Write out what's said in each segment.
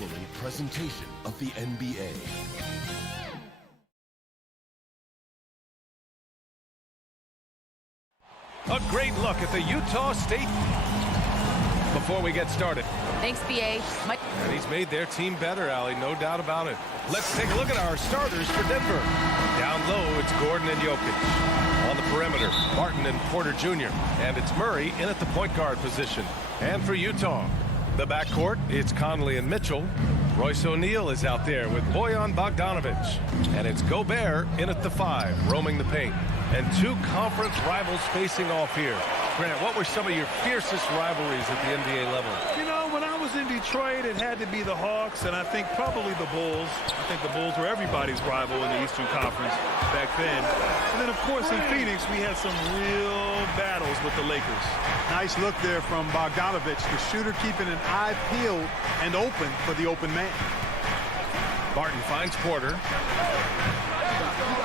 following presentation of the NBA. A great look at the Utah State before we get started. Thanks, BA. And he's made their team better, Allie, no doubt about it. Let's take a look at our starters for Denver. Down low, it's Gordon and Jokic. On the perimeter, Martin and Porter Jr. And it's Murray in at the point guard position. And for Utah, the backcourt, it's Conley and Mitchell. Royce O'Neal is out there with Bojan Bogdanovic. And it's Gobert in at the 5, roaming the paint. And two conference rivals facing off here. Grant, what were some of your fiercest rivalries at the NBA level? You know, when I was in Detroit, it had to be the Hawks, and I think probably the Bulls. I think the Bulls were everybody's rival in the Eastern Conference back then. And then, of course, in Phoenix, we had some real battles with the Lakers. Nice look there from Bogdanovic, the shooter keeping an eye peeled and open for the open man. Barton finds Porter.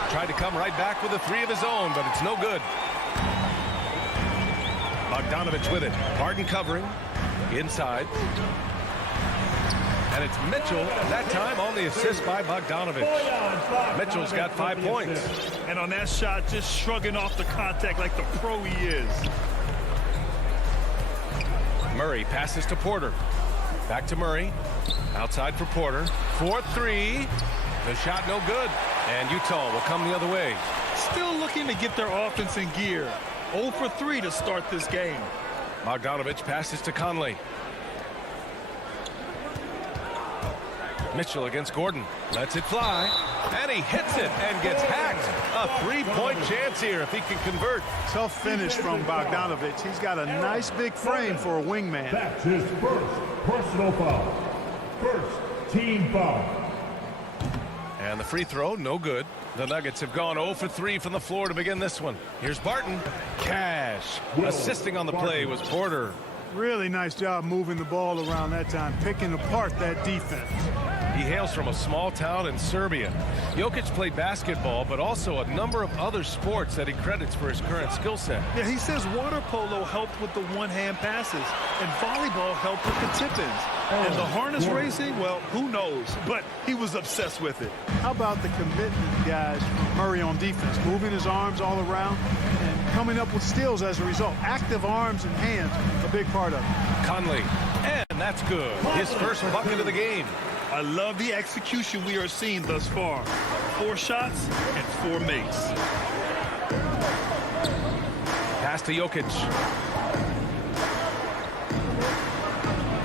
Tried to come right back with a 3 of his own, but it's no good. Bogdanovic with it. Barton covering. Inside. And it's Mitchell, that time on the assist by Bogdanovic. Mitchell's got 5 points. And on that shot, just shrugging off the contact like the pro he is. Murray passes to Porter. Back to Murray. Outside for Porter. 4-3. The shot no good. And Utah will come the other way. Still looking to get their offense in gear. 0 for 3 to start this game. Bogdanovic passes to Conley. Mitchell against Gordon. Lets it fly. And he hits it and gets hacked. A 3-point chance here if he can convert. Tough finish from Bogdanovic. He's got a nice big frame for a wingman. That's his first personal foul. First team foul. And the free throw, no good. The Nuggets have gone 0 for 3 from the floor to begin this one. Here's Barton. Cash. Assisting on the play was Porter. Really nice job moving the ball around that time, picking apart that defense. He hails from a small town in Serbia. Jokic played basketball, but also a number of other sports that he credits for his current skill set. Yeah, he says water polo helped with the one-hand passes, and volleyball helped with the tip-ins. And the harness racing, well, who knows? But he was obsessed with it. How about the commitment, guys, from Murray on defense, moving his arms all around and coming up with steals as a result. Active arms and hands, a big part of it. Conley, and that's good. His first bucket of the game. I love the execution we are seeing thus far. 4 shots and 4 makes. Pass to Jokic.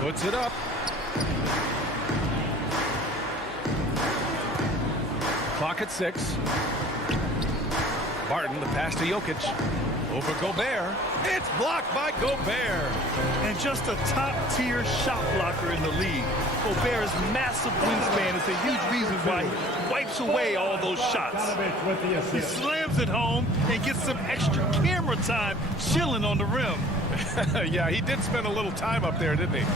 Puts it up. Clock at 6. Barton, the pass to Jokic. Over Gobert. It's blocked by Gobert. And just a top-tier shot blocker in the league. Gobert's massive wingspan is a huge reason why he wipes away all those shots. He slams it home and gets some extra camera time chilling on the rim. Yeah, he did spend a little time up there, didn't he?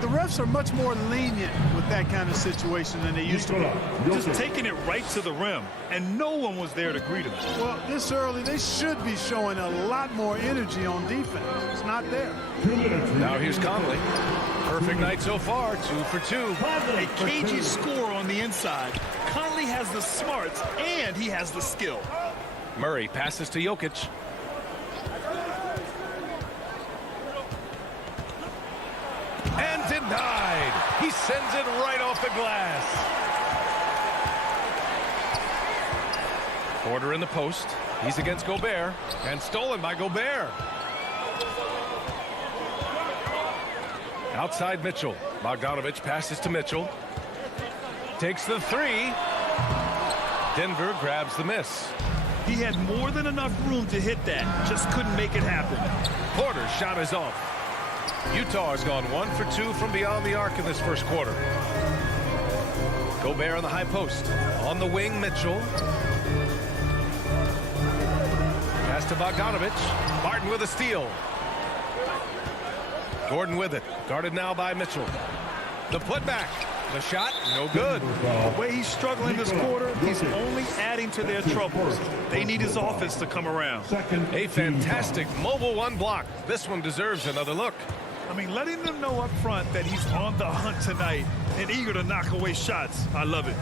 The refs are much more lenient with that kind of situation than they used to be. Just taking it right to the rim, and no one was there to greet him. Well, this early, they should be showing a lot more energy on defense. It's not there. Now here's Conley. Perfect night so far, 2 for 2. A cagey score on the inside. Conley has the smarts, and he has the skill. Murray passes to Jokic. And denied. He sends it right off the glass. Porter in the post. He's against Gobert. And stolen by Gobert. Outside Mitchell. Bogdanovic passes to Mitchell. Takes the 3. Denver grabs the miss. He had more than enough room to hit that. Just couldn't make it happen. Porter's shot is off. Utah has gone 1 for 2 from beyond the arc in this first quarter. Gobert on the high post. On the wing, Mitchell. Pass to Bogdanovic. Barton with a steal. Gordon with it. Guarded now by Mitchell. The putback. The shot, no good. The way he's struggling this quarter, he's only adding to their troubles. They need his offense to come around. A fantastic mobile 1 block. This one deserves another look. I mean, letting them know up front that he's on the hunt tonight and eager to knock away shots. I love it.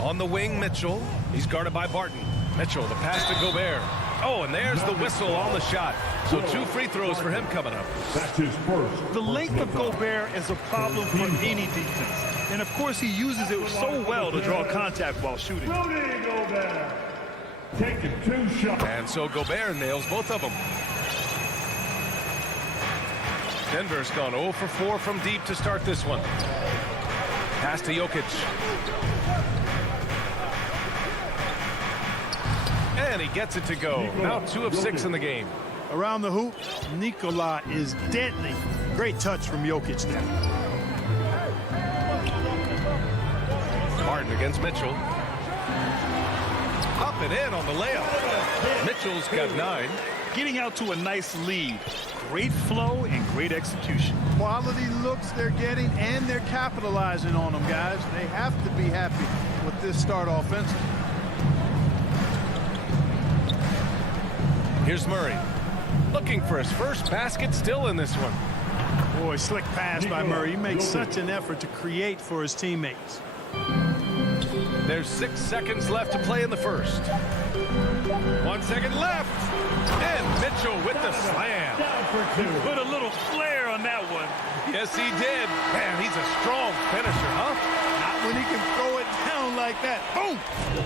On the wing, Mitchell. He's guarded by Barton. Mitchell, the pass to Gobert. Oh, and there's the whistle on the shot. So 2 free throws for him coming up. That's his first. The length of Gobert is a problem for any defense. And, of course, he uses it so well to draw contact while shooting. Rudy Gobert taking 2 shots. And so Gobert nails both of them. Denver's gone 0 for 4 from deep to start this one. Pass to Jokic. And he gets it to go. Now 2 of 6 in the game. Around the hoop, Nikola is deadly. Great touch from Jokic there. Martin against Mitchell. Up and in on the layup. Mitchell's got 9. Getting out to a nice lead. Great flow and great execution. Quality looks they're getting, and they're capitalizing on them, guys. They have to be happy with this start offensively. Here's Murray. Looking for his first basket, still in this one. Boy, slick pass by Murray. He makes such an effort to create for his teammates. There's 6 seconds left to play in the first. 1 second left. And Mitchell with the slam. Put a little flair on that one. Yes, he did. Man, he's a strong finisher, huh? Not when he can throw it down like that. Boom!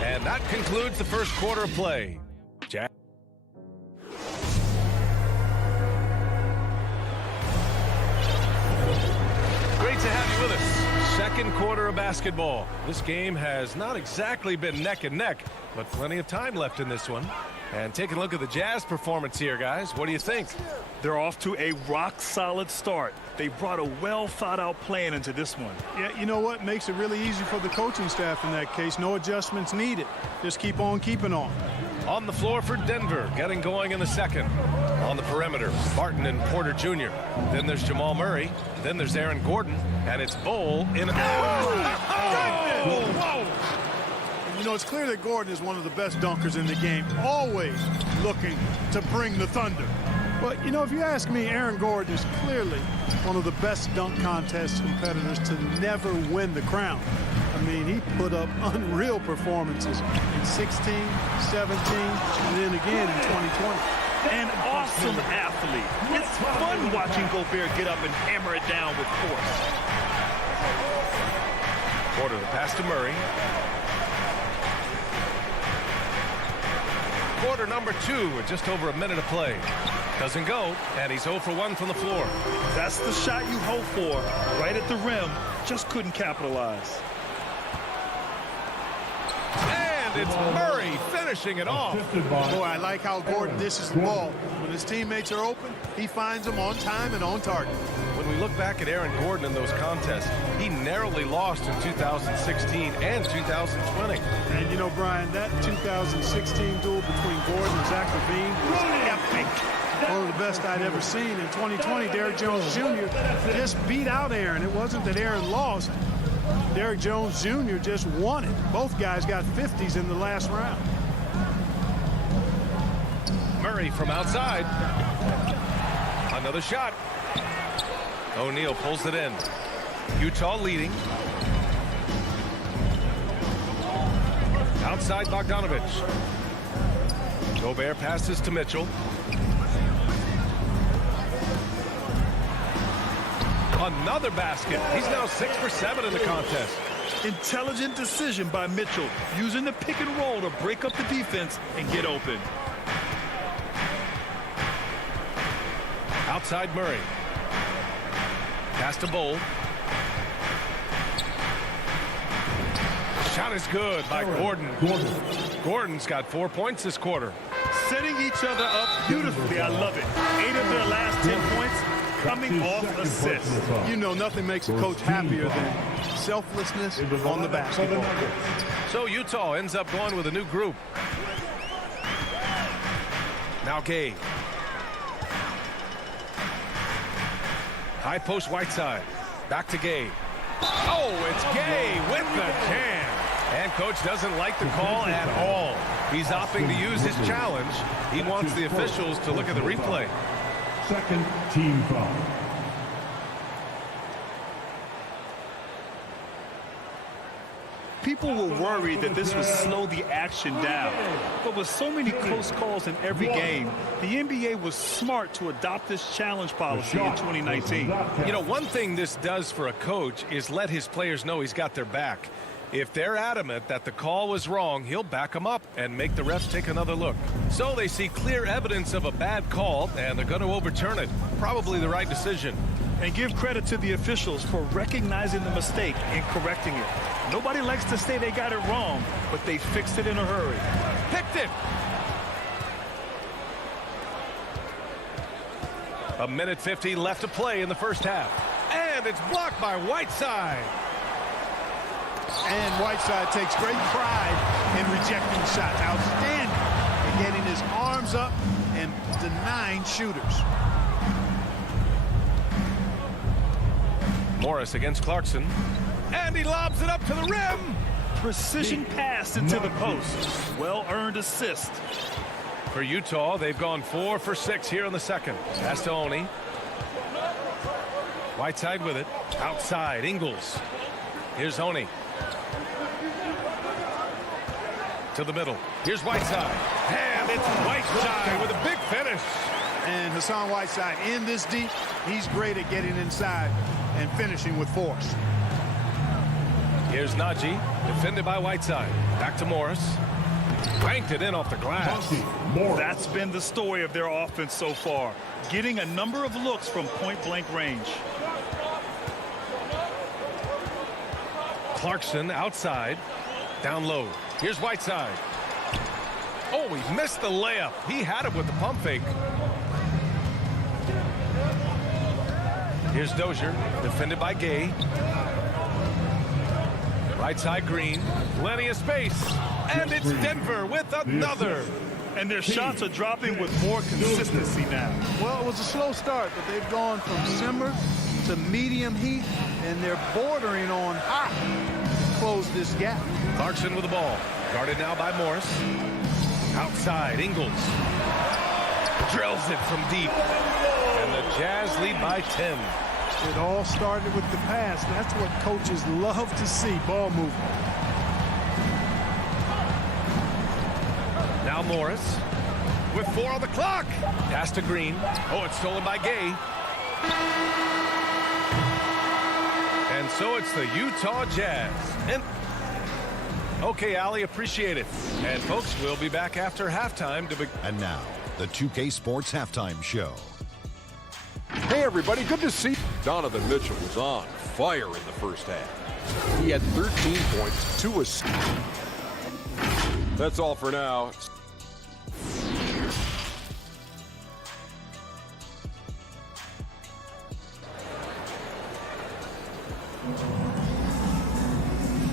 And that concludes the first quarter of play. Jack. Great to have you with us. Second quarter of basketball. This game has not exactly been neck and neck, but plenty of time left in this one. And taking a look at the Jazz performance here, guys. What do you think? They're off to a rock-solid start. They brought a well-thought-out plan into this one. Yeah, you know what? Makes it really easy for the coaching staff in that case. No adjustments needed. Just keep on keeping on. On the floor for Denver, getting going in the second. On the perimeter, Barton and Porter Jr. Then there's Jamal Murray. Then there's Aaron Gordon. And it's Bol in a... Whoa! You know, it's clear that Gordon is one of the best dunkers in the game, always looking to bring the thunder. But, you know, if you ask me, Aaron Gordon is clearly one of the best dunk contest competitors to never win the crown. I mean, he put up unreal performances in 16, 17, and then again in 2020. An awesome athlete. It's fun watching Gobert get up and hammer it down with force. Porter, the pass to Murray. Quarter number 2 with just over a minute of play. Doesn't go, and he's 0 for 1 from the floor. That's the shot you hope for. Right at the rim, just couldn't capitalize. And it's Murray finishing it off. Boy, I like how Gordon dishes the ball. When his teammates are open, he finds them on time and on target. When we look back at Aaron Gordon in those contests, he narrowly lost in 2016 and 2020. And you know, Brian, that 2016 duel between Gordon and Zach LaVine was epic. One of the best I'd ever seen. In 2020, Derrick Jones Jr. just beat out Aaron. It wasn't that Aaron lost. Derrick Jones Jr. just won it. Both guys got 50s in the last round. Murray from outside. Another shot. O'Neal pulls it in. Utah leading. Outside Bogdanovich. Gobert passes to Mitchell. Another basket. He's now 6 for 7 in the contest. Intelligent decision by Mitchell, using the pick and roll to break up the defense and get open. Outside Murray. Pass to Bol. Shot is good by Gordon. Gordon's got 4 points this quarter. Setting each other up beautifully. I love it. 8 of their last 10 points coming off assists. You know, nothing makes a coach happier than selflessness on the basketball. So Utah ends up going with a new group. Now Gay. High post Whiteside. Back to Gay. Oh, it's Gay with the jam. And coach doesn't like the call at all. He's opting to use his challenge. He wants the officials to look at the replay. Second team foul. People were worried that this would slow the action down. But with so many close calls in every game, the NBA was smart to adopt this challenge policy in 2019. You know, one thing this does for a coach is let his players know he's got their back. If they're adamant that the call was wrong, he'll back them up and make the refs take another look. So they see clear evidence of a bad call, and they're going to overturn it. Probably the right decision. And give credit to the officials for recognizing the mistake and correcting it. Nobody likes to say they got it wrong, but they fixed it in a hurry. Picked it. A minute 50 left to play in the first half. And it's blocked by Whiteside. And Whiteside takes great pride in rejecting shots. Outstanding in getting his arms up and denying shooters. Morris against Clarkson. And he lobs it up to the rim. Precision pass into the post. Well-earned assist. For Utah, they've gone 4 for 6 here in the second. Pass to Oni. Whiteside with it. Outside, Ingles. Here's Oni. To the middle. Here's Whiteside. And it's Whiteside with a big finish. And Hassan Whiteside in this deep, he's great at getting inside and finishing with force. Here's Najee, defended by Whiteside. Back to Morris. Banked it in off the glass. That's been the story of their offense so far. Getting a number of looks from point-blank range. Clarkson outside. Down low. Here's Whiteside. Oh, he missed the layup. He had it with the pump fake. Here's Dozier, defended by Gay. Right side Green. Plenty of space. And it's Denver with another. And their shots are dropping with more consistency now. Well, it was a slow start, but they've gone from simmer to medium heat, and they're bordering on hot to close this gap. Clarkson with the ball. Guarded now by Morris. Outside, Ingles. Drills it from deep. And the Jazz lead by 10. It all started with the pass. That's what coaches love to see, ball movement. Now Morris with 4 on the clock. Pass to Green. Oh, it's stolen by Gay. And so it's the Utah Jazz. And okay, Allie, appreciate it. And folks, we'll be back after halftime to begin. And now, the 2K Sports Halftime Show. Hey everybody, good to see you. Donovan Mitchell was on fire in the first half. He had 13 points, 2 assists. That's all for now.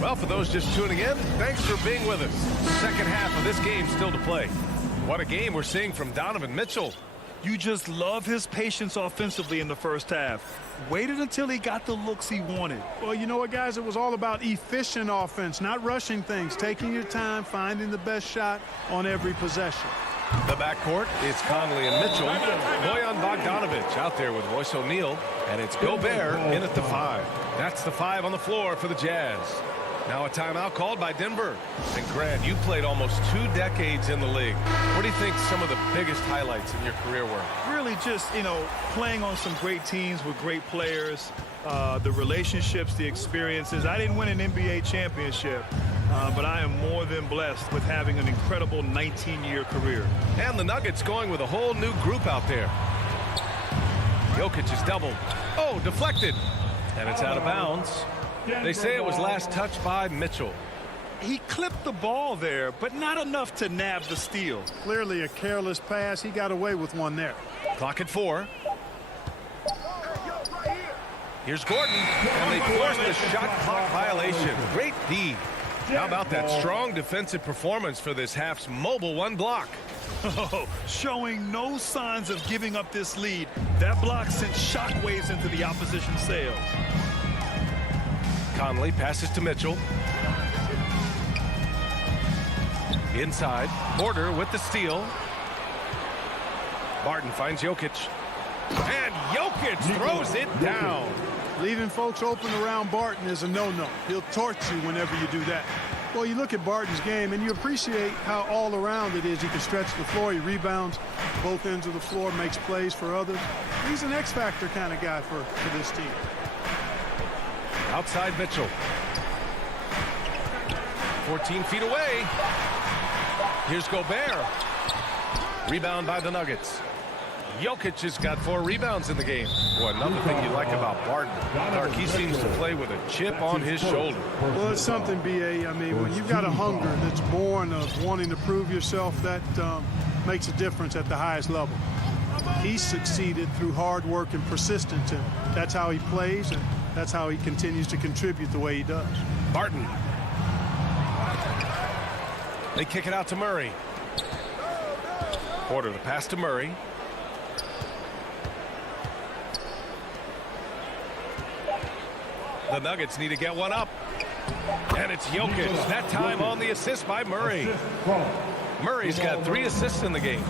Well, for those just tuning in, thanks for being with us. Second half of this game still to play. What a game we're seeing from Donovan Mitchell. You just love his patience offensively in the first half. Waited until he got the looks he wanted. Well, you know what, guys? It was all about efficient offense, not rushing things, taking your time, finding the best shot on every possession. The backcourt is Conley and Mitchell. Bojan Bogdanovic out there with Royce O'Neal. And it's Gobert in at the 5. That's the 5 on the floor for the Jazz. Now a timeout called by Denver. And Grant, you played almost 2 decades in the league. What do you think some of the biggest highlights in your career were? Really just, playing on some great teams with great players, the relationships, the experiences. I didn't win an NBA championship, but I am more than blessed with having an incredible 19-year career. And the Nuggets going with a whole new group out there. Jokic is doubled. Oh, deflected. And it's out of bounds. They say it was last touched by Mitchell. He clipped the ball there, but not enough to nab the steal. Clearly a careless pass. He got away with one there. Clock at 4. Here's Gordon, and they force the shot clock violation. Great D. How about that strong defensive performance for this half's mobile 1 block? Oh, showing no signs of giving up this lead. That block sent shockwaves into the opposition sails. Conley passes to Mitchell. Inside, Porter with the steal. Barton finds Jokic. And Jokic throws it down. Leaving folks open around Barton is a no-no. He'll torch you whenever you do that. Well, you look at Barton's game, and you appreciate how all-around it is. He can stretch the floor. He rebounds both ends of the floor, makes plays for others. He's an X-factor kind of guy for this team. Outside Mitchell. 14 feet away. Here's Gobert. Rebound by the Nuggets. Jokic has got 4 rebounds in the game. Boy, another thing you like about Barton, Clark, he seems to play with a chip on his shoulder. Well, it's something, B.A. I mean, when you've got a hunger that's born of wanting to prove yourself, that makes a difference at the highest level. He's succeeded through hard work and persistence, and that's how he plays, and that's how he continues to contribute the way he does. Barton. They kick it out to Murray. Porter, the pass to Murray. The Nuggets need to get one up. And it's Jokic. That time on the assist by Murray. Murray's got 3 assists in the game.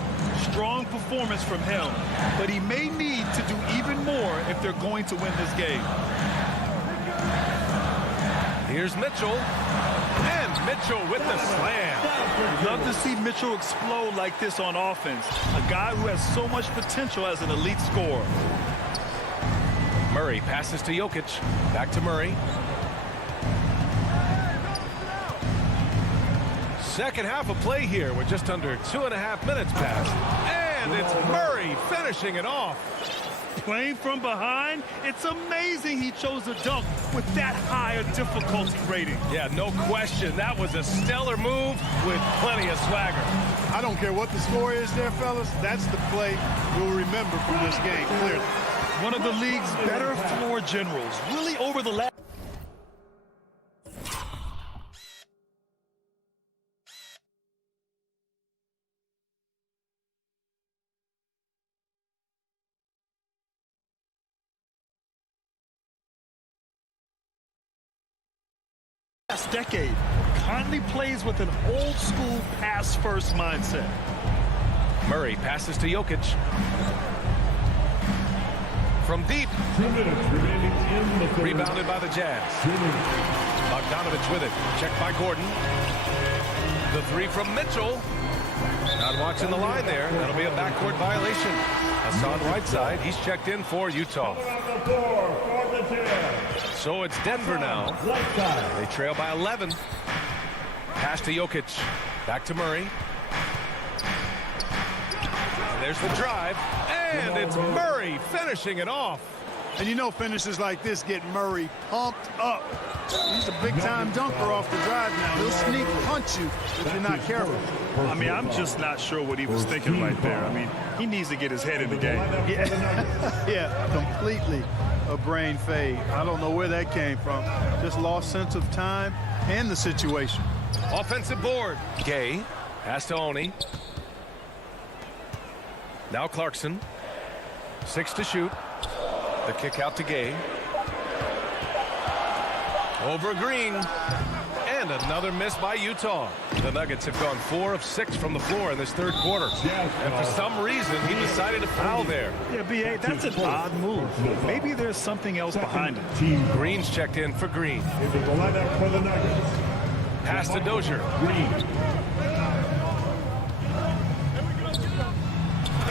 Strong performance from him, but he may need to do even more if they're going to win this game. Here's Mitchell. And Mitchell with the slam. Love to see Mitchell explode like this on offense. A guy who has so much potential as an elite scorer. Murray passes to Jokic. Back to Murray. Second half of play here with just under 2.5 minutes passed. And it's Murray finishing it off. Playing from behind, it's amazing he chose a dunk with that higher difficulty rating. Yeah, no question. That was a stellar move with plenty of swagger. I don't care what the score is there, fellas. That's the play we'll remember from this game, clearly. One of the league's better floor generals, really over the last. Last decade, Conley plays with an old school pass first mindset. Murray passes to Jokic. From deep. 2 minutes remaining in the third. Rebounded by the Jazz. Bogdanovich with it. Checked by Gordon. The 3 from Mitchell. Not watching the line there. That'll be a backcourt violation. Hassan Whiteside, he's checked in for Utah. On the floor for the Jazz. So it's Denver now. They trail by 11. Pass to Jokic. Back to Murray. And there's the drive. And it's Murray finishing it off. And you know finishes like this get Murray pumped up. He's a big-time dunker off the drive now. He'll sneak punch you if you're not careful. I mean, I'm just not sure what he was thinking right there. I mean, he needs to get his head in the game. Yeah, completely a brain fade. I don't know where that came from. Just lost sense of time and the situation. Offensive board. Gay. Pass to Oni. Now Clarkson. 6 to shoot. The kick out to Gay. Over Green. And another miss by Utah. The Nuggets have gone 4 of 6 from the floor in this third quarter. And for some reason, he decided to foul there. Yeah, B.A., that's an odd move. Maybe there's something else behind it. Green's checked in for Green. Into the lineup for the Nuggets. Pass to Dozier. Green.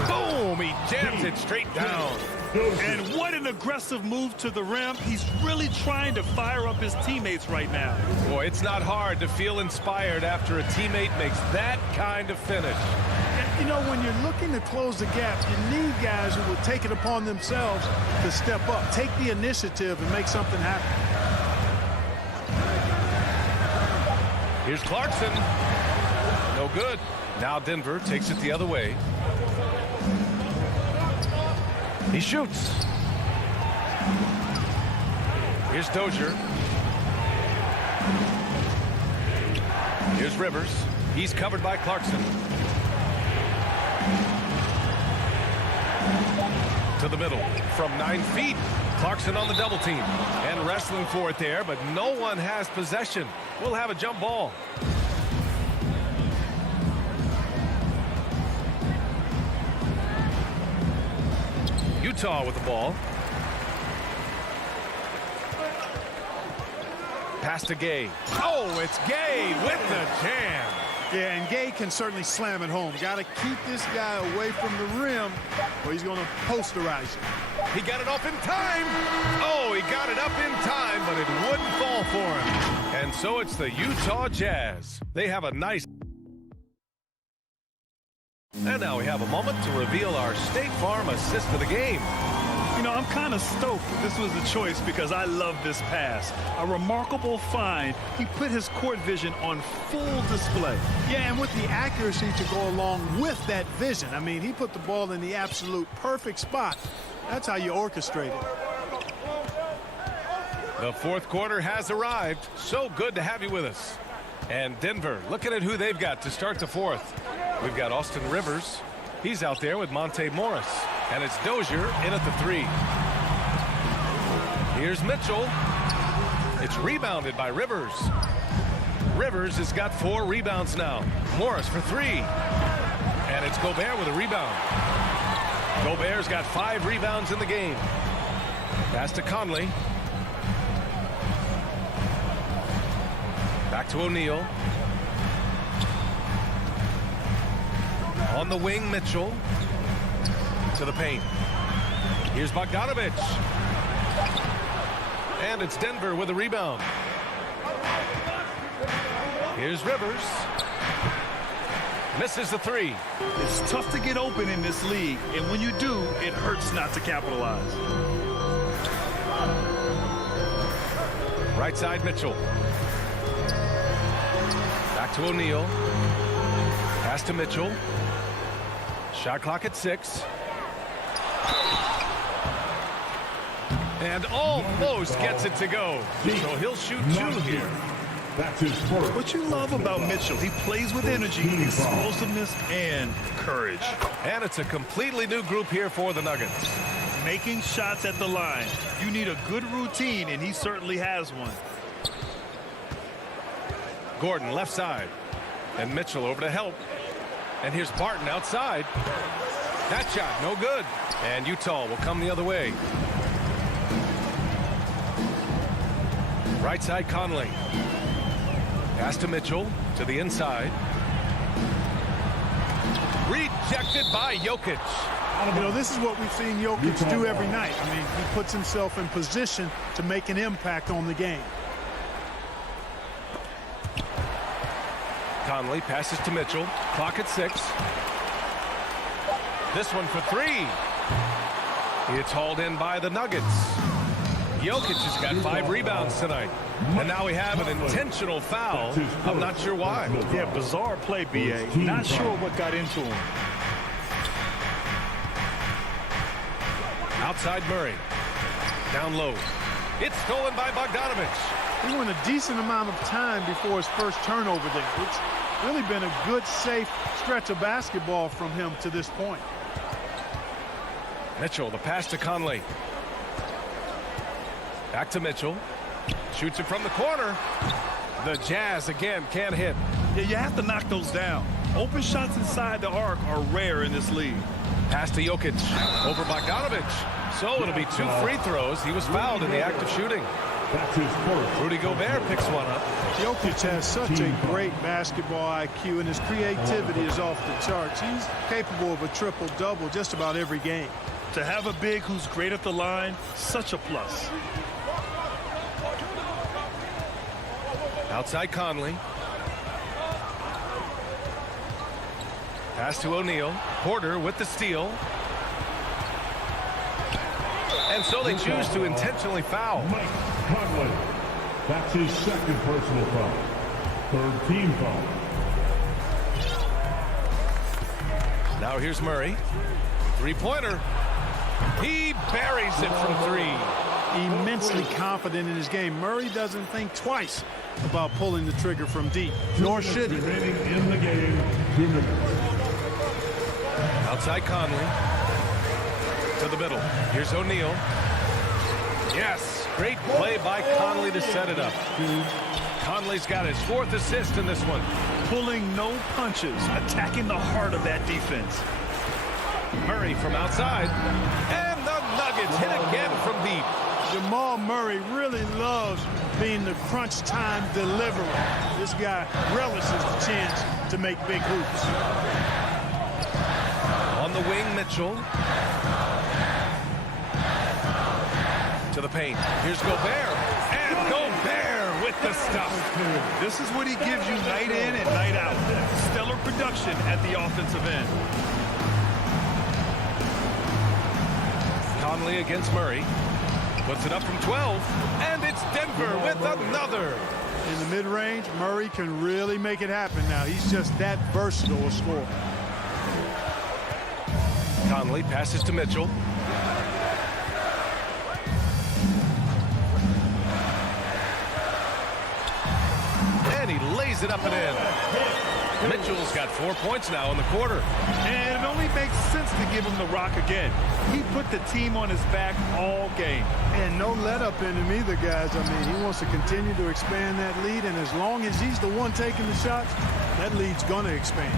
Boom! He jams it straight down. And what an aggressive move to the rim. He's really trying to fire up his teammates right now. Boy, it's not hard to feel inspired after a teammate makes that kind of finish. You know, when you're looking to close the gap, you need guys who will take it upon themselves to step up, take the initiative, and make something happen. Here's Clarkson. No good. Now Denver takes it the other way. He shoots. Here's Dozier. Here's Rivers. He's covered by Clarkson. To the middle. From 9 feet. Clarkson on the double team. And wrestling for it there, but no one has possession. We'll have a jump ball. Utah with the ball. Pass to Gay. Oh, it's Gay with the jam. Yeah, and Gay can certainly slam it home. Got to keep this guy away from the rim or he's going to posterize it. He got it off in time. Oh, he got it up in time, but it wouldn't fall for him. And so it's the Utah Jazz. They have a nice... And now we have a moment to reveal our State Farm assist of the game. You know, I'm kind of stoked this was the choice because I love this pass. A remarkable find. He put his court vision on full display. Yeah, and with the accuracy to go along with that vision. I mean, he put the ball in the absolute perfect spot. That's how you orchestrate it. The fourth quarter has arrived. So good to have you with us. And Denver, looking at who they've got to start the fourth. We've got Austin Rivers. He's out there with Monte Morris. And it's Dozier in at the 3. Here's Mitchell. It's rebounded by Rivers. Rivers has got 4 rebounds now. Morris for 3. And it's Gobert with a rebound. Gobert's got 5 rebounds in the game. Pass to Conley. Back to O'Neal. On the wing, Mitchell. To the paint. Here's Bogdanovich. And it's Denver with a rebound. Here's Rivers. Misses the 3. It's tough to get open in this league, and when you do, it hurts not to capitalize. Right side, Mitchell. Back to O'Neal. Pass to Mitchell. Shot clock at 6. And almost gets it to go. So he'll shoot 2 here. That's his first. What you love about Mitchell, he plays with energy, explosiveness, and courage. And it's a completely new group here for the Nuggets. Making shots at the line. You need a good routine, and he certainly has one. Gordon left side. And Mitchell over to help. And here's Barton outside. That shot, no good. And Utah will come the other way. Right side, Conley. Pass to Mitchell, to the inside. Rejected by Jokic. You know, this is what we've seen Jokic do every night. I mean, he puts himself in position to make an impact on the game. Conley passes to Mitchell. Clock at 6. This one for 3. It's hauled in by the Nuggets. Jokic has got 5 rebounds tonight. And now we have an intentional foul. I'm not sure why. Yeah, bizarre play, B.A. Not sure what got into him. Outside Murray. Down low. It's stolen by Bogdanovich. He went a decent amount of time before his first turnover there. It's really been a good, safe stretch of basketball from him to this point. Mitchell, the pass to Conley. Back to Mitchell. Shoots it from the corner. The Jazz again can't hit. Yeah, you have to knock those down. Open shots inside the arc are rare in this league. Pass to Jokic. Over Bogdanovich. So it'll be 2 free throws. He was fouled in the act of shooting. That's his first. Rudy Gobert picks one up. Jokic has such a great basketball IQ, and his creativity is off the charts. He's capable of a triple-double just about every game. To have a big who's great at the line, such a plus. Outside Conley. Pass to O'Neal. Porter with the steal. And so they choose to intentionally foul. Mike Conley. That's his second personal foul. Third team foul. Now here's Murray. 3-pointer. He buries it from 3. Immensely confident in his game. Murray doesn't think twice about pulling the trigger from deep, nor should he. Remaining in the game, 2 minutes. Outside Conley. To the middle. Here's O'Neal. Yes, great play by Conley to set it up. Conley's got his 4th assist in this one. Pulling no punches, attacking the heart of that defense. Murray from outside. And the Jamal Murray really loves being the crunch time deliverer. This guy relishes the chance to make big hoops. On the wing, Mitchell. To the paint. Here's Gobert. And Gobert with the stuff. This is what he gives you night in and night out. Stellar production at the offensive end. Conley against Murray. Puts it up from 12. And it's Denver with another. In the mid-range, Murray can really make it happen now. He's just that versatile a scorer. Conley passes to Mitchell. And he lays it up and in. Mitchell's got 4 points now in the quarter. And it only makes sense to give him the rock again. He put the team on his back all game. And no let up in him either, guys. I mean, he wants to continue to expand that lead, and as long as he's the one taking the shots, that lead's going to expand.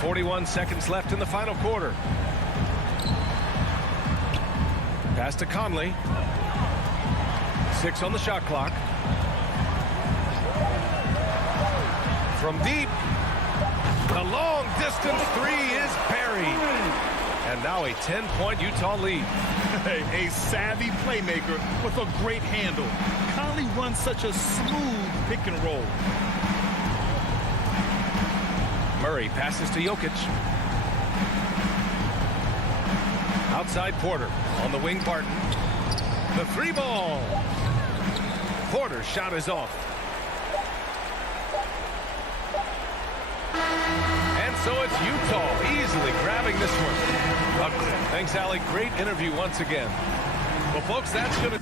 41 seconds left in the final quarter. Pass to Conley. 6 on the shot clock. From deep. The long distance three is buried. And now a 10-point Utah lead. A savvy playmaker with a great handle. Conley runs such a smooth pick and roll. Murray passes to Jokic. Outside Porter. On the wing, Barton. The three ball. Porter's shot is off. And so it's Utah easily grabbing this one. Thanks, Allie. Great interview once again. Well, folks, that's going to...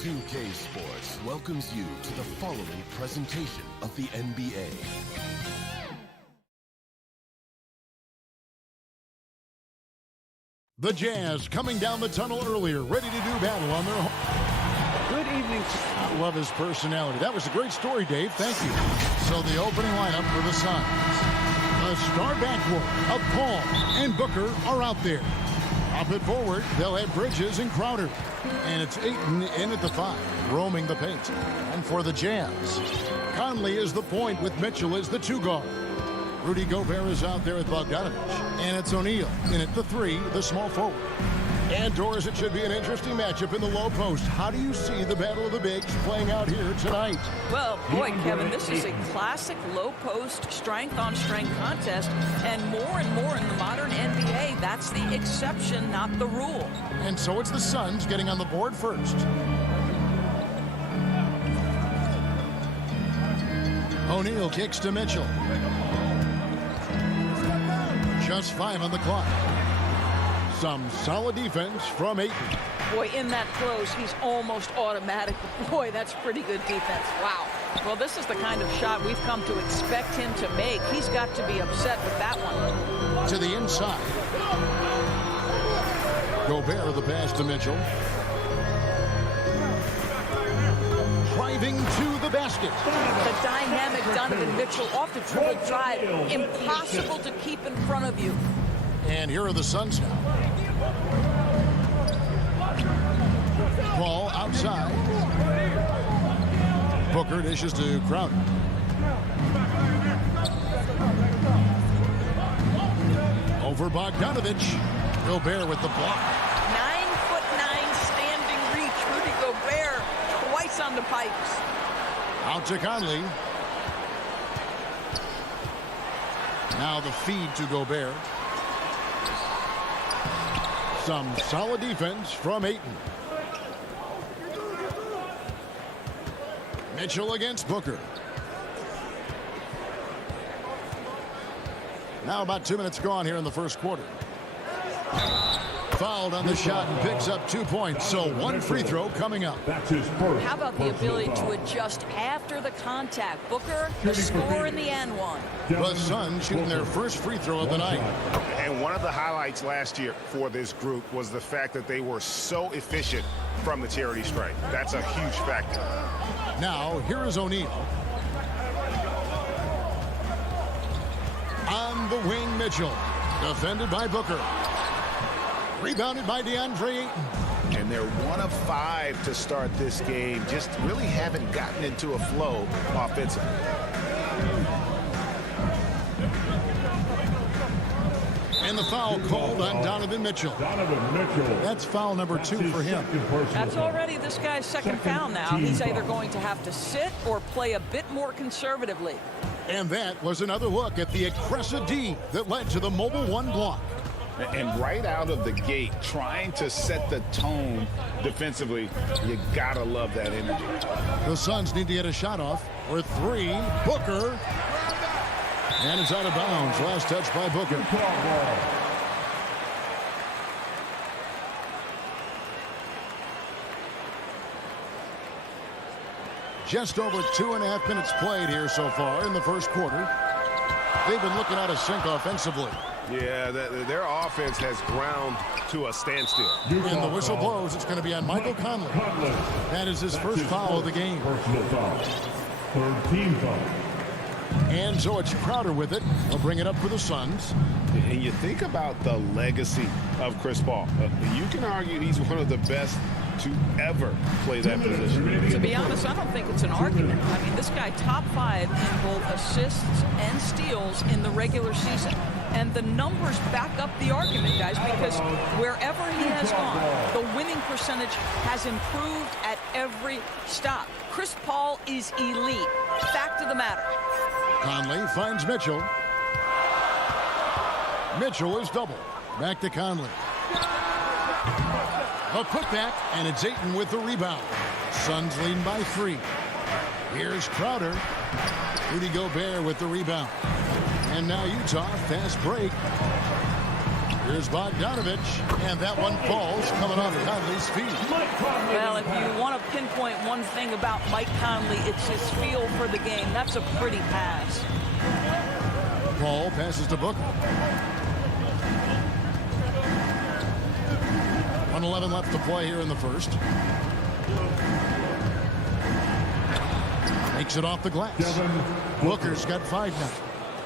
2K Sports welcomes you to the following presentation of the NBA. The Jazz coming down the tunnel earlier, ready to do battle on their home. Good evening. I love his personality. That was a great story, Dave. Thank you. So the opening lineup for the Suns. A star backcourt of Paul and Booker are out there. Up at forward, they'll have Bridges and Crowder. And it's Ayton in at the 5, roaming the paint. And for the Jazz, Conley is the point with Mitchell as the 2 guard. Rudy Gobert is out there with Bogdanovich. And it's O'Neal in at the 3, the small forward. And doors, it should be an interesting matchup in the low post. How do you see the battle of the bigs playing out here tonight? Well, boy, Kevin, this is a classic low post strength on strength contest. And more in the modern NBA, that's the exception, not the rule. And so it's the Suns getting on the board first. O'Neal kicks to Mitchell. Just 5 on the clock. Some solid defense from Ayton. Boy, in that close, he's almost automatic. Boy, that's pretty good defense. Wow. Well, this is the kind of shot we've come to expect him to make. He's got to be upset with that one. To the inside. Gobert the pass to Mitchell. Driving to the basket. The dynamic Donovan Mitchell off the dribble drive. Impossible to keep in front of you. And here are the Suns now. Ball outside. Booker dishes to Crowder. Over Bogdanovich. Gobert with the block. 9'9" standing reach. Rudy Gobert twice on the pipes. Out to Conley. Now the feed to Gobert. Some solid defense from Ayton. Mitchell against Booker. Now about 2 minutes gone here in the first quarter. Fouled on the shot and picks up 2 points. So 1 free throw coming up. That's his first. How about the ability to adjust after the contact? Booker, the score in the and one. The Suns shooting their first free throw of the night. And one of the highlights last year for this group was the fact that they were so efficient from the charity stripe. That's a huge factor. Now, here is O'Neal. On the wing, Mitchell. Defended by Booker. Rebounded by DeAndre Ayton. And they're 1 of 5 to start this game. Just really haven't gotten into a flow offensively. And the foul called on Donovan Mitchell. Donovan Mitchell. That's foul number 2 for him. That's already this guy's second foul now. He's either going to have to sit or play a bit more conservatively. And that was another look at the aggressive D that led to the mobile 1 block. And right out of the gate, trying to set the tone defensively, you gotta love that energy. The Suns need to get a shot off. For 3, Booker. And it's out of bounds. Last touch by Booker. Just over 2.5 minutes played here so far in the first quarter. They've been looking out of sync offensively. Yeah, their offense has ground to a standstill. And the whistle blows. It's going to be on Michael Conley. That is his first foul of the game. Personal foul. Third team foul. And so it's Crowder with it. He'll bring it up for the Suns. And you think about the legacy of Chris Paul. You can argue he's one of the best to ever play that position. To be honest, I don't think it's an argument. I mean, this guy top 5 in both assists and steals in the regular season. And the numbers back up the argument, guys, because wherever he has gone, the winning percentage has improved at every stop. Chris Paul is elite. Fact of the matter. Conley finds Mitchell. Mitchell is double. Back to Conley. A putback, and it's Ayton with the rebound. Suns leading by 3. Here's Crowder. Rudy Gobert with the rebound. And now Utah, fast break. Here's Bogdanovich, and that one falls coming off Conley's feet. Well, if you want to pinpoint one thing about Mike Conley, it's his feel for the game. That's a pretty pass. Paul passes to Booker. 1:11 left to play here in the first. Makes it off the glass. Booker's got 5 now.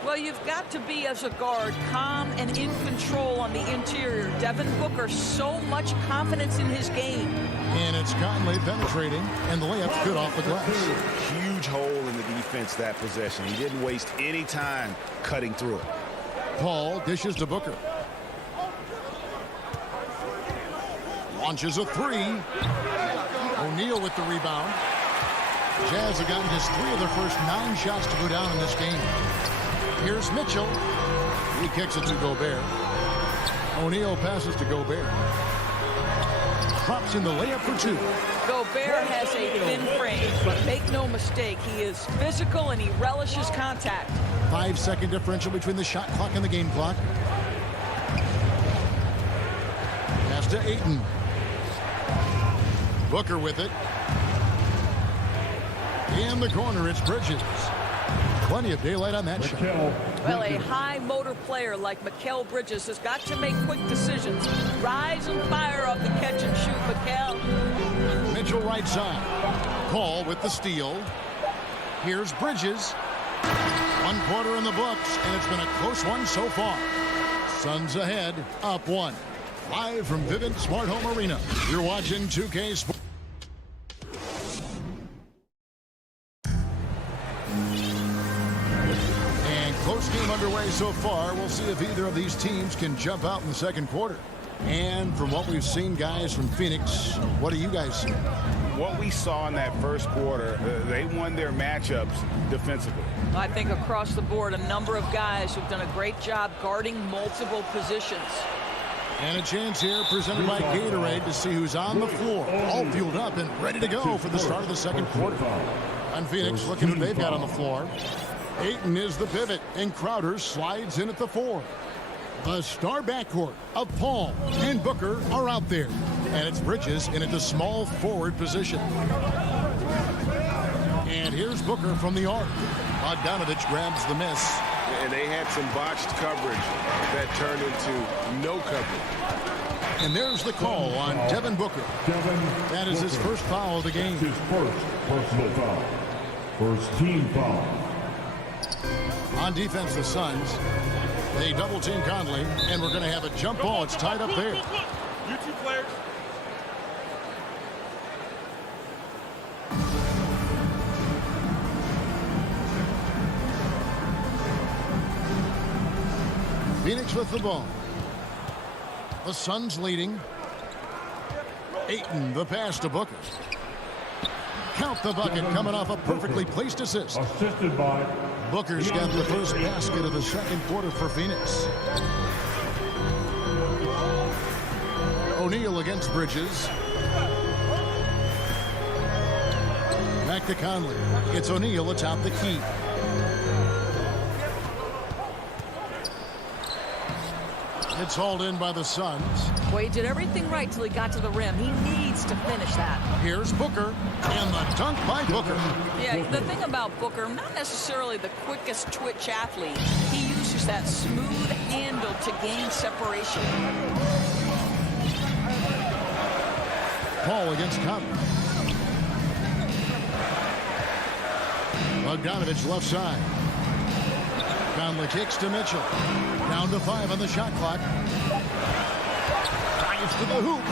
Well, you've got to be, as a guard, calm and in control on the interior. Devin Booker, so much confidence in his game. And it's Conley penetrating, and the layup's good off the glass. Huge hole in the defense that possession. He didn't waste any time cutting through it. Paul dishes to Booker. Launches a 3. O'Neal with the rebound. Jazz have gotten just 3 of their first 9 shots to go down in this game. Here's Mitchell. He kicks it to Gobert. O'Neal passes to Gobert. Drops in the layup for 2. Gobert has a thin frame, but make no mistake, he is physical and he relishes contact. 5-second differential between the shot clock and the game clock. Pass to Ayton. Booker with it. In the corner, it's Bridges. Plenty of daylight on that shot. Well, a high motor player like Mikal Bridges has got to make quick decisions. Rise and fire off the catch and shoot, Mikal. Mitchell right side. Call with the steal. Here's Bridges. 1 quarter in the books, and it's been a close one so far. Suns ahead, up 1. Live from Vivint Smart Home Arena. You're watching 2K Sports. Close game underway so far. We'll see if either of these teams can jump out in the second quarter. And from what we've seen, guys, from Phoenix, what do you guys see? What we saw in that first quarter, they won their matchups defensively. I think across the board, a number of guys who've done a great job guarding multiple positions. And a chance here presented by Gatorade to see who's on the floor, all fueled up and ready to go for the start of the second quarter. And Phoenix looking who they've got on the floor. Ayton is the pivot, and Crowder slides in at the 4. The star backcourt of Paul and Booker are out there. And it's Bridges in at the small forward position. And here's Booker from the arc. Bogdanovich grabs the miss. And they had some botched coverage that turned into no coverage. And there's the call on Devin Booker. That is his first foul of the game. His first personal foul. First team foul. On defense, the Suns, they double-team Conley, and we're going to have a jump ball. It's tied up there. You 2 players. Phoenix with the ball. The Suns leading. Ayton, the pass to Booker. Count the bucket, coming off a perfectly placed assist. Assisted by Booker's got the first basket of the second quarter for Phoenix. O'Neal against Bridges. Back to Conley. It's O'Neal atop the key. It's hauled in by the Suns. Well, he did everything right till he got to the rim. He needs to finish that. Here's Booker, and the dunk by Booker. Yeah, the thing about Booker, not necessarily the quickest twitch athlete. He uses that smooth handle to gain separation. Paul against Conley. Bogdanovich left side. Conley kicks to Mitchell. Down to 5 on the shot clock. Drives to the hoop.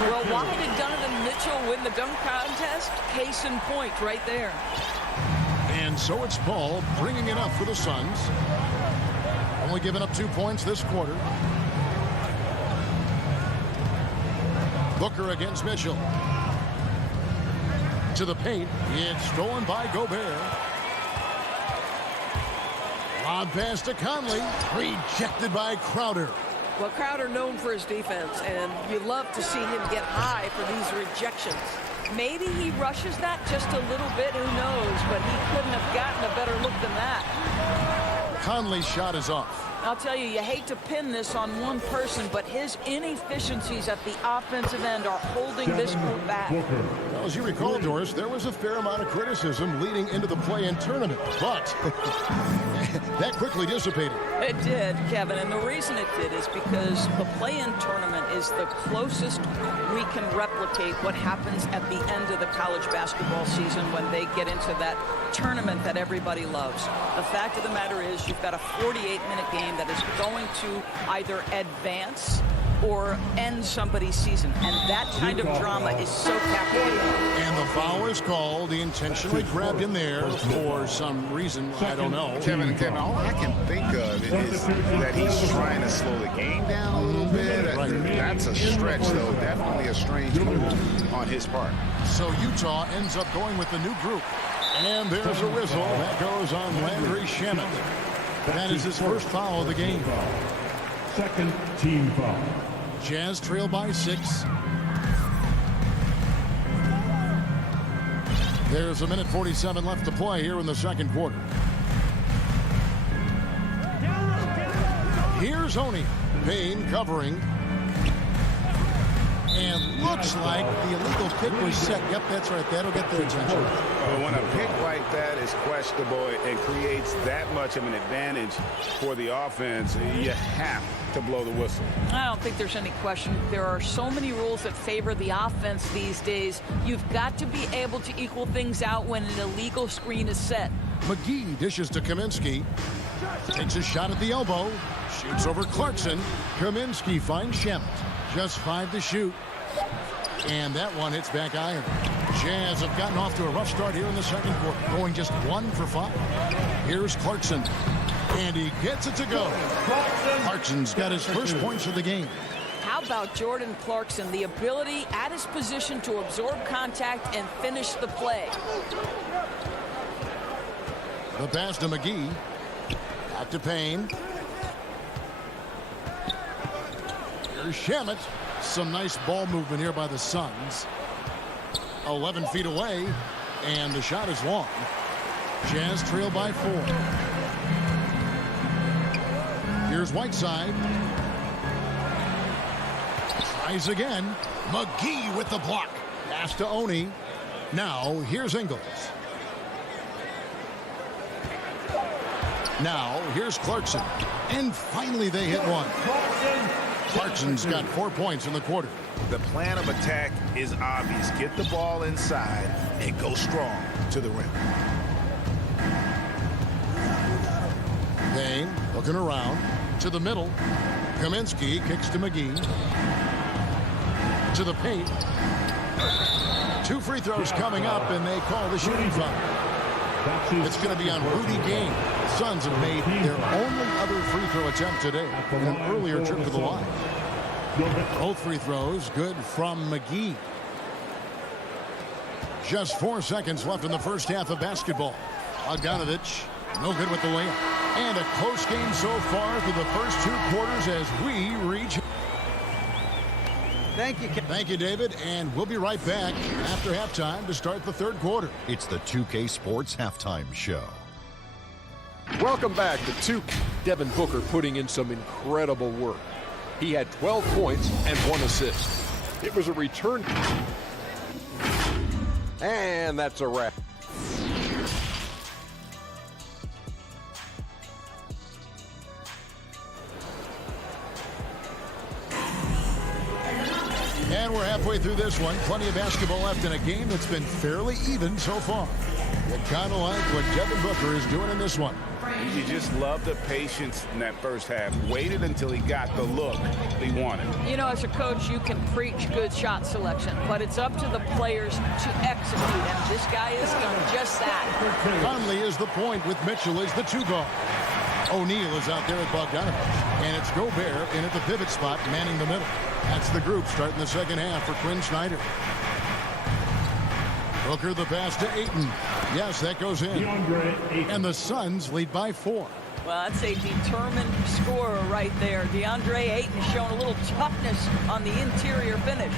Well, why did Donovan Mitchell win the dunk contest? Case in point right there. And so it's Paul bringing it up for the Suns. Only giving up 2 points this quarter. Booker against Mitchell. To the paint. It's stolen by Gobert. On pass to Conley. Rejected by Crowder. Well, Crowder known for his defense, and you love to see him get high for these rejections. Maybe he rushes that just a little bit, who knows, but he couldn't have gotten a better look than that. Conley's shot is off. I'll tell you, you hate to pin this on one person, but his inefficiencies at the offensive end are holding this group back. Well, as you recall, Doris, there was a fair amount of criticism leading into the play-in tournament, but that quickly dissipated. It did, Kevin, and the reason it did is because the play-in tournament is the closest we can replicate what happens at the end of the college basketball season when they get into that tournament that everybody loves. The fact of the matter is you've got a 48-minute game that is going to either advance or end somebody's season, and that kind of drama is so captivating. And the foul is called. He intentionally grabbed him there for some reason. I don't know. Kevin, all I can think of is that he's trying to slow the game down a little bit. That's a stretch, though. Definitely a strange move on his part. So Utah ends up going with the new group. And there's a whistle. That goes on Landry Shamet. That is his first foul of the game. Second team foul. Jazz trail by 6. There's a minute 47 left to play here in the second quarter. Here's Oni. Payne covering. And looks like the illegal pick was set. Yep, that's right. That'll get their attention. But when a pick like that is questionable and creates that much of an advantage for the offense, you have to blow the whistle. I don't think there's any question. There are so many rules that favor the offense these days. You've got to be able to equal things out when an illegal screen is set. McGee dishes to Kaminsky. Takes a shot at the elbow. Shoots over Clarkson. Kaminsky finds Shamet. Just 5 to shoot. And that one hits back iron. Jazz have gotten off to a rough start here in the second quarter, going just 1 for 5. Here's Clarkson. And he gets it to go. Clarkson's got his first points of the game. How about Jordan Clarkson, the ability at his position to absorb contact and finish the play? The pass to McGee. Back to Payne. Here's Shamet. Some nice ball movement here by the Suns. 11 feet away, and the shot is long. Jazz trail by 4. Here's Whiteside. Tries again. McGee with the block. Pass to Oni. Now, here's Ingles. Now, here's Clarkson. And finally, they hit one. Clarkson's got 4 points in the quarter. The plan of attack is obvious. Get the ball inside and go strong to the rim. Payne looking around to the middle. Kaminsky kicks to McGee. To the paint. 2 free throws coming up, and they call the shooting foul. It's going to be on Rudy Gay. The Suns have made their only other free throw attempt today in an earlier trip to the line. Both free throws good from McGee. Just 4 seconds left in the first half of basketball. Bogdanovich, no good with the layup. And a close game so far through the first 2 quarters as we reach. Thank you. Thank you, David. And we'll be right back after halftime to start the third quarter. It's the 2K Sports Halftime Show. Welcome back to 2K. Devin Booker putting in some incredible work. He had 12 points and 1 assist. It was a return. And that's a wrap. And we're halfway through this one. Plenty of basketball left in a game that's been fairly even so far. You kind of like what Devin Booker is doing in this one. You just love the patience in that first half. Waited until he got the look he wanted. You know, as a coach, you can preach good shot selection, but it's up to the players to execute, and this guy has done just that. Conley is the point with Mitchell as the 2 guard. O'Neal is out there at Bogdanovich, and it's Gobert in at the pivot spot, manning the middle. That's the group starting the second half for Quinn Snyder. Booker the pass to Ayton. Yes, that goes in. And the Suns lead by 4. Well, that's a determined scorer right there. DeAndre Ayton showing a little toughness on the interior finish.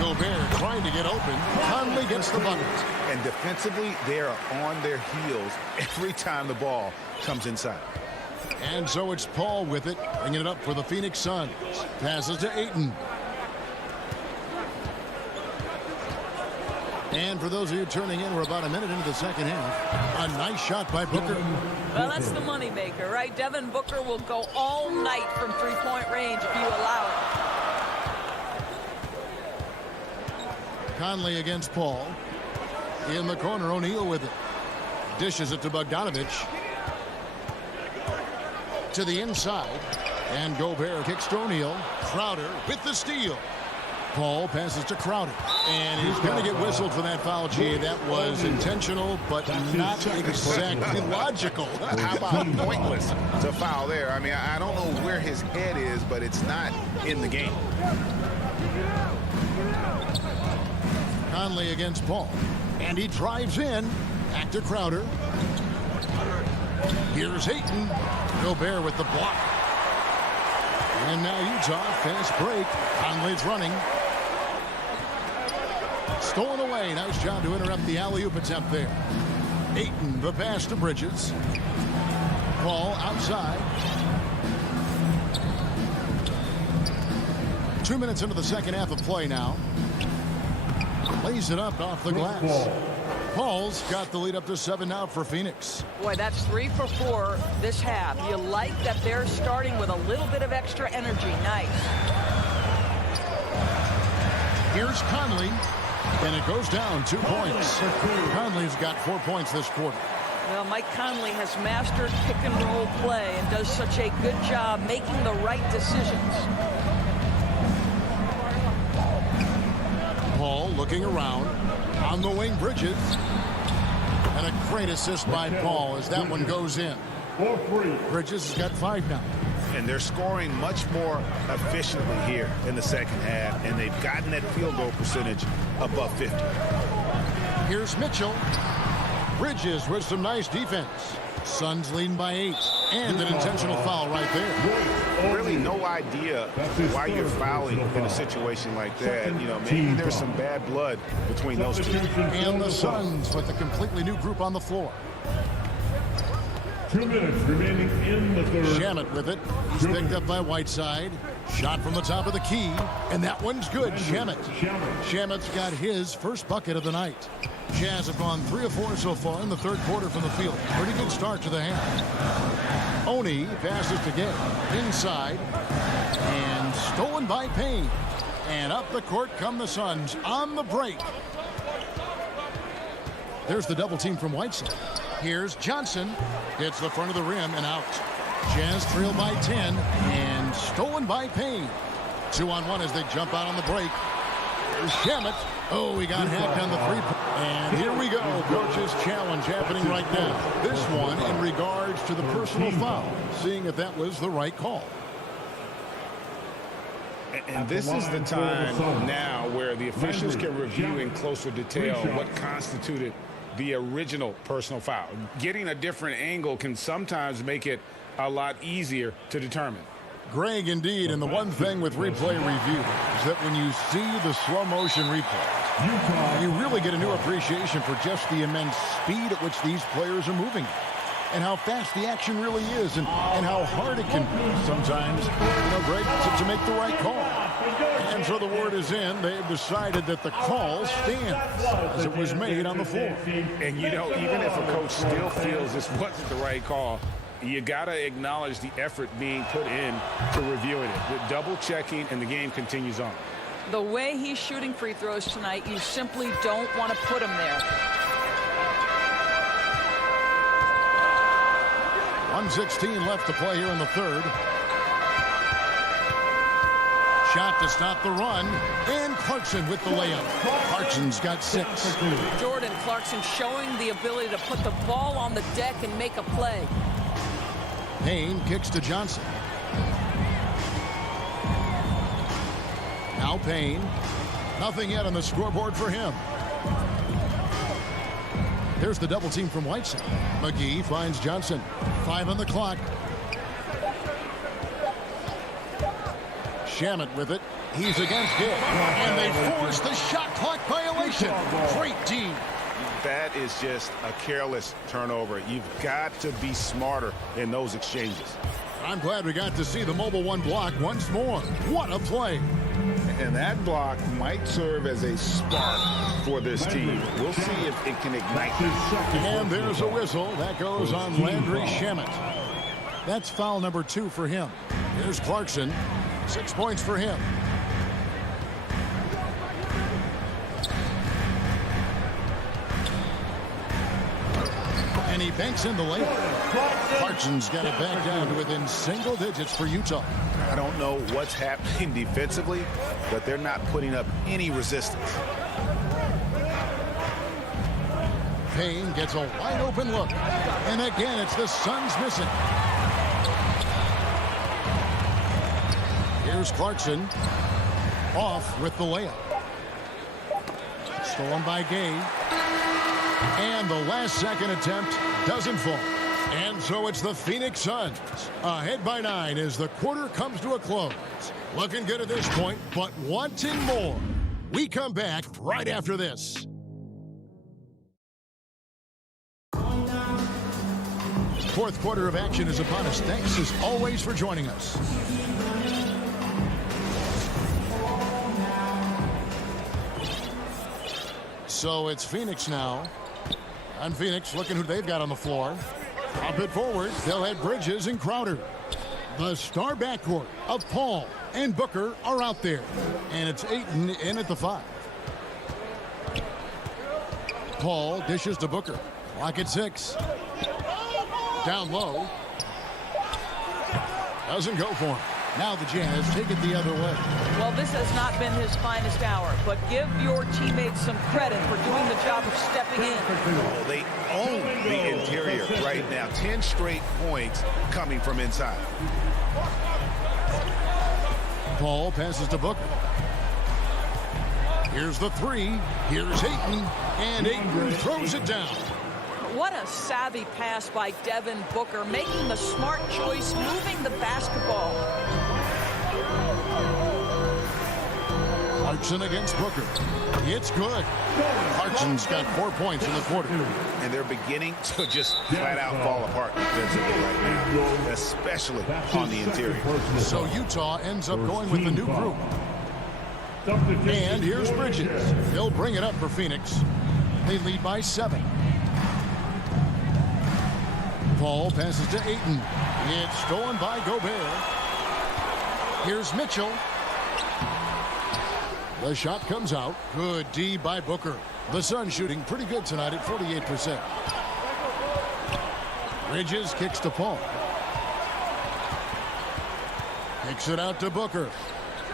Gobert trying to get open. Conley gets the bucket. And defensively, they are on their heels every time the ball comes inside. And so it's Paul with it, bringing it up for the Phoenix Suns. Passes to Ayton. And for those of you turning in, we're about a minute into the second half. A nice shot by Booker. Well, that's the moneymaker, right? Devin Booker will go all night from three-point range if you allow it. Conley against Paul. In the corner, O'Neal with it. Dishes it to Bogdanovich. To the inside. And Gobert kicks to O'Neal. Crowder with the steal. Paul passes to Crowder. And he's going to get whistled for that foul, G. That was intentional, but not exactly logical. How about pointless to foul there? I mean, I don't know where his head is, but it's not in the game. Conley against Paul. And he drives in. Back to Crowder. Here's Ayton. Gobert with the block. And now Utah, fast break. Conley's running. Stolen away. Nice job to interrupt the alley-oop attempt there. Ayton, the pass to Bridges. Paul outside. 2 minutes into the second half of play now. Lays it up off the glass. Paul's got the lead up to 7 now for Phoenix. Boy, that's 3 for 4 this half. You like that they're starting with a little bit of extra energy. Nice. Here's Conley, and it goes down 2 points. Conley's got 4 points this quarter. Well, Mike Conley has mastered pick and roll play and does such a good job making the right decisions. Paul looking around. On the wing, Bridges. And a great assist by Paul as that one goes in. Bridges has got 5 now. And they're scoring much more efficiently here in the second half, and they've gotten that field goal percentage above 50. Here's Mitchell. Bridges with some nice defense. Suns leading by 8. And an intentional foul right there. Really no idea why you're fouling in a situation like that. You know, maybe there's some bad blood between those two. And the Suns with a completely new group on the floor. 2 minutes remaining in the third. Shamet with it. He's picked up by Whiteside. Shot from the top of the key. And that one's good. Shamet. Shamet's got his first bucket of the night. Jazz have gone 3 of 4 so far in the third quarter from the field. Pretty good start to the half. Oni passes to Gay. Inside. And stolen by Payne. And up the court come the Suns on the break. There's the double team from Whiteside. Here's Johnson. Hits the front of the rim and out. Jazz trail by 10 and stolen by Payne. 2-on-1 as they jump out on the break. Here's Shamet. Oh, he got hacked on the 3-point. And here we go. Coach's challenge happening right now. This one in regards to the personal foul. Seeing if that was the right call. And this is the time now where the officials can review in closer detail what constituted the original personal foul. Getting a different angle can sometimes make it a lot easier to determine. Greg, indeed, and the one thing with replay review is that when you see the slow motion replay, you really get a new appreciation for just the immense speed at which these players are moving and how fast the action really is and how hard it can be sometimes, Greg, to make the right call. And so the word is in. They've decided that the call stands as it was made on the floor. And, even if a coach still feels this wasn't the right call, you got to acknowledge the effort being put in to reviewing it. The double checking, and the game continues on. The way he's shooting free throws tonight, you simply don't want to put him there. 1:16 left to play here in the third. Shot to stop the run. And Clarkson with the layup. Clarkson's got 6. Jordan Clarkson showing the ability to put the ball on the deck and make a play. Payne kicks to Johnson. Now Payne. Nothing yet on the scoreboard for him. There's the double team from Whiteside. McGee finds Johnson. 5 on the clock. Shamet with it. He's against Gibb. And they force the shot clock violation. Great D. That is just a careless turnover. You've got to be smarter in those exchanges. I'm glad we got to see the Mobile One block once more. What a play. And that block might serve as a spark for this team. We'll see if it can ignite. And there's a whistle. That goes on Landry Shamet. That's foul number 2 for him. Here's Clarkson. 6 points for him. And he banks in the layup. Clarkson's got it back down to within single digits for Utah. I don't know what's happening defensively, but they're not putting up any resistance. Payne gets a wide open look. And again, it's the Suns missing. Here's Clarkson. Off with the layup. Stolen by Gay. And the last second attempt doesn't fall. And so it's the Phoenix Suns ahead by 9 as the quarter comes to a close. Looking good at this point, but wanting more. We come back right after this. Fourth quarter of action is upon us. Thanks as always for joining us. So it's Phoenix now. And Phoenix looking who they've got on the floor. Up it forward. They'll head Bridges and Crowder. The star backcourt of Paul and Booker are out there. And it's Ayton in at the 5. Paul dishes to Booker. Clock at 6. Down low. Doesn't go for him. Now the Jazz take it the other way. Well, this has not been his finest hour, but give your teammates some credit for doing the job of stepping in. Oh, they own the interior right now. 10 straight points coming from inside. Paul passes to Booker. Here's the 3. Here's Ayton. And Ayton throws it down. What a savvy pass by Devin Booker, making the smart choice, moving the basketball. Clarkson against Booker. It's good. Clarkson's got 4 points in the quarter. And they're beginning to just flat out fall apart defensively right now, especially on the interior. So Utah ends up going with the new group. And here's Bridges. He'll bring it up for Phoenix. They lead by 7. Paul passes to Ayton. It's stolen by Gobert. Here's Mitchell. The shot comes out. Good D by Booker. The Suns shooting pretty good tonight at 48%. Bridges kicks to Paul. Kicks it out to Booker.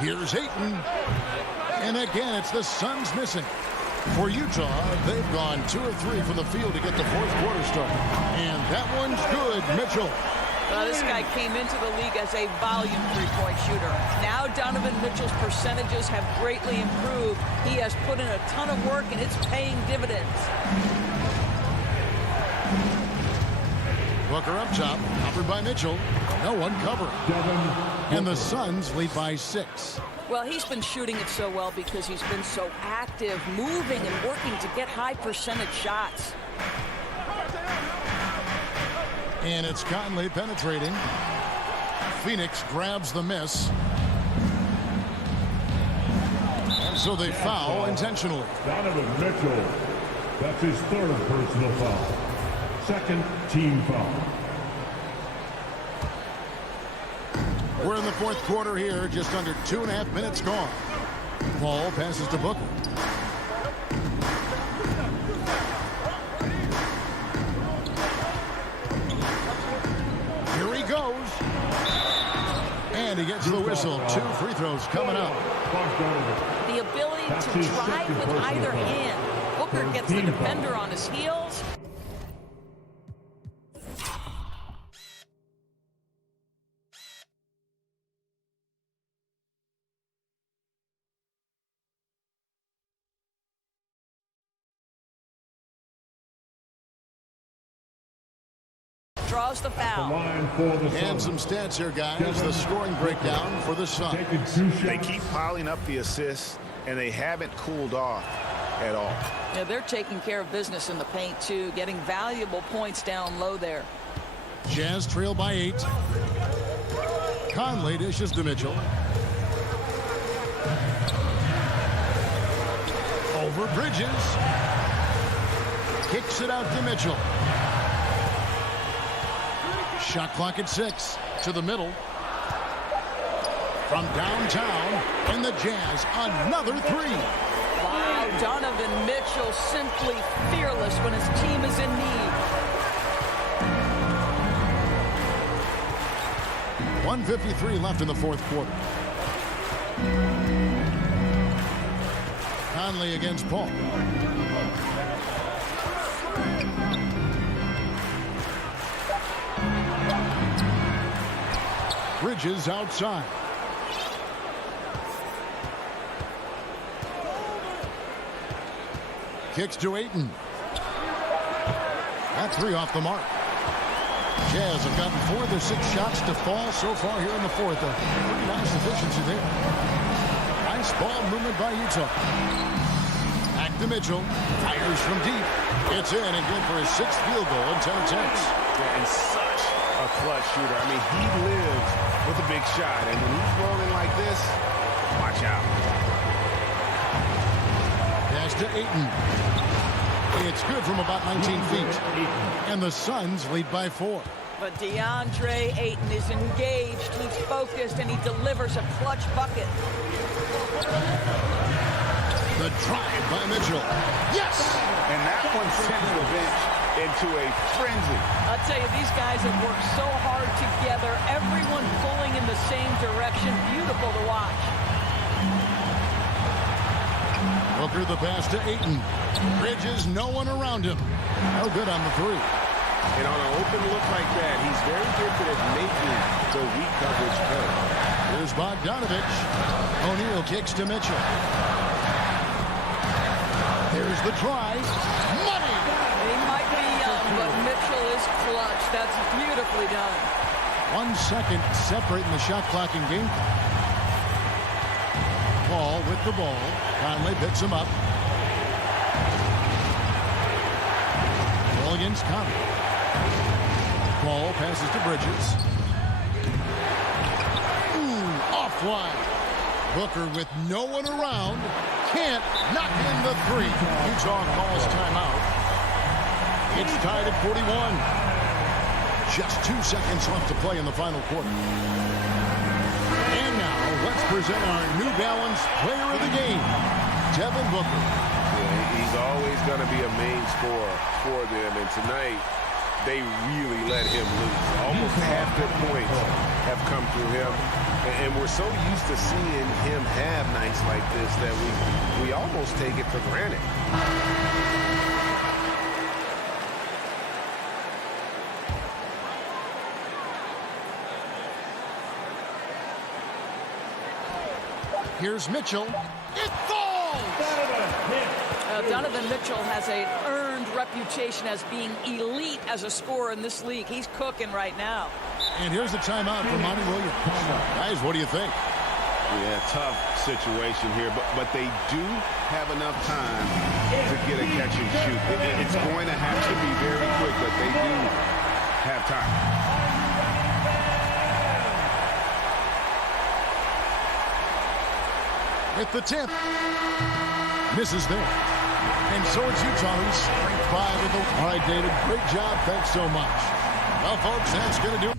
Here's Ayton. And again, it's the Suns missing. For Utah, they've gone 2 or 3 from the field to get the fourth quarter started. And that one's good, Mitchell. This guy came into the league as a volume three-point shooter. Now Donovan Mitchell's percentages have greatly improved. He has put in a ton of work, and it's paying dividends. Booker up top, covered by Mitchell. No one covering. And the Suns lead by 6. Well, he's been shooting it so well because he's been so active, moving and working to get high percentage shots. And it's Conley penetrating. Phoenix grabs the miss. And so they foul intentionally. Donovan Mitchell, that's his 3rd personal foul. 2nd team foul. We're in the 4th quarter here, just under 2.5 minutes gone. Paul passes to Booker. Here he goes. And he gets the whistle. 2 free throws coming up. The ability to drive with either hand. Booker gets the defender on his heels. draws the foul. And some stats here, guys. The scoring breakdown for the Suns. They keep piling up the assists, and they haven't cooled off at all. Yeah, they're taking care of business in the paint, too, getting valuable points down low there. Jazz trail by 8. Conley dishes to Mitchell. Over Bridges. Kicks it out to Mitchell. Shot clock at 6. To the middle. From downtown. And the Jazz another 3. Wow, Donovan Mitchell simply fearless when his team is in need. 1:53 left in the fourth quarter. Conley against Paul. Bridges outside. Kicks to Ayton. That 3 off the mark. Jazz have gotten 4 of their 6 shots to fall so far here in the fourth. A pretty nice efficiency there. Nice ball movement by Utah. Back to Mitchell. Fires from deep. It's in and good for his 6th field goal in 10 attempts. And such a clutch shooter. I mean, he lives with a big shot. And when he's rolling like this, watch out. Pass to Ayton. It's good from about 19 feet. And the Suns lead by 4. But DeAndre Ayton is engaged, he's focused, and he delivers a clutch bucket. The drive by Mitchell. Yes! And that one sent the bench into a frenzy. I'll tell you, these guys have worked so hard together, everyone pulling in the same direction. Beautiful to watch. Booker the pass to Ayton. Bridges, no one around him. No good on the 3. And on an open look like that, he's very gifted at making the weak coverage play. Here's Bogdanovich. O'Neal kicks to Mitchell. Here's the try. Money! He might be young, but Mitchell is clutch. That's beautifully done. 1 second separating the shot clock in game. Paul with the ball. Conley picks him up. Ball against Conley. Ball passes to Bridges. Ooh, offline. Booker with no one around. Can't knock in the 3. Utah calls timeout. It's tied at 41. Just 2 seconds left to play in the final quarter. And now, let's present our New Balance Player of the Game, Devin Booker. Yeah, he's always going to be a main scorer for them, and tonight they really let him loose. Almost half their points have come through him, and we're so used to seeing him have nights like this that we almost take it for granted. Here's Mitchell. It falls! Donovan Mitchell has an earned reputation as being elite as a scorer in this league. He's cooking right now. And here's the timeout for Monty Williams. Guys, what do you think? Yeah, tough situation here, but they do have enough time to get a catch and shoot. It's going to have to be very quick, but they do have time. At the tip. Misses there. And so it's Utah who's strength 5 with the... All right, David, great job. Thanks so much. Well, folks, that's going to do it.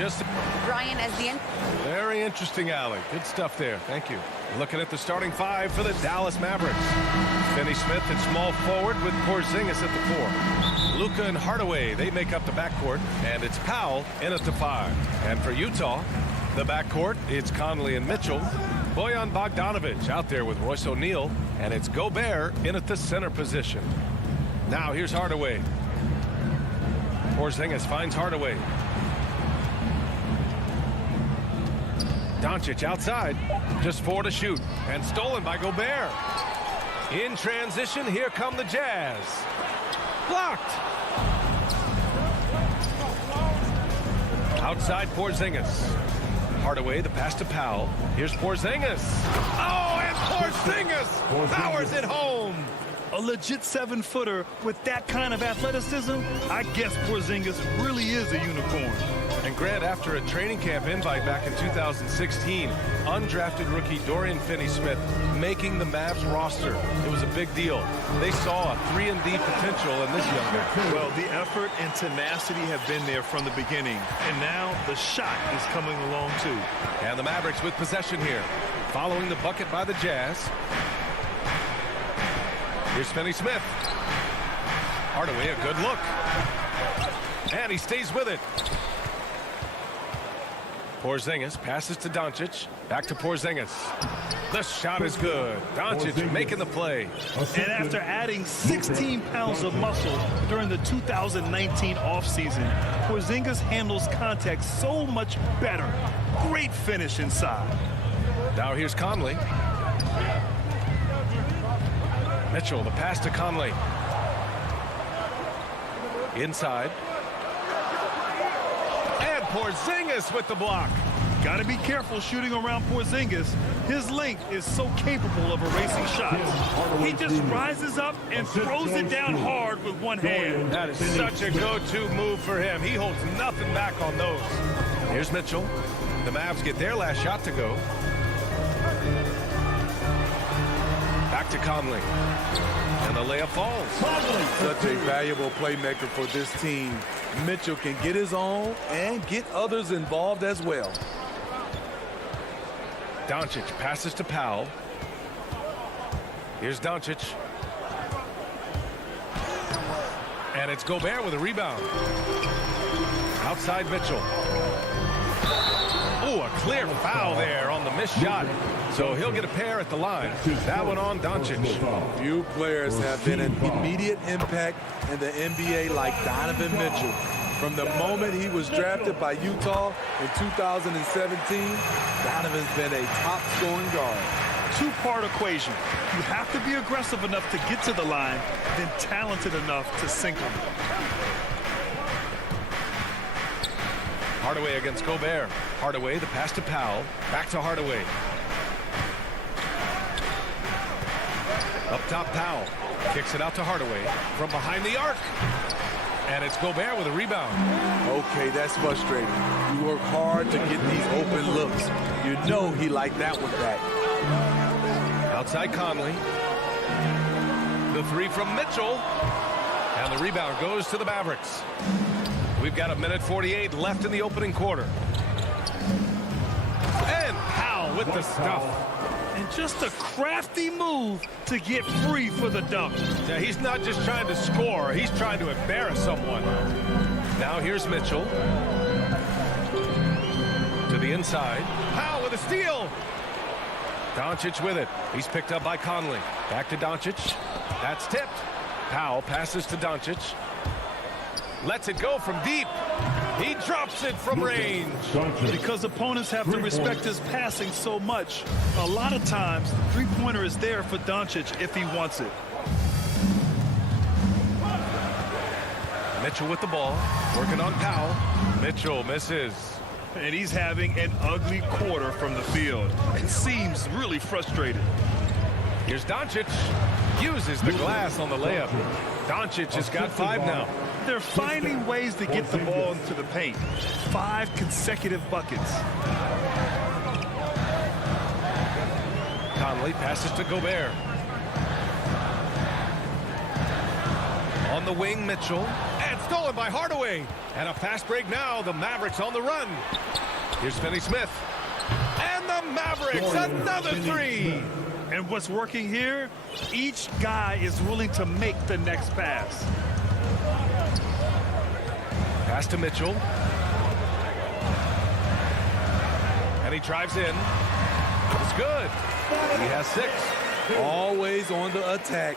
just... Brian, as the end. Very interesting, Allie. Good stuff there. Thank you. Looking at the starting five for the Dallas Mavericks. Finney Smith at small forward with Porzingis at the 4. Luka and Hardaway, they make up the backcourt. And it's Powell in at the 5. And for Utah, the backcourt, it's Conley and Mitchell. Bojan Bogdanovic out there with Royce O'Neal. And it's Gobert in at the center position. Now here's Hardaway. Porzingis finds Hardaway. Doncic outside. Just 4 to shoot. And stolen by Gobert. In transition, here come the Jazz. Blocked. Outside Porzingis. Hardaway, the pass to Powell. Here's Porzingis. Oh, and Porzingis powers it home. A legit 7-footer with that kind of athleticism, I guess Porzingis really is a unicorn. And Grant, after a training camp invite back in 2016, undrafted rookie Dorian Finney-Smith making the Mavs roster. It was a big deal. They saw a 3-and-D potential in this young man. Well, the effort and tenacity have been there from the beginning. And now the shot is coming along too. And the Mavericks with possession here. Following the bucket by the Jazz. Here's Finney-Smith. Hardaway, a good look. And he stays with it. Porzingis passes to Doncic. Back to Porzingis. The shot is good. Doncic making the play. And after adding 16 pounds of muscle during the 2019 offseason, Porzingis handles contact so much better. Great finish inside. Now here's Conley. Mitchell, the pass to Conley. Inside. And Porzingis with the block. Got to be careful shooting around Porzingis. His length is so capable of erasing shots. He just rises up and throws it down hard with one hand. That is such a go-to move for him. He holds nothing back on those. Here's Mitchell. The Mavs get their last shot to go. Back to Conley. And the layup falls. Such a valuable playmaker for this team. Mitchell can get his own and get others involved as well. Doncic passes to Powell. Here's Doncic. And it's Gobert with a rebound. Outside Mitchell. Oh, a clear foul there on the missed shot. So he'll get a pair at the line. That one on Doncic. Few players have been an immediate impact in the NBA like Donovan Mitchell. From the moment he was drafted by Utah in 2017, Donovan's been a top scoring guard. Two-part equation. You have to be aggressive enough to get to the line, then talented enough to sink them. Hardaway against Gobert. Hardaway, the pass to Powell. Back to Hardaway. Up top, Powell. Kicks it out to Hardaway from behind the arc. And it's Gobert with a rebound. Okay, that's frustrating. You work hard to get these open looks. You know he liked that one back. Outside Conley. The three from Mitchell. And the rebound goes to the Mavericks. We've got 1:48 left in the opening quarter. And Powell with the stuff. And just a crafty move to get free for the dunk. Yeah, he's not just trying to score. He's trying to embarrass someone. Now here's Mitchell. To the inside. Powell with a steal. Doncic with it. He's picked up by Conley. Back to Doncic. That's tipped. Powell passes to Doncic. Lets it go from deep. He drops it from range. Because opponents have to respect his passing so much. A lot of times, the three-pointer is there for Doncic if he wants it. Mitchell with the ball. Working on Powell. Mitchell misses. And he's having an ugly quarter from the field. It seems really frustrated. Here's Doncic. Uses the glass on the layup. Doncic has got 5 now. They're finding ways to get the ball into the paint. 5 consecutive buckets. Conley passes to On the wing, Mitchell. And Stolen by Hardaway. And a fast break now. The Mavericks on the run. Here's Finney-Smith. And the Mavericks, another three. And what's working here, each guy is willing to make the next pass. Pass to Mitchell. And he drives in. It's good. He has 6. Always on the attack.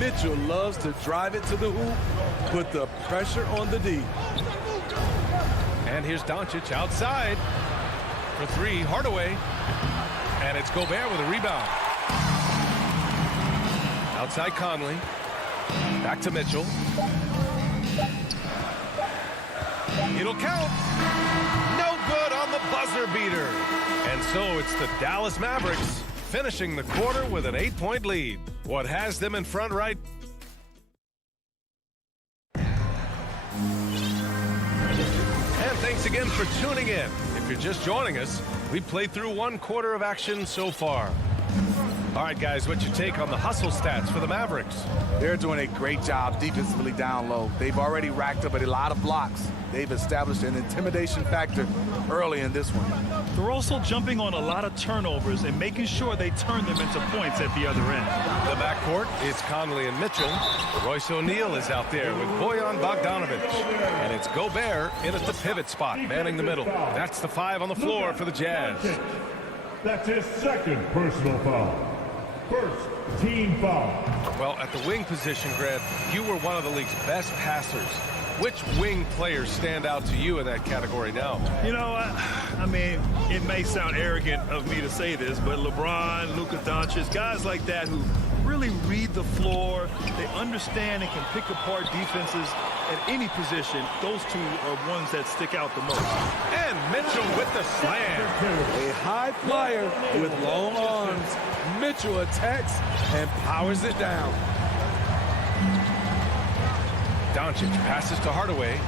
Mitchell loves to drive it to the hoop, put the pressure on the D. And here's Doncic outside for 3. Hardaway. And it's Gobert with a rebound. Outside Conley. Back to Mitchell. It'll count. No good on the buzzer beater. And so it's the Dallas Mavericks finishing the quarter with an 8-point lead. What has them in front right? And thanks again for tuning in. If you're just joining us, we've played through 1 quarter of action so far. All right, guys, what's your take on the hustle stats for the Mavericks? They're doing a great job defensively down low. They've already racked up a lot of blocks. They've established an intimidation factor early in this one. They're also jumping on a lot of turnovers and making sure they turn them into points at the other end. The backcourt is Conley and Mitchell. Royce O'Neal is out there with Bojan Bogdanovic. And it's Gobert in at the pivot spot, manning the middle. That's the 5 on the floor for the Jazz. That's his 2nd personal foul. First team foul. Well, at the wing position, Grant, you were one of the league's best passers. Which wing players stand out to you in that category now? You know, I mean, it may sound arrogant of me to say this, but LeBron, Luka Doncic, guys like that who really read the floor, they understand and can pick apart defenses at any position. Those 2 are ones that stick out the most. And Mitchell with the slam. A high flyer with long arms. Mitchell attacks and powers it down. Doncic passes to Hardaway.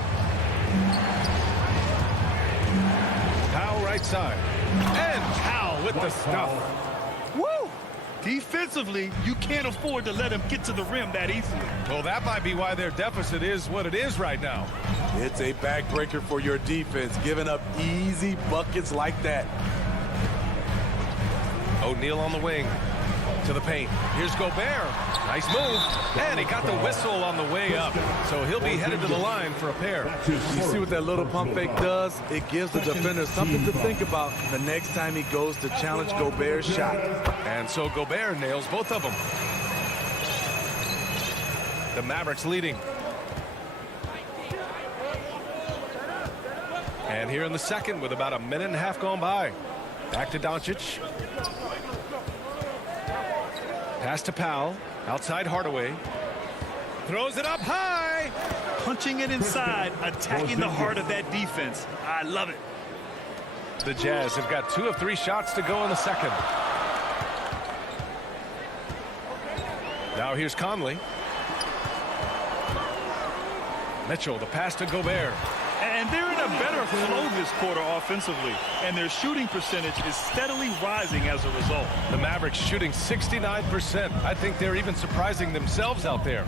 Powell right side. And Powell with the stuff. Woo! Defensively, you can't afford to let him get to the rim that easily. Well, that might be why their deficit is what it is right now. It's a backbreaker for your defense, giving up easy buckets like that. O'Neal on the wing. To the paint. Here's Gobert. Nice move. And he got the whistle on the way up. So he'll be headed to the line for a pair. You see what that little pump fake does? It gives the defender something to think about the next time he goes to challenge Gobert's shot. And so Gobert nails both of them. The Mavericks leading. And here in the second with about a minute and a half gone by. Back to Doncic. Pass to Powell. Outside Hardaway. Throws it up high. Punching it inside, attacking the heart of that defense. I love it. The Jazz have got 2 of 3 shots to go in the second. Now here's Conley. Mitchell, the pass to Gobert. And they're in a better flow this quarter offensively, and their shooting percentage is steadily rising as a result. The Mavericks shooting 69%. I think they're even surprising themselves out there.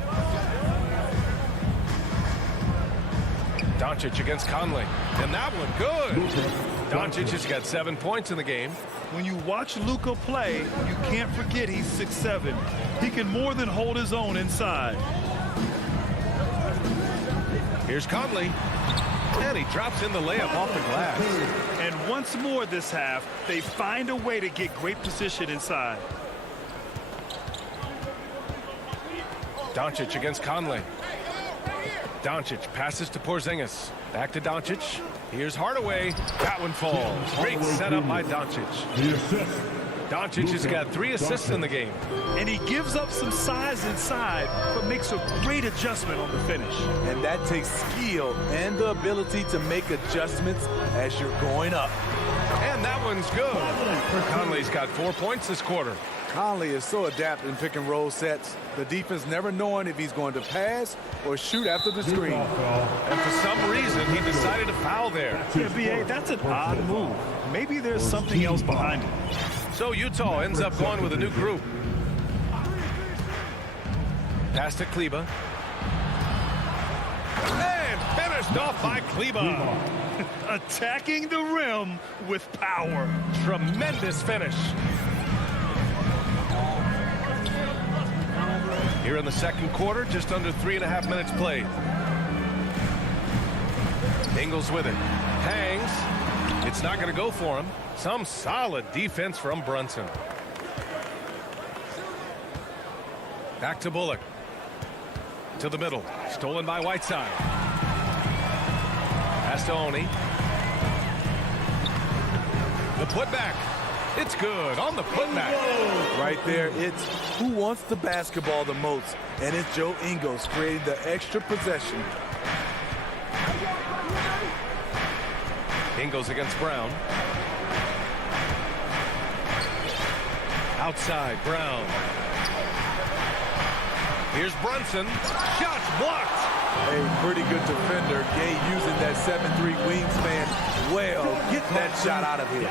Doncic against Conley. And that one good. Doncic has got 7 points in the game. When you watch Luka play, you can't forget he's 6'7". He can more than hold his own inside. Here's Conley. And he drops in the layup off the glass. And once more this half, they find a way to get great position inside. Doncic against Conley. Doncic passes to Porzingis. Back to Doncic. Here's Hardaway. That one falls. Great setup by Doncic. Doncic has got 3 assists in the game. And he gives up some size inside, but makes a great adjustment on the finish. And that takes skill and the ability to make adjustments as you're going up. And that one's good. Conley's got 4 points this quarter. Conley is so adept in pick and roll sets. The defense never knowing if he's going to pass or shoot after the screen. And for some reason, he decided to foul there. Yeah, B.A., that's an odd move. Maybe there's something else behind it. So Utah ends up going with a new group. Pass to Kleba. And Finished off by Kleba. Attacking the rim with power. Tremendous finish. Here in the second quarter, just under 3.5 minutes played. Ingles with it. Hangs. It's not going to go for him. Some solid defense from Brunson. Back to Bullock. To the middle. Stolen by Whiteside. Pass to Oni. The putback. It's good on the putback. Right there, it's who wants the basketball the most, and it's Joe Ingles creating the extra possession. Ingles against Brown. Outside, Brown. Here's Brunson. Shots blocked. A pretty good defender. Gay using that 7'3" wingspan well. Get that shot out of here.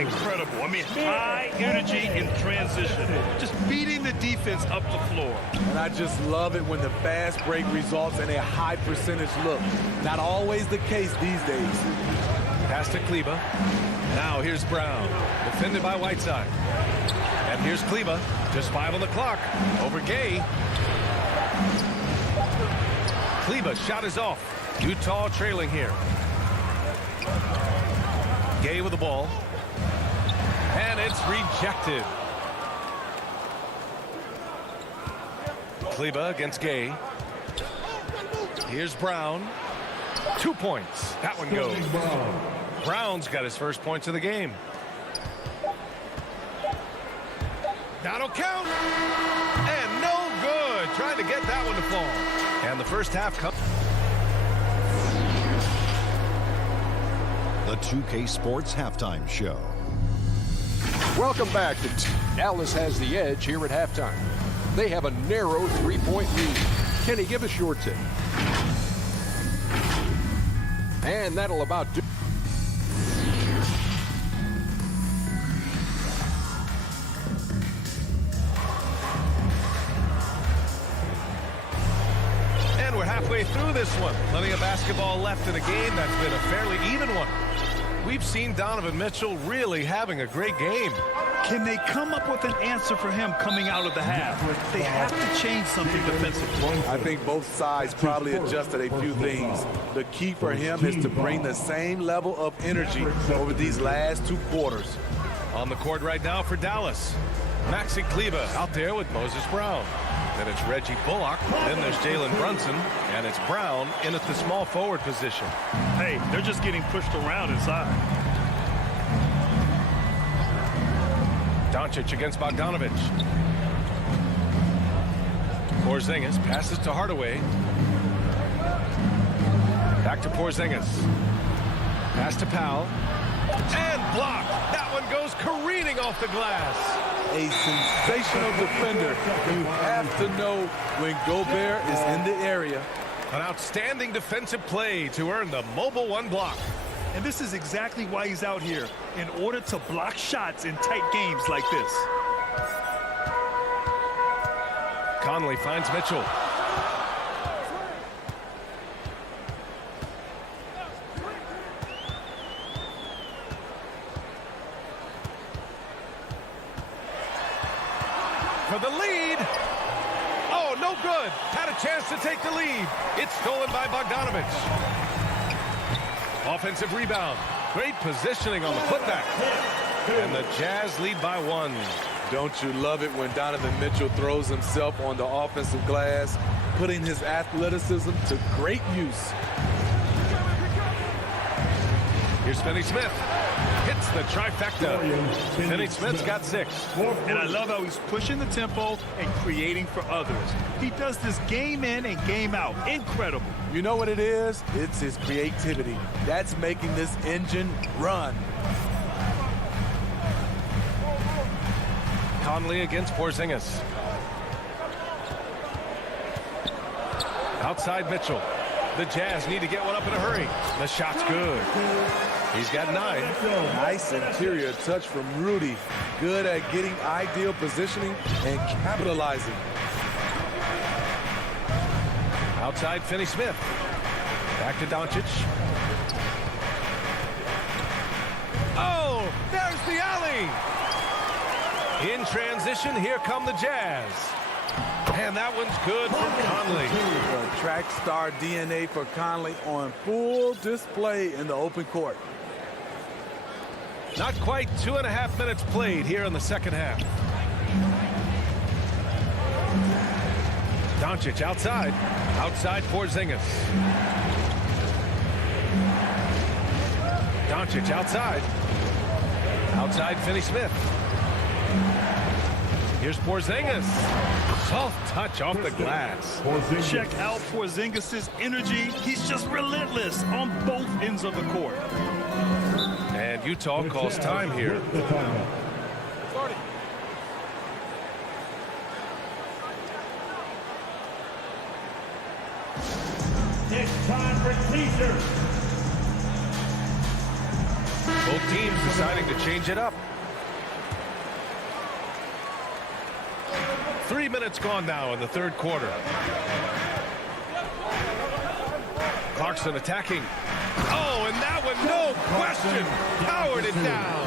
Incredible. I mean, high energy in transition. Just beating the defense up the floor. And I just love it when the fast break results in a high percentage look. Not always the case these days. Pass to Kleba. Now here's Brown. Defended by Whiteside. And here's Kleba. Just 5 on the clock. Over Gay. Kleba shot is off. Utah trailing here. Gay with the ball. And it's rejected. Kleba against Gay. Here's Brown. 2 points. That one goes. Brown's got his first points of the game. That'll count. And no good. Trying to get that one to fall. And the first half comes. The 2K Sports Halftime Show. Welcome back to Dallas has the edge here at halftime. They have a narrow 3-point lead. Kenny, give us your tip. And that'll about do. And we're halfway through this one. Plenty of basketball left in a game that's been a fairly even one. We've seen Donovan Mitchell really having a great game. Can they come up with an answer for him coming out of the half? They have to change something defensively. I think both sides probably adjusted a few things. The key for him is to bring the same level of energy over these last 2 quarters. On the court right now for Dallas. Maxi Kleba out there with Moses Brown. Then it's Reggie Bullock. Then there's Jalen Brunson. And it's Brown in at the small forward position. Hey, they're just getting pushed around inside. Doncic against Bogdanovich. Porzingis passes to Hardaway. Back to Porzingis. Pass to Powell. And blocked. That one goes careening off the glass. A sensational defender. You have to know when Gobert is in the area. An outstanding defensive play to earn the Mobile 1 block. And this is exactly why he's out here, in order to block shots in tight games like this. Conley finds Mitchell. For the lead. Oh, no good. Had a chance to take the lead. It's stolen by Bogdanovich. Offensive rebound. Great positioning on the putback. And the Jazz lead by 1. Don't you love it when Donovan Mitchell throws himself on the offensive glass, putting his athleticism to great use. Here's Finney-Smith. Hits the trifecta. Finney-Smith's got 6. And I love how he's pushing the tempo and creating for others. He does this game in and game out. Incredible. You know what it is? It's his creativity. That's making this engine run. Conley against Porzingis. Outside Mitchell. The Jazz need to get one up in a hurry. The shot's good. He's got 9. Nice interior touch from Rudy. Good at getting ideal positioning and capitalizing. Outside Finney-Smith. Back to Doncic. Oh, there's the alley. In transition, here come the Jazz. And that one's good from Conley. Track star DNA for Conley on full display in the open court. Not quite 2.5 minutes played here in the second half. Doncic outside. Outside Porzingis. Doncic outside. Outside Finney-Smith. Here's Porzingis. Soft touch off the glass. Check out Porzingis' energy. He's just relentless on both ends of the court. And Utah calls time here. It's time for teasers. Both teams deciding to change it up. 3 minutes gone now in the third quarter. Clarkson attacking. Oh, and that one, no question, powered it down.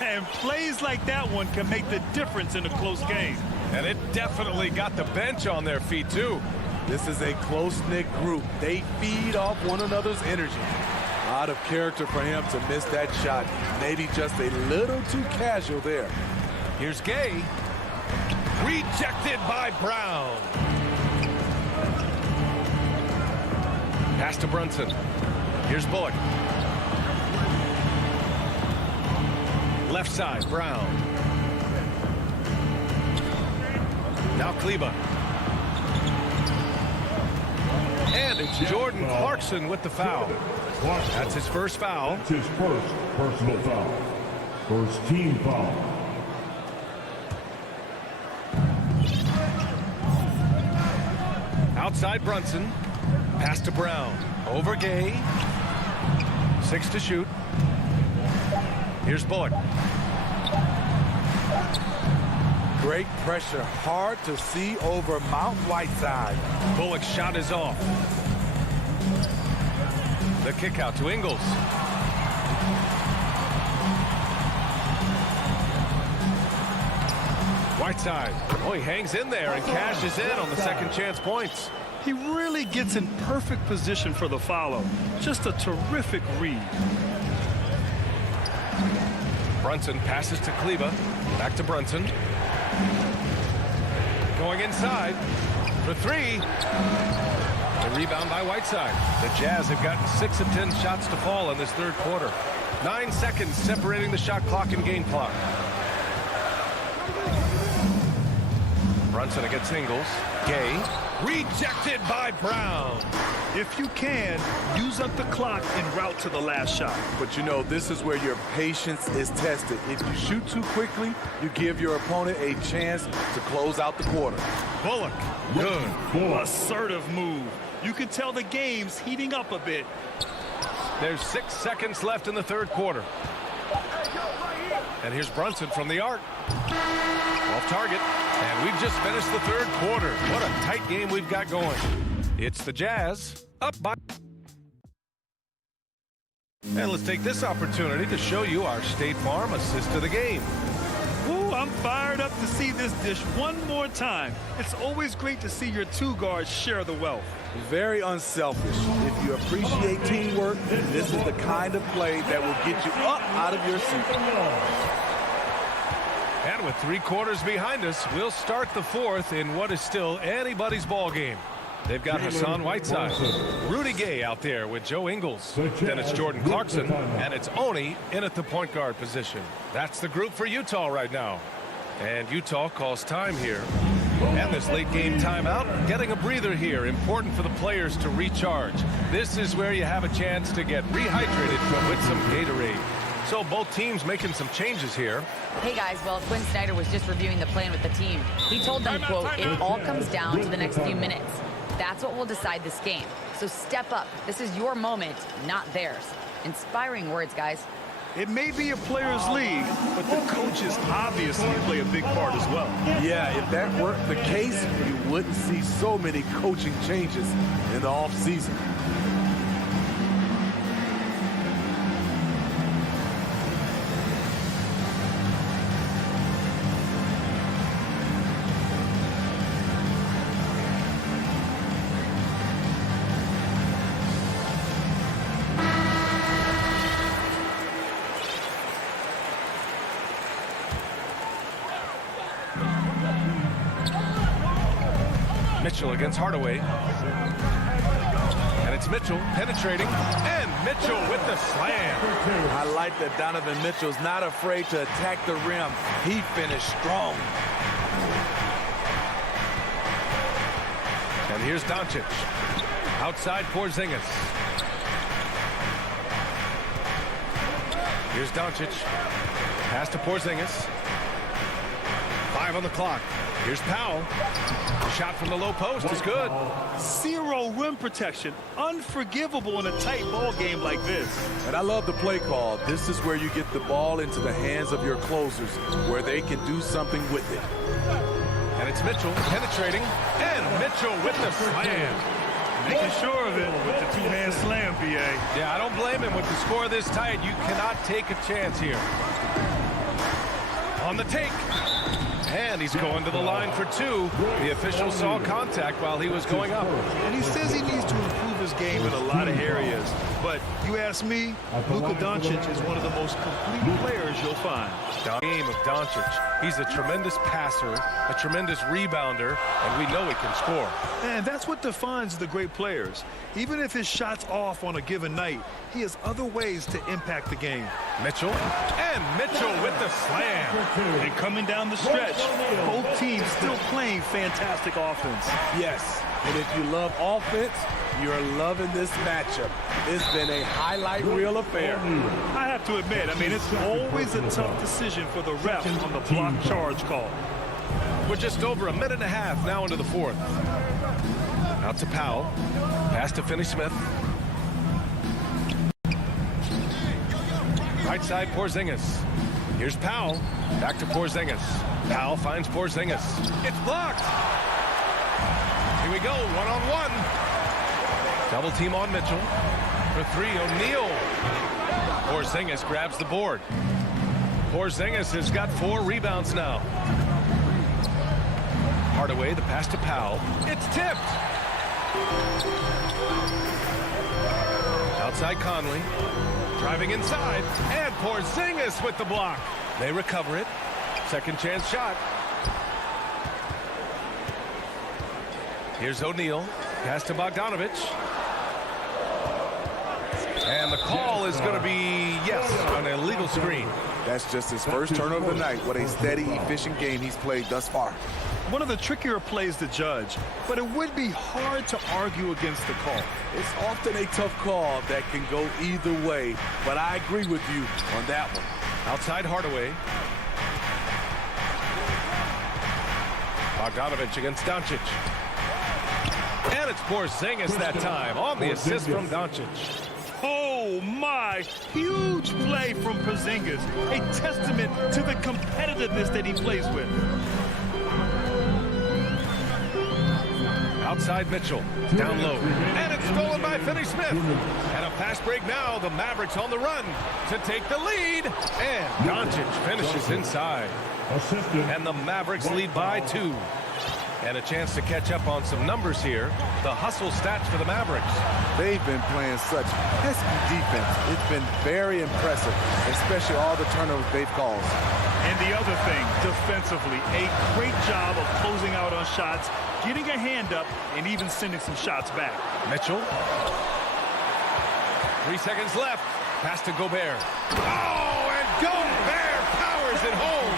And plays like that one can make the difference in a close game. And it definitely got the bench on their feet, too. This is a close-knit group. They feed off one another's energy. Out of character for him to miss that shot. Maybe just a little too casual there. Here's Gay. Rejected by Brown. Pass to Brunson. Here's Bullock. Left side, Brown. Now Kleba. And it's Jordan Clarkson with the foul. That's his first foul. That's his first personal foul. First team foul. Outside Brunson. Pass to Brown. Over Gay. 6 to shoot. Here's Bullock. Great pressure. Hard to see over Mount Whiteside. Bullock's shot is off. The kick out to Ingles. Whiteside. Oh, he hangs in there and cashes in on the second chance points. He really gets in perfect position for the follow. Just a terrific read. Brunson passes to Kleba. Back to Brunson. Going inside for 3. The rebound by Whiteside. The Jazz have gotten 6 of 10 shots to fall in this third quarter. 9 seconds separating the shot clock and game clock. Brunson against Ingles. Gay. Rejected by Brown. If you can, use up the clock en route to the last shot. But you know, this is where your patience is tested. If you shoot too quickly, you give your opponent a chance to close out the quarter. Bullock. Good. Assertive move. You can tell the game's heating up a bit. There's 6 seconds left in the third quarter. And here's Brunson from the arc. Off target. And we've just finished the third quarter. What a tight game we've got going. It's the Jazz up by. And let's take this opportunity to show you our State Farm assist of the game. Ooh, I'm fired up to see this dish one more time. It's always great to see your two guards share the wealth. Very unselfish. If you appreciate teamwork, this is the kind of play that will get you up out of your seat. And with 3 quarters behind us, we'll start the fourth in what is still anybody's ball game. They've got Hassan Whiteside, Rudy Gay out there with Joe Ingles. Then it's Jordan Clarkson, and it's Oni in at the point guard position. That's the group for Utah right now. And Utah calls time here. And this late game timeout, getting a breather here. Important for the players to recharge. This is where you have a chance to get rehydrated with some Gatorade. So both teams making some changes here. Hey guys, well, Quinn Snyder was just reviewing the plan with the team. He told them, quote, it all comes down to the next few minutes. That's what will decide this game. So step up. This is your moment, not theirs. Inspiring words, guys. It may be a players' league, but the coaches obviously play a big part as well. Yeah, if that weren't the case, you wouldn't see so many coaching changes in the offseason. Mitchell against Hardaway. And it's Mitchell penetrating. And Mitchell with the slam. I like that Donovan Mitchell's not afraid to attack the rim. He finished strong. And here's Doncic. Outside Porzingis. Here's Doncic. Pass to Porzingis. 5 on the clock. Here's Powell. Shot from the low post is good. Zero rim protection. Unforgivable in a tight ball game like this. And I love the play call. This is where you get the ball into the hands of your closers, where they can do something with it. And it's Mitchell penetrating. And Mitchell with the slam. Making sure of it with the two-hand slam, B.A. Yeah, I don't blame him with the score this tight. You cannot take a chance here. On the take. And he's going to the line for 2. The official saw contact while he was going up. And he says he needs to improve his game in a lot of areas. But you ask me, Luka Doncic is one of the most complete players you'll find. Game of Doncic. He's a tremendous passer, a tremendous rebounder, and we know he can score. And that's what defines the great players. Even if his shot's off on a given night, he has other ways to impact the game. Mitchell, and Mitchell with the slam. And coming down the stretch, both teams still playing fantastic offense. Yes, and if you love offense, you're loving this matchup. It's been a highlight reel affair. I have to admit, I mean, it's always a tough decision for the ref on the block charge call. We're just over a minute and a half now into the 4th. Out to Powell. Pass to Finney-Smith. Right side, Porzingis. Here's Powell. Back to Porzingis. Powell finds Porzingis. It's blocked. Here we go, one-on-one. Double team on Mitchell. For 3, O'Neal. Porzingis grabs the board. Porzingis has got 4 rebounds now. Hardaway, the pass to Powell. It's tipped. Outside Conley. Driving inside. And Porzingis with the block. They recover it. Second chance shot. Here's O'Neal. Pass to Bogdanovich. And the call is going to be, yes, an illegal screen. That's just his first turnover of the night. What a steady, efficient game he's played thus far. One of the trickier plays to judge, but it would be hard to argue against the call. It's often a tough call that can go either way, but I agree with you on that one. Outside Hardaway. Bogdanovich against Doncic. And it's Porzingis that time on the assist from Doncic. Oh, my. Huge play from Porzingis. A testament to the competitiveness that he plays with. Outside Mitchell. Down low. And it's stolen by Finney-Smith. And a fast break now. The Mavericks on the run to take the lead. And Doncic finishes inside. And the Mavericks lead by 2. And a chance to catch up on some numbers here. The hustle stats for the Mavericks. They've been playing such pesky defense. It's been very impressive, especially all the turnovers they've caused. And the other thing, defensively, a great job of closing out on shots, getting a hand up, and even sending some shots back. Mitchell. 3 seconds left. Pass to Gobert. Oh, and Gobert powers it home.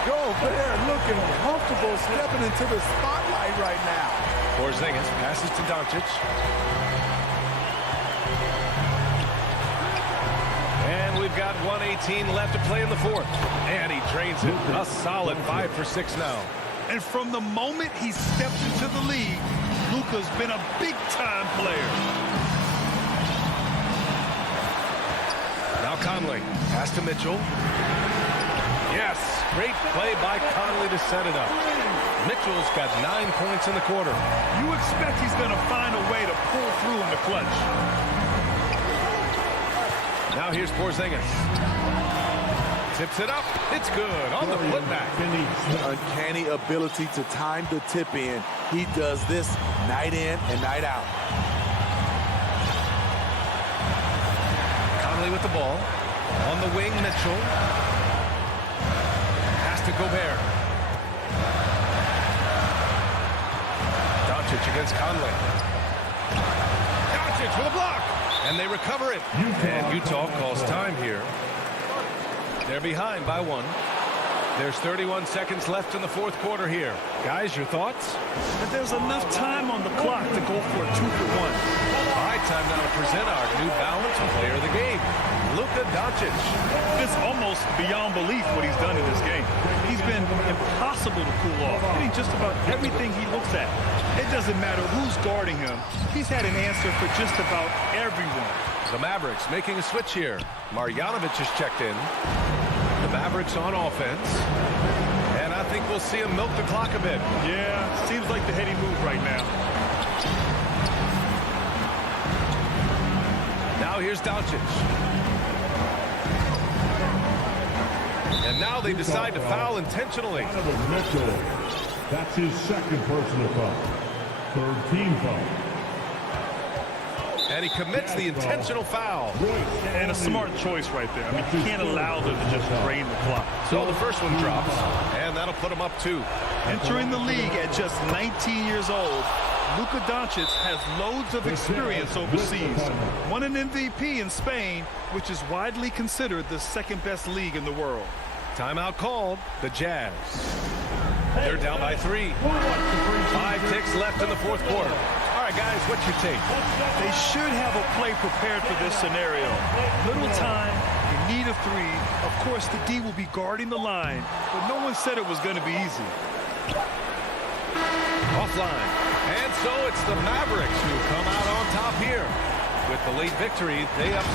Gobert looking comfortable stepping into the spotlight right now. Porzingis passes to Doncic. And we've got 1:18 left to play in the 4th. And he drains it. A solid 5 for 6 now. And from the moment he stepped into the league, Luka's been a big-time player. Now Conley. Pass to Mitchell. Yes, great play by Conley to set it up. Mitchell's got 9 points in the quarter. You expect he's going to find a way to pull through in the clutch. Now here's Porzingis. Tips it up. It's good on the putback. Uncanny ability to time the tip in. He does this night in and night out. Conley with the ball. On the wing, Mitchell. To Gobert. Doncic against Conley. Doncic with a block. And they recover it. And Utah calls time here. They're behind by 1. There's 31 seconds left in the fourth quarter here. Guys, your thoughts? But there's enough time on the clock to go for a 2-for-1. All right, time now to present our New Balance player of the game, Luka Doncic. It's almost beyond belief what he's done in this game. He's been impossible to cool off, hitting just about everything he looks at. It doesn't matter who's guarding him. He's had an answer for just about everyone. The Mavericks making a switch here. Marjanovic is checked in. The Mavericks on offense. And I think we'll see him milk the clock a bit. Yeah, seems like the heady move right now. Now here's Doncic. And now they decide to foul intentionally. Mitchell. That's his second personal foul. Third team foul. And he commits the intentional foul. And a smart choice right there. I mean, you can't allow them to just drain the clock. So the first one drops, and that'll put him up 2. Entering the league at just 19 years old, Luka Doncic has loads of experience overseas. Won an MVP in Spain, which is widely considered the second-best league in the world. Timeout called. The Jazz. They're down by 3. 5 ticks left in the fourth quarter. All right, guys, what's your take? They should have a play prepared for this scenario. Little time, in need of 3. Of course, the D will be guarding the line, but no one said it was going to be easy. Offline. And so it's the Mavericks who come out on top here. With the late victory, they up.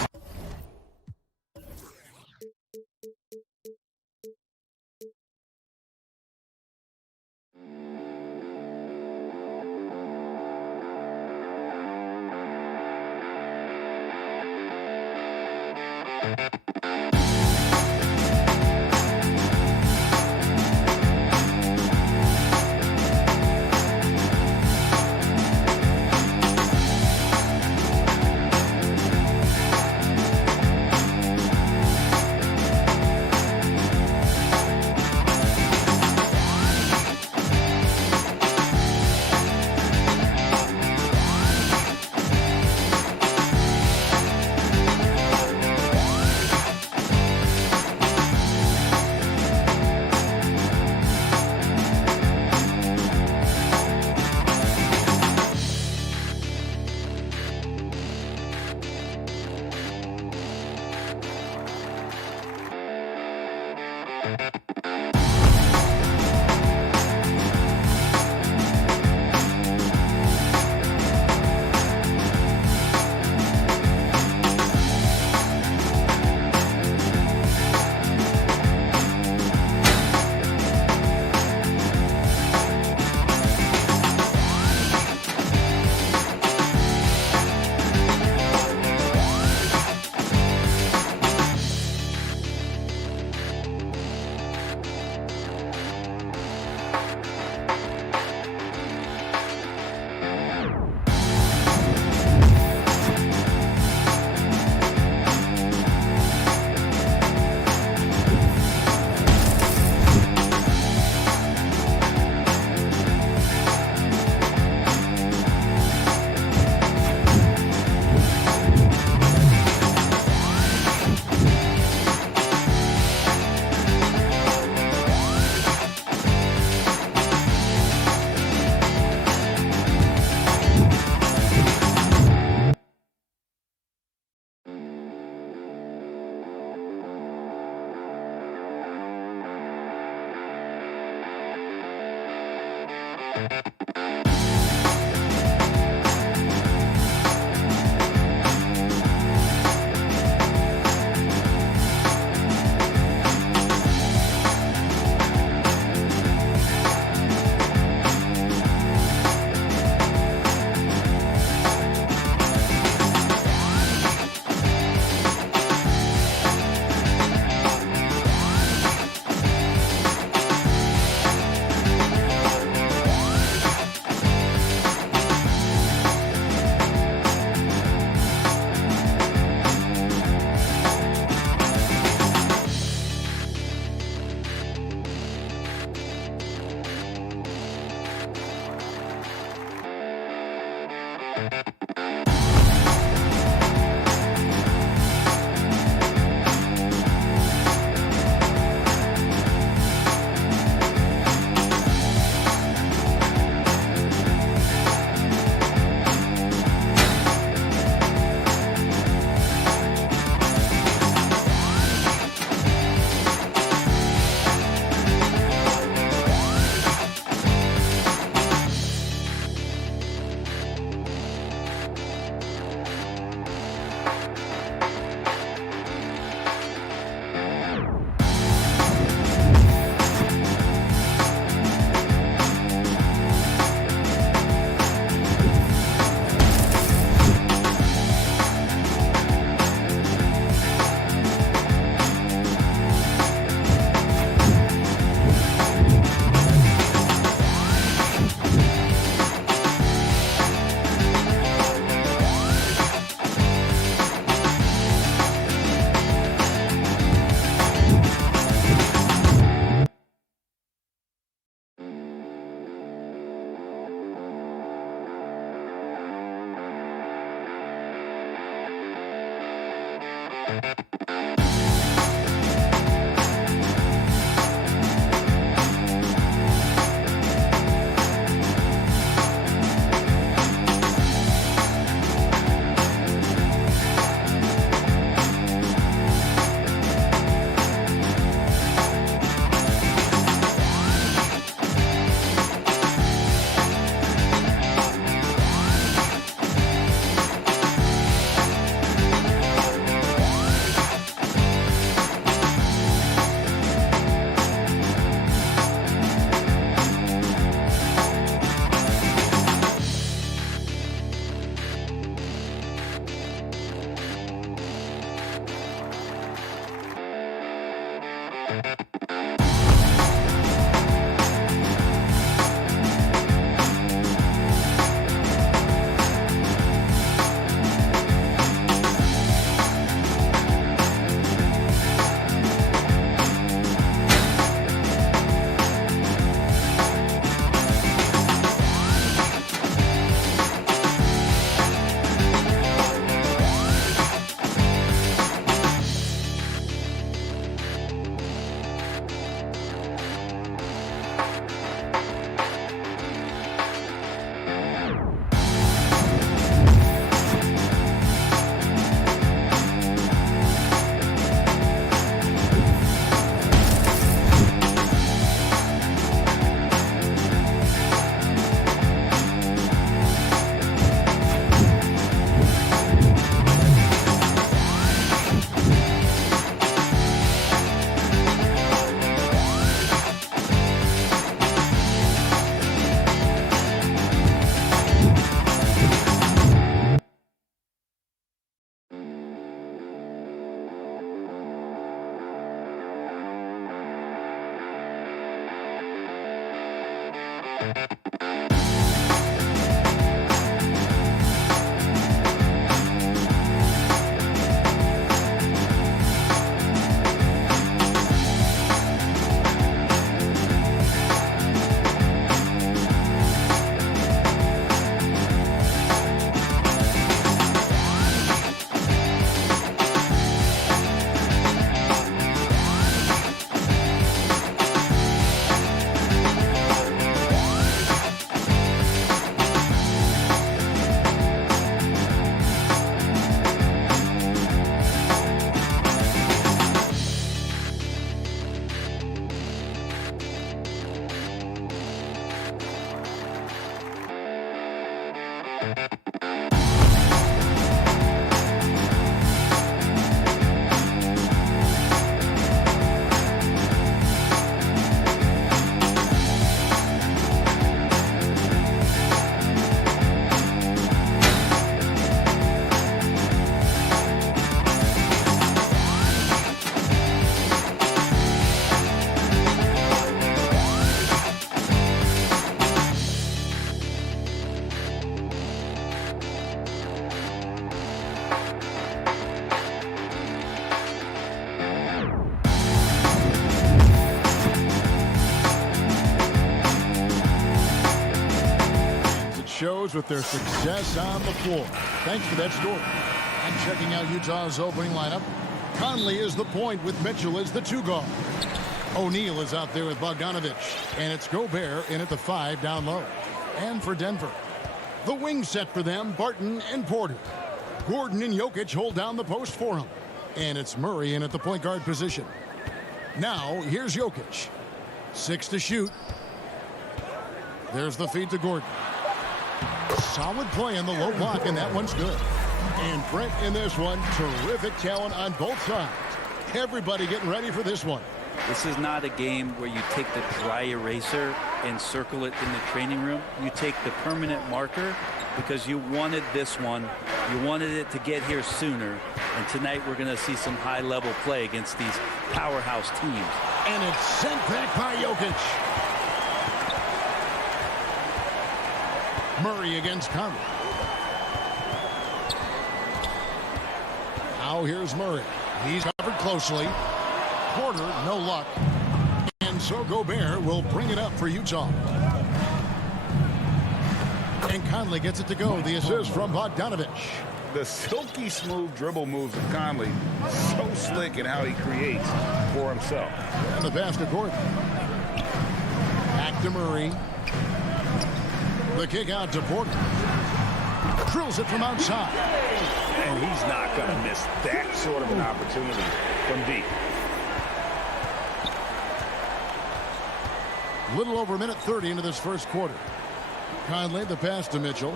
shows with their success on the floor. Thanks for that story. And checking out Utah's opening lineup, Conley is the point with Mitchell as the 2 guard. O'Neal is out there with Bogdanovich, and it's Gobert in at the 5 down low. And for Denver, the wing set for them, Barton and Porter. Gordon and Jokic hold down the post for him. And it's Murray in at the point guard position. Now, here's Jokic. 6 to shoot. There's the feed to Gordon. Solid play in the low block, and that one's good. And Brent in this one, terrific talent on both sides. Everybody getting ready for this one. This is not a game where you take the dry eraser and circle it in the training room. You take the permanent marker because you wanted this one. You wanted it to get here sooner. And tonight we're going to see some high-level play against these powerhouse teams. And it's sent back by Jokic. Murray against Conley. Now here's Murray. He's covered closely. Porter, no luck. And so Gobert will bring it up for Utah. And Conley gets it to go. The assist from Bogdanovich. The silky smooth dribble moves of Conley. So slick in how he creates for himself. And the pass to Gordon. Back to Murray. The kick out to Porter. Drills it from outside. And he's not going to miss that sort of an opportunity from deep. Little over a minute 30 into this first quarter. Conley, the pass to Mitchell.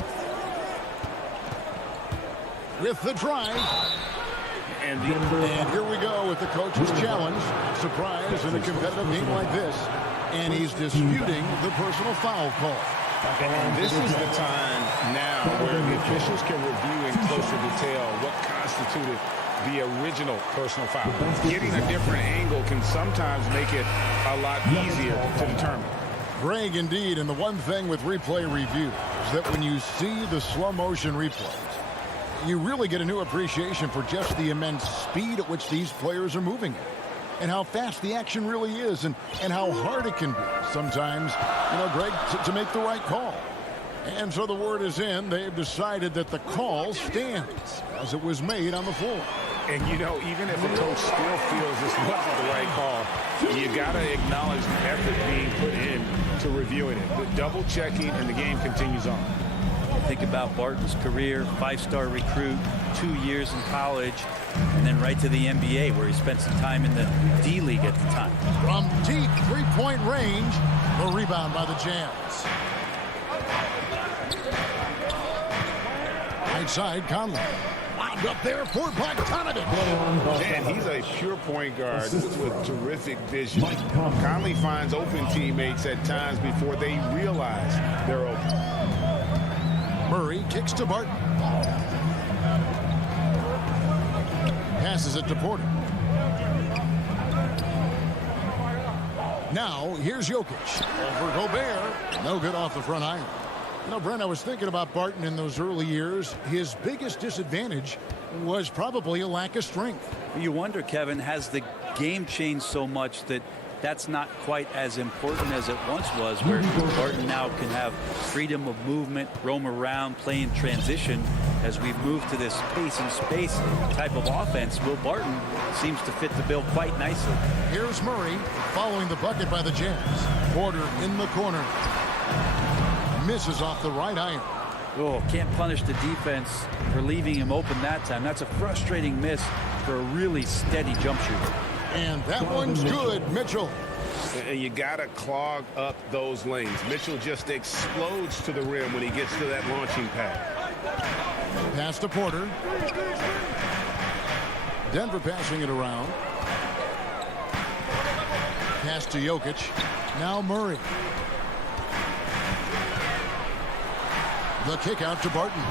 With the drive. And here we go with the coach's challenge. Surprise in a competitive game like this. And he's disputing the personal foul call. And this is the time now where the officials can review in closer detail what constituted the original personal foul. Getting a different angle can sometimes make it a lot easier to determine. Greg, indeed, and the one thing with replay review is that when you see the slow motion replays, you really get a new appreciation for just the immense speed at which these players are moving and how fast the action really is and how hard it can be sometimes, Greg, to make the right call. And so the word is in. They've decided that the call stands as it was made on the floor. And, even if a coach still feels this wasn't the right call, you got to acknowledge the effort being put in to reviewing it. The double checking, and the game continues on. Think about Barton's career, 5-star recruit, 2 years in college, and then right to the NBA where he spent some time in the D-League at the time. From deep three-point range, the rebound by the Jazz. Right side, Conley. Wound up there for Bogdanovich. And he's a pure point guard with terrific vision. Conley finds open teammates at times before they realize they're open. Murray kicks to Barton. Passes it to Porter. Now, here's Jokic. Over Gobert. No good off the front iron. Brent, I was thinking about Barton in those early years. His biggest disadvantage was probably a lack of strength. You wonder, Kevin, has the game changed so much that that's not quite as important as it once was, where Barton now can have freedom of movement, roam around, play in transition. As we've moved to this pace and space type of offense, Will Barton seems to fit the bill quite nicely. Here's Murray following the bucket by the Jazz. Porter in the corner. Misses off the right iron. Oh, can't punish the defense for leaving him open that time. That's a frustrating miss for a really steady jump shooter. And that one's good, Mitchell. You got to clog up those lanes. Mitchell just explodes to the rim when he gets to that launching pad. Pass to Porter. Denver passing it around. Pass to Jokic. Now Murray. The kick out to Barton.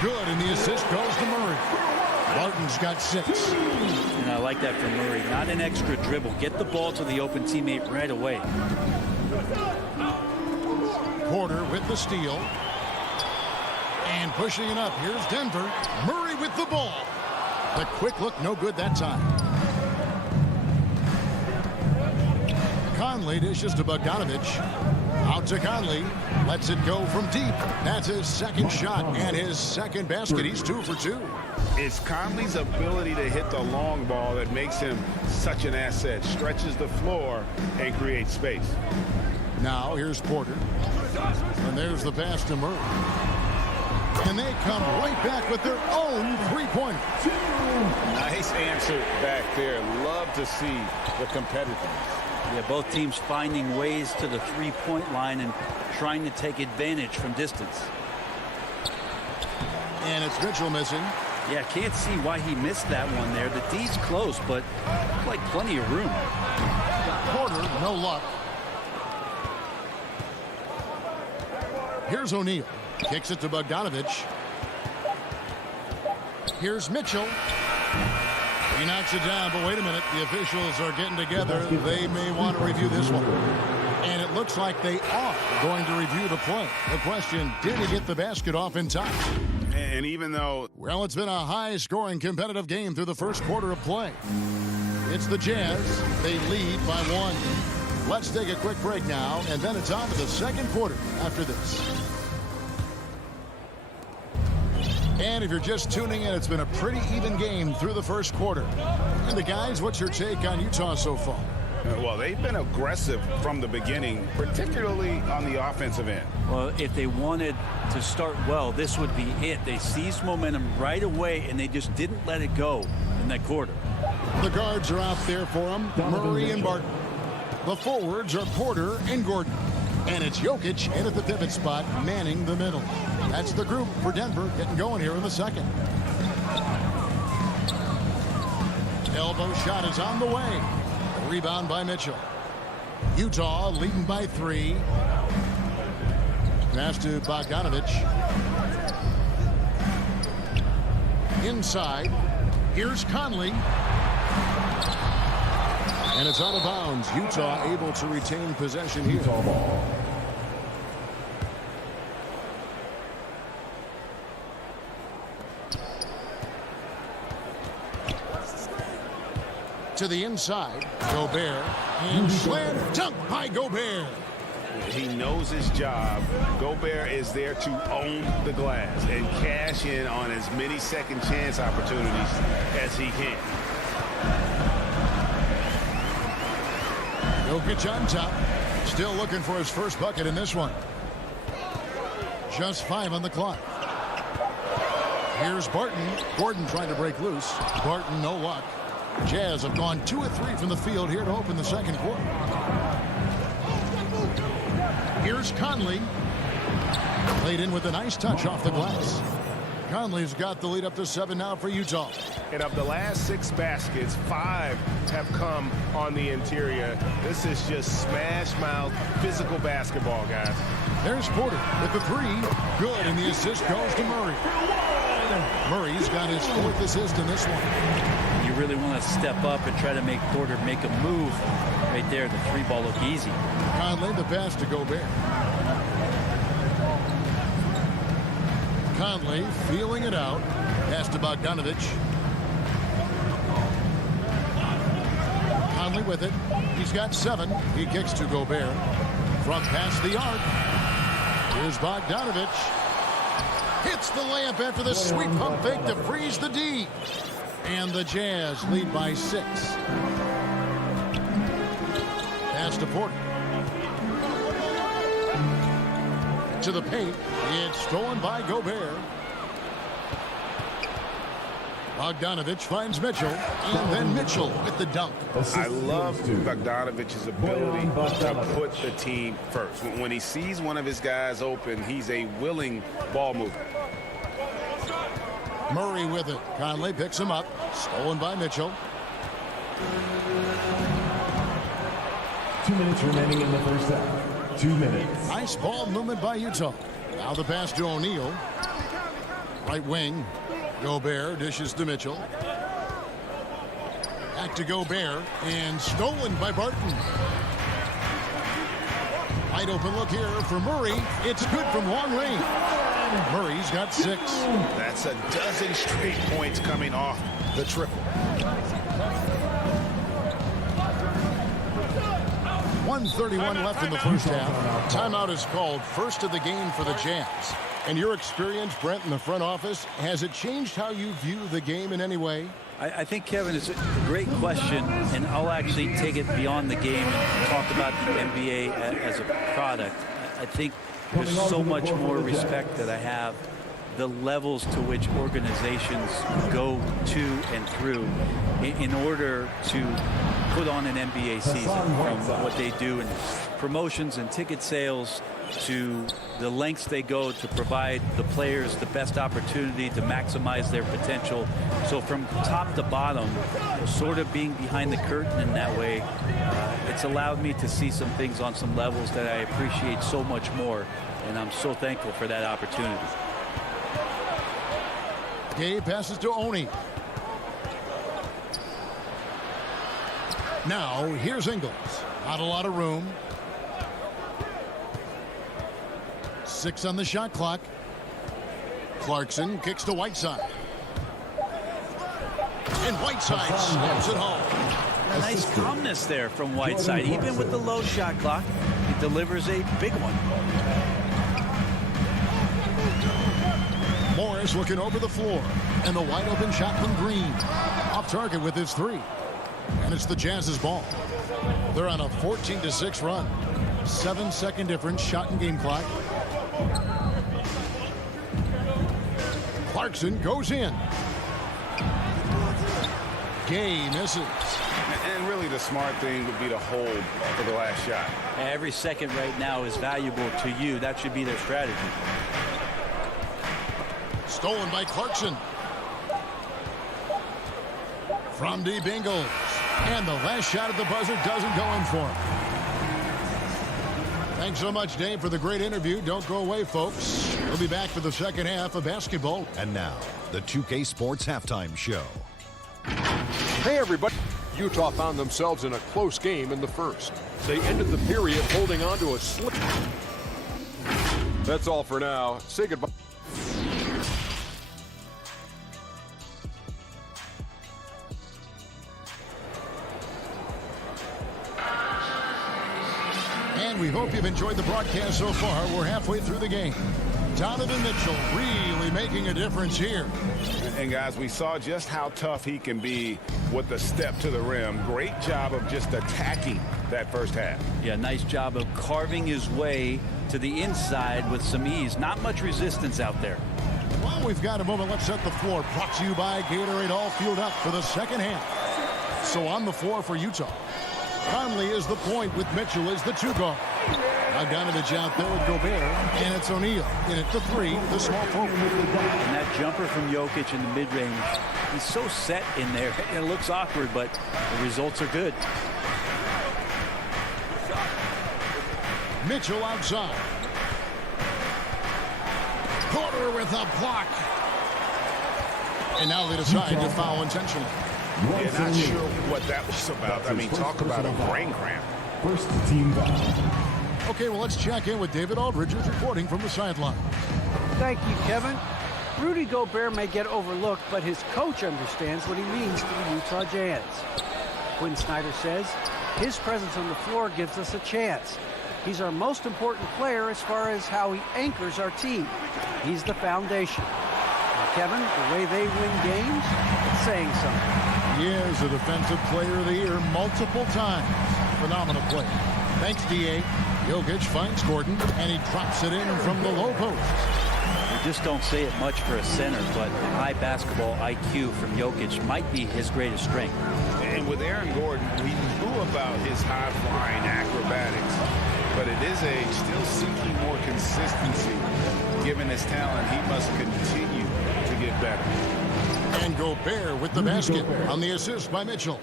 Good, and the assist goes to Murray. Barton's got 6. And I like that from Murray. Not an extra dribble. Get the ball to the open teammate right away. Porter with the steal. And pushing it up. Here's Denver. Murray with the ball. The quick look, no good that time. Conley dishes to Bogdanovich. Out to Conley. Lets it go from deep. That's his second shot and his second basket. He's 2 for 2. It's Conley's ability to hit the long ball that makes him such an asset. Stretches the floor and creates space. Now here's Porter. And there's the pass to Murray. And they come right back with their own three-pointer. Nice answer back there. Love to see the competitiveness. Yeah, both teams finding ways to the three-point line and trying to take advantage from distance. And it's Mitchell missing. Yeah, can't see why he missed that one there. The D's close, but like plenty of room. Porter, no luck. Here's O'Neal. Kicks it to Bogdanovich. Here's Mitchell. He knocks it down, but wait a minute. The officials are getting together. They may want to review this one. And it looks like they are going to review the play. The question, did he get the basket off in time? And even though... Well, it's been a high-scoring competitive game through the first quarter of play. It's the Jazz. They lead by 1. Let's take a quick break now, and then it's on to the second quarter after this. And if you're just tuning in, it's been a pretty even game through the first quarter. And the guys, what's your take on Utah so far? Well, they've been aggressive from the beginning, particularly on the offensive end. Well, if they wanted to start well, this would be it. They seized momentum right away, and they just didn't let it go in that quarter. The guards are out there for them, Murray and Barton. The forwards are Porter and Gordon. And it's Jokic in at the pivot spot, manning the middle. That's the group for Denver getting going here in the second. Elbow shot is on the way. Rebound by Mitchell. Utah leading by 3. Pass to Bogdanovich. Inside. Here's Conley. And it's out of bounds. Utah able to retain possession here. Utah ball. To the inside, Gobert, and slam dunk by Gobert. He knows his job. Gobert is there to own the glass and cash in on as many second chance opportunities as he can. Jokic on top, still looking for his first bucket in this one. Just 5 on the clock. Here's Barton. Gordon trying to break loose. Barton, no luck. Jazz have gone 2 of 3 from the field here to open the second quarter. Here's Conley. Played in with a nice touch off the glass. Conley's got the lead up to 7 now for Utah. And of the last 6 baskets, 5 have come on the interior. This is just smash mouth physical basketball, guys. There's Porter with the 3. Good, and the assist goes to Murray. Murray's got his 4th assist in this one. You really want to step up and try to make Porter make a move right there. The 3 ball look easy. Conley, the pass to Gobert. Conley feeling it out. Pass to Bogdanovich. Conley with it. He's got 7. He kicks to Gobert. From past the arc. Here's Bogdanovich. Hits the layup after the sweet pump fake to freeze the D. And the Jazz lead by 6. Pass to Porter. To the paint. It's stolen by Gobert. Bogdanovich finds Mitchell, and then Mitchell with the dunk. I love Bogdanovich's ability to put the team first. When he sees one of his guys open, he's a willing ball mover. Murray with it. Conley picks him up. Stolen by Mitchell. 2 minutes remaining in the first half. 2 minutes. Nice ball movement by Utah. Now the pass to O'Neal. Right wing. Gobert dishes to Mitchell. Back to Gobert. And stolen by Barton. Wide open look here for Murray. It's good from long range. Murray's got 6. That's a dozen straight points coming off the triple. 1:31 left in the first half. Timeout is called, first of the game for the Jazz. And your experience, Brent, in the front office, has it changed how you view the game in any way? I think, Kevin, it's a great question, and I'll actually take it beyond the game and talk about the NBA as a product. I think there's so much more respect that I have the levels to which organizations go to and through in order to put on an NBA season, from what they do in promotions and ticket sales to the lengths they go to provide the players the best opportunity to maximize their potential. So from top to bottom, sort of being behind the curtain in that way, it's allowed me to see some things on some levels that I appreciate so much more, and I'm so thankful for that opportunity. Gabe passes to Oni. Now, here's Ingles. Not a lot of room. 6 on the shot clock. Clarkson kicks to Whiteside. And Whiteside slams it home. A nice calmness there from Whiteside. Even with the low shot clock, he delivers a big one. Morris looking over the floor. And the wide open shot from Green. Off target with his 3. And it's the Jazz's ball. They're on a 14-6 run. 7-second difference, shot and game clock. Clarkson goes in. Gay misses. And really the smart thing would be to hold for the last shot. Every second right now is valuable to you. That should be their strategy. Stolen by Clarkson. From deep Ingles. And the last shot at the buzzer doesn't go in for him. Thanks so much, Dave, for the great interview. Don't go away, folks. We'll be back for the second half of basketball. And now, the 2K Sports Halftime Show. Hey, everybody. Utah found themselves in a close game in the first. They ended the period holding on to a slip. That's all for now. Say goodbye. We hope you've enjoyed the broadcast so far. We're halfway through the game. Donovan Mitchell really making a difference here. And guys, we saw just how tough he can be with the step to the rim. Great job of just attacking that first half. Yeah, nice job of carving his way to the inside with some ease. Not much resistance out there. Well, we've got a moment. Let's set the floor. Brought to you by Gatorade, all fueled up for the second half. So on the floor for Utah. Conley is the point with Mitchell as the 2 guard. Bogdanovich out there with Gobert, and it's O'Neal in at the 3, the small forward. And that jumper from Jokic in the mid-range, he's so set in there. It looks awkward, but the results are good. Mitchell outside. Porter with a block. And now they decide to foul intentionally. Yeah, not sure what that was about. I mean, talk about a brain cramp. First team foul. Okay, well, let's check in with David Aldridge, who's reporting from the sideline. Thank you, Kevin. Rudy Gobert may get overlooked, but his coach understands what he means to the Utah Jazz. Quinn Snyder says, his presence on the floor gives us a chance. He's our most important player as far as how he anchors our team. He's the foundation. And Kevin, the way they win games, it's saying something. He is a defensive player of the year multiple times. Phenomenal play. Thanks, D.A. Jokic finds Gordon, and he drops it in from the low post. We just don't say it much for a center, but high basketball IQ from Jokic might be his greatest strength. And with Aaron Gordon, we knew about his high-flying acrobatics, but at his age, still seeking more consistency. Given his talent, he must continue to get better. And Gobert with the basket on the assist by Mitchell.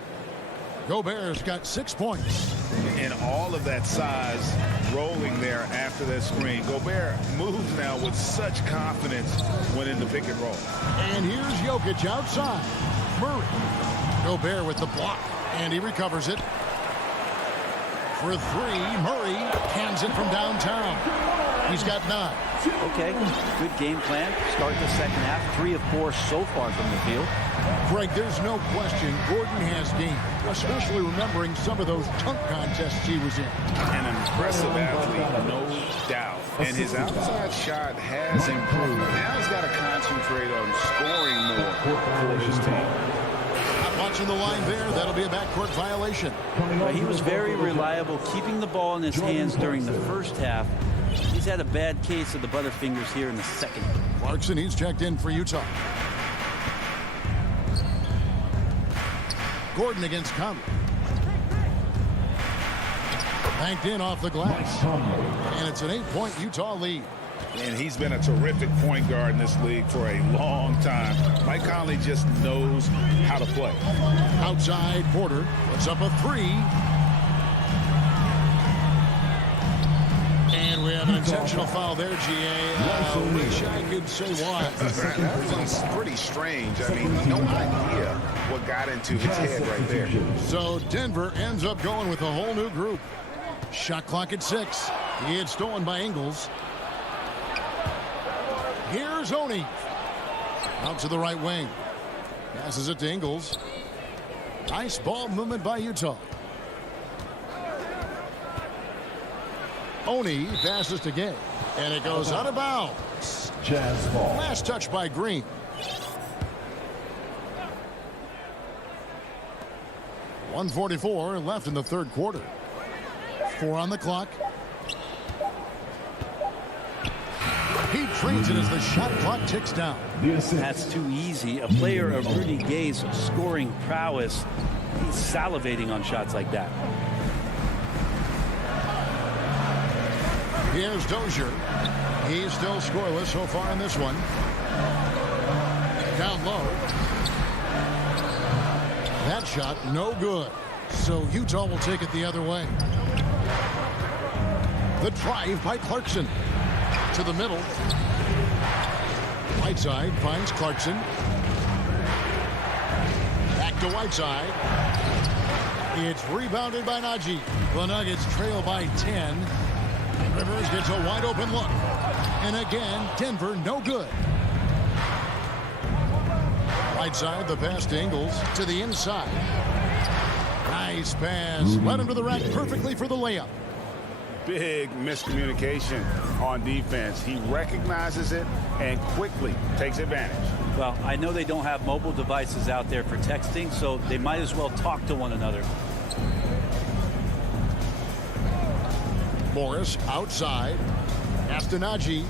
Gobert's got 6 points. And all of that size rolling there after that screen. Gobert moves now with such confidence when in the pick and roll. And here's Jokic outside. Murray. Gobert with the block, and he recovers it. For three, Murray cans it from downtown. He's got 9. Okay, good game plan. Start the second half. 3 of 4 so far from the field. Greg, there's no question Gordon has game, especially remembering some of those dunk contests he was in. An impressive athlete, no doubt. And his outside shot has improved. Now he's got to concentrate on scoring more for his team. Watching the line there, that'll be a backcourt violation. Well, he was very reliable, keeping the ball in his hands during the first half. He's had a bad case of the butterfingers here in the second. Clarkson, he's checked in for Utah. Gordon against Conley. Banked in off the glass. And it's an 8-point Utah lead. And he's been a terrific point guard in this league for a long time. Mike Conley just knows how to play. Outside, Porter puts up a 3. And we have an intentional foul there, GA. Wish I could say why. That was pretty strange. I mean, no idea what got into his head right there. So Denver ends up going with a whole new group. Shot clock at 6. He had stolen by Ingles. Here's Oni. Out to the right wing. Passes it to Ingles. Nice ball movement by Utah. Oni passes to Gay. And it goes out of bounds. Jazz ball. Last touch by Green. .144 left in the third quarter. 4 on the clock. He trades it as the shot clock ticks down. That's too easy. A player of Rudy Gay's scoring prowess, he's salivating on shots like that. Here's Dozier. He's still scoreless so far in this one. Down low. That shot, no good. So Utah will take it the other way. The drive by Clarkson. To the middle. Whiteside finds Clarkson. Back to Whiteside. It's rebounded by Najee. The Nuggets trail by 10. Rivers gets a wide open look. And again, Denver no good. Whiteside, the pass to Ingles. To the inside. Nice pass. Led him to the rack perfectly for the layup. Big miscommunication on defense. He recognizes it and quickly takes advantage. Well, I know they don't have mobile devices out there for texting, so they might as well talk to one another. Morris outside. After Najee.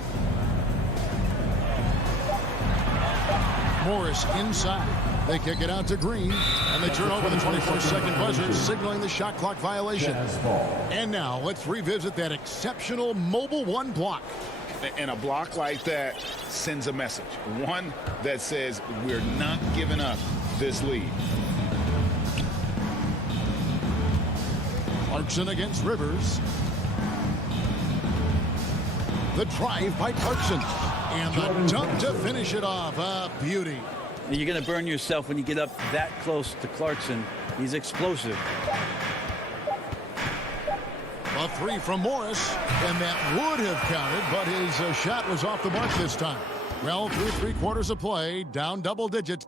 Morris inside. They kick it out to Green, and they turn over the 24-second buzzer, signaling the shot clock violation. And now let's revisit that exceptional mobile 1 block. And a block like that sends a message. One that says we're not giving up this lead. Clarkson against Rivers. The drive by Clarkson. And the dunk to finish it off. A beauty. You're going to burn yourself when you get up that close to Clarkson. He's explosive. A 3 from Morris, and that would have counted, but his shot was off the mark this time. Well, through 3 quarters of play, down double digits.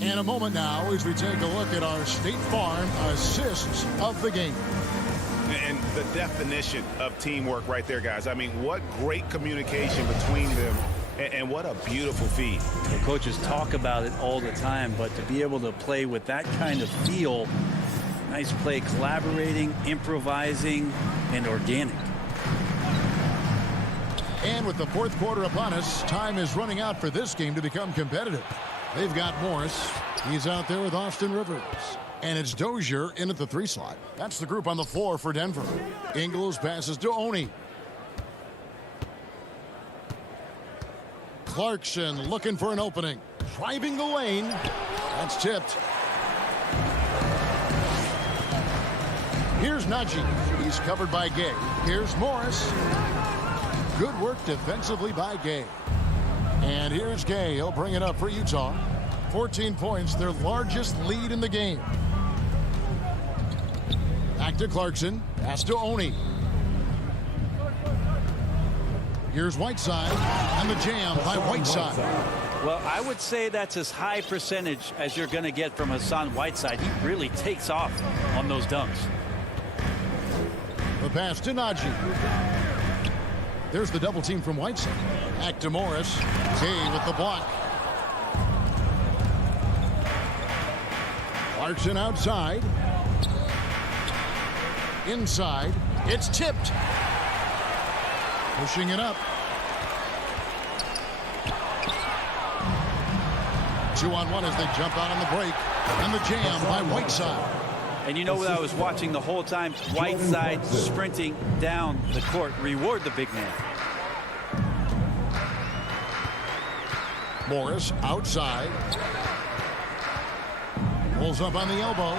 And a moment now as we take a look at our State Farm assists of the game. And the definition of teamwork right there, guys. I mean, what great communication between them. And what a beautiful feed. The coaches talk about it all the time, but to be able to play with that kind of feel, nice play, collaborating, improvising, and organic. And with the fourth quarter upon us, time is running out for this game to become competitive. They've got Morris. He's out there with Austin Rivers. And it's Dozier in at the 3 slot. That's the group on the floor for Denver. Ingles passes to Oni. Clarkson looking for an opening. Driving the lane. That's tipped. Here's Najee. He's covered by Gay. Here's Morris. Good work defensively by Gay. And here's Gay. He'll bring it up for Utah. 14 points, their largest lead in the game. Back to Clarkson. Pass to Oni. Here's Whiteside. And the jam by Whiteside. Well, I would say that's as high percentage as you're going to get from Hassan Whiteside. He really takes off on those dunks. The pass to Najee. There's the double team from Whiteside. Back to Morris. Kay with the block. Clarkson outside. Inside. It's tipped. Pushing it up. 2-on-1 as they jump out on the break. And the jam by Whiteside. And you know what I was watching the whole time? Whiteside sprinting down the court. Reward the big man. Morris outside. Pulls up on the elbow.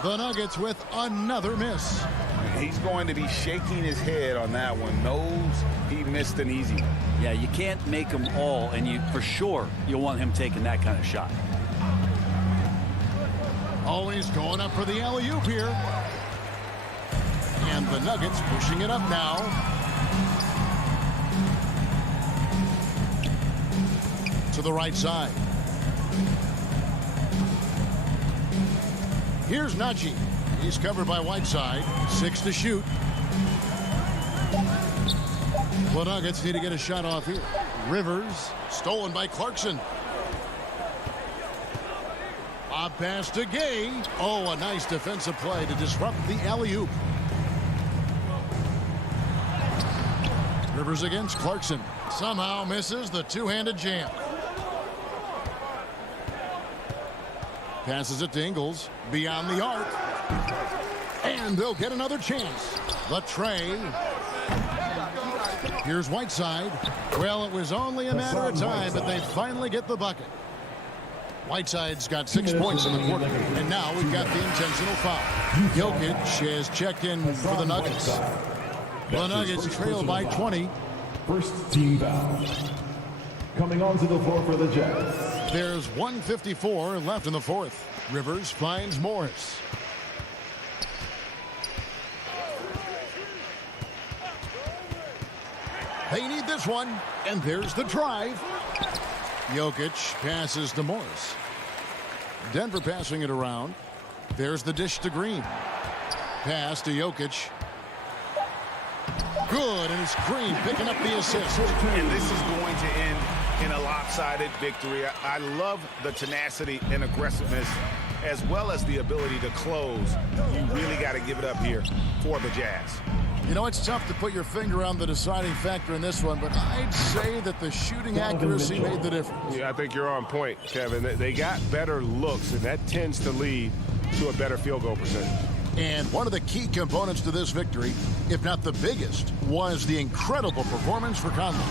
The Nuggets with another miss. He's going to be shaking his head on that one. Knows he missed an easy one. Yeah, you can't make them all, and you for sure you'll want him taking that kind of shot. Always going up for the alley-oop here. And the Nuggets pushing it up now. To the right side. Here's Najee. He's covered by Whiteside. 6 to shoot. The Nuggets need to get a shot off here. Rivers, stolen by Clarkson. Bob pass to Gay. Oh, a nice defensive play to disrupt the alley-oop. Rivers against Clarkson. Somehow misses the two-handed jam. Passes it to Ingles. Beyond the arc. And they'll get another chance. The tray. Here's Whiteside. Well, it was only a matter of time, but they finally get the bucket. Whiteside's got 6 points in the quarter. And now we've got the intentional foul. Jokic has checked in for the Nuggets. The Nuggets trail by 20. First team foul. Coming onto the floor for the Jazz. There's 1:54 left in the fourth. Rivers finds Morris. They need this one. And there's the drive. Jokic passes to Morris. Denver passing it around. There's the dish to Green. Pass to Jokic. Good, and it's Green picking up the assist. And this is going to end in a lopsided victory. I love the tenacity and aggressiveness as well as the ability to close. You really got to give it up here for the Jazz. You know, it's tough to put your finger on the deciding factor in this one, but I'd say that the shooting accuracy made the difference. Yeah, I think you're on point, Kevin. They got better looks, and that tends to lead to a better field goal percentage. And one of the key components to this victory, if not the biggest, was the incredible performance for Conley.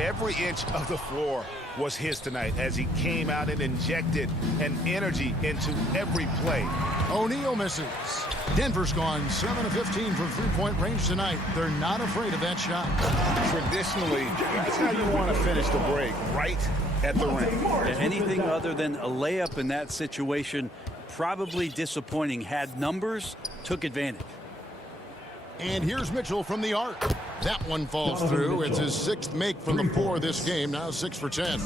Every inch of the floor was his tonight as he came out and injected an energy into every play. O'Neal misses. Denver's gone 7 of 15 from three-point range tonight. They're not afraid of that shot. Traditionally, that's how you want to finish the break, right at the rim. Anything other than a layup in that situation, probably disappointing. Had numbers, took advantage. And here's Mitchell from the arc. That one falls through. It's his 6th make from the 4 this game. Now 6 for 10.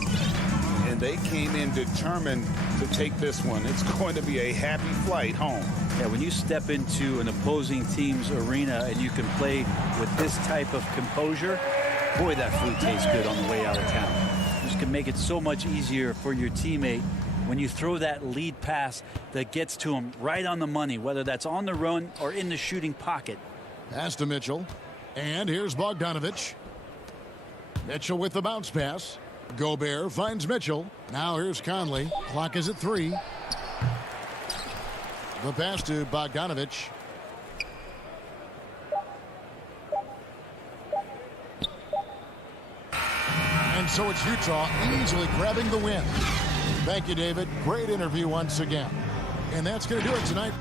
And they came in determined to take this one. It's going to be a happy flight home. Yeah, when you step into an opposing team's arena and you can play with this type of composure, boy, that food tastes good on the way out of town. You just can make it so much easier for your teammate when you throw that lead pass that gets to him right on the money, whether that's on the run or in the shooting pocket. Pass to Mitchell. And here's Bogdanovich. Mitchell with the bounce pass. Gobert finds Mitchell. Now here's Conley. Clock is at 3. The pass to Bogdanovich. And so it's Utah easily grabbing the win. Thank you, David. Great interview once again. And that's going to do it tonight.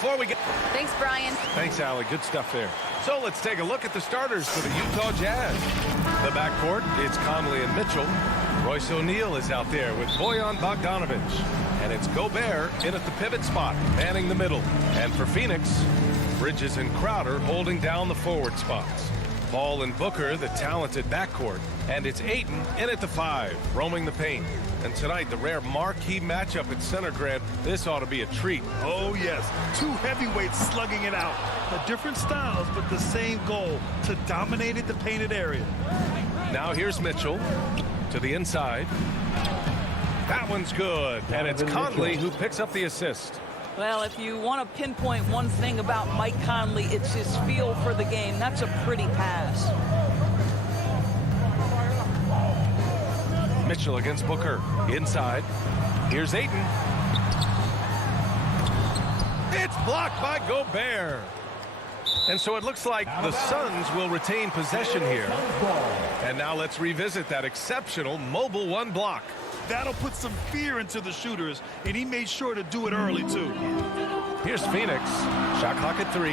Before we get... Thanks, Brian. Thanks, Allie. Good stuff there. So let's take a look at the starters for the Utah Jazz. The backcourt, it's Conley and Mitchell. Royce O'Neal is out there with Bojan Bogdanovic. And it's Gobert in at the pivot spot, manning the middle. And for Phoenix, Bridges and Crowder holding down the forward spots. Paul and Booker, the talented backcourt. And it's Ayton in at the 5, roaming the paint. And tonight, the rare marquee matchup at center, Grant. This ought to be a treat. Oh, yes. Two heavyweights slugging it out. Different styles, but the same goal, to dominate the painted area. Now here's Mitchell to the inside. That one's good. And it's Conley who picks up the assist. Well, if you want to pinpoint one thing about Mike Conley, it's his feel for the game. That's a pretty pass. Mitchell against Booker. Inside. Here's Ayton. It's blocked by Gobert. And so it looks like the Suns will retain possession here. And now let's revisit that exceptional mobile one block. That'll put some fear into the shooters, and he made sure to do it early, too. Here's Phoenix. Shot clock at 3.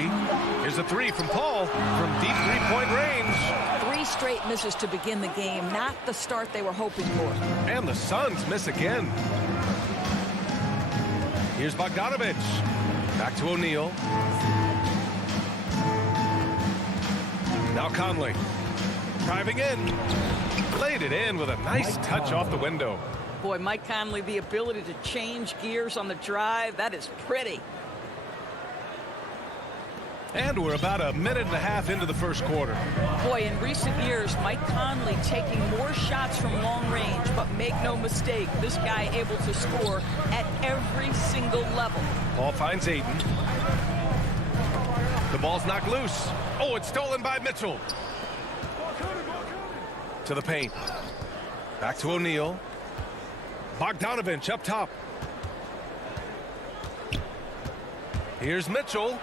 Here's a 3 from Paul from deep three-point range. 3 straight misses to begin the game. Not the start they were hoping for. And the Suns miss again. Here's Bogdanovich. Back to O'Neal. Now Conley. Driving in. Laid it in with a nice touch off the window. Boy, Mike Conley, the ability to change gears on the drive, that is pretty. And we're about a minute and a half into the first quarter. Boy, in recent years, Mike Conley taking more shots from long range, but make no mistake, this guy able to score at every single level. Paul finds Ayton. The ball's knocked loose. Oh, it's stolen by Mitchell. To the paint. Back to O'Neal. Bogdanovich up top. Here's Mitchell.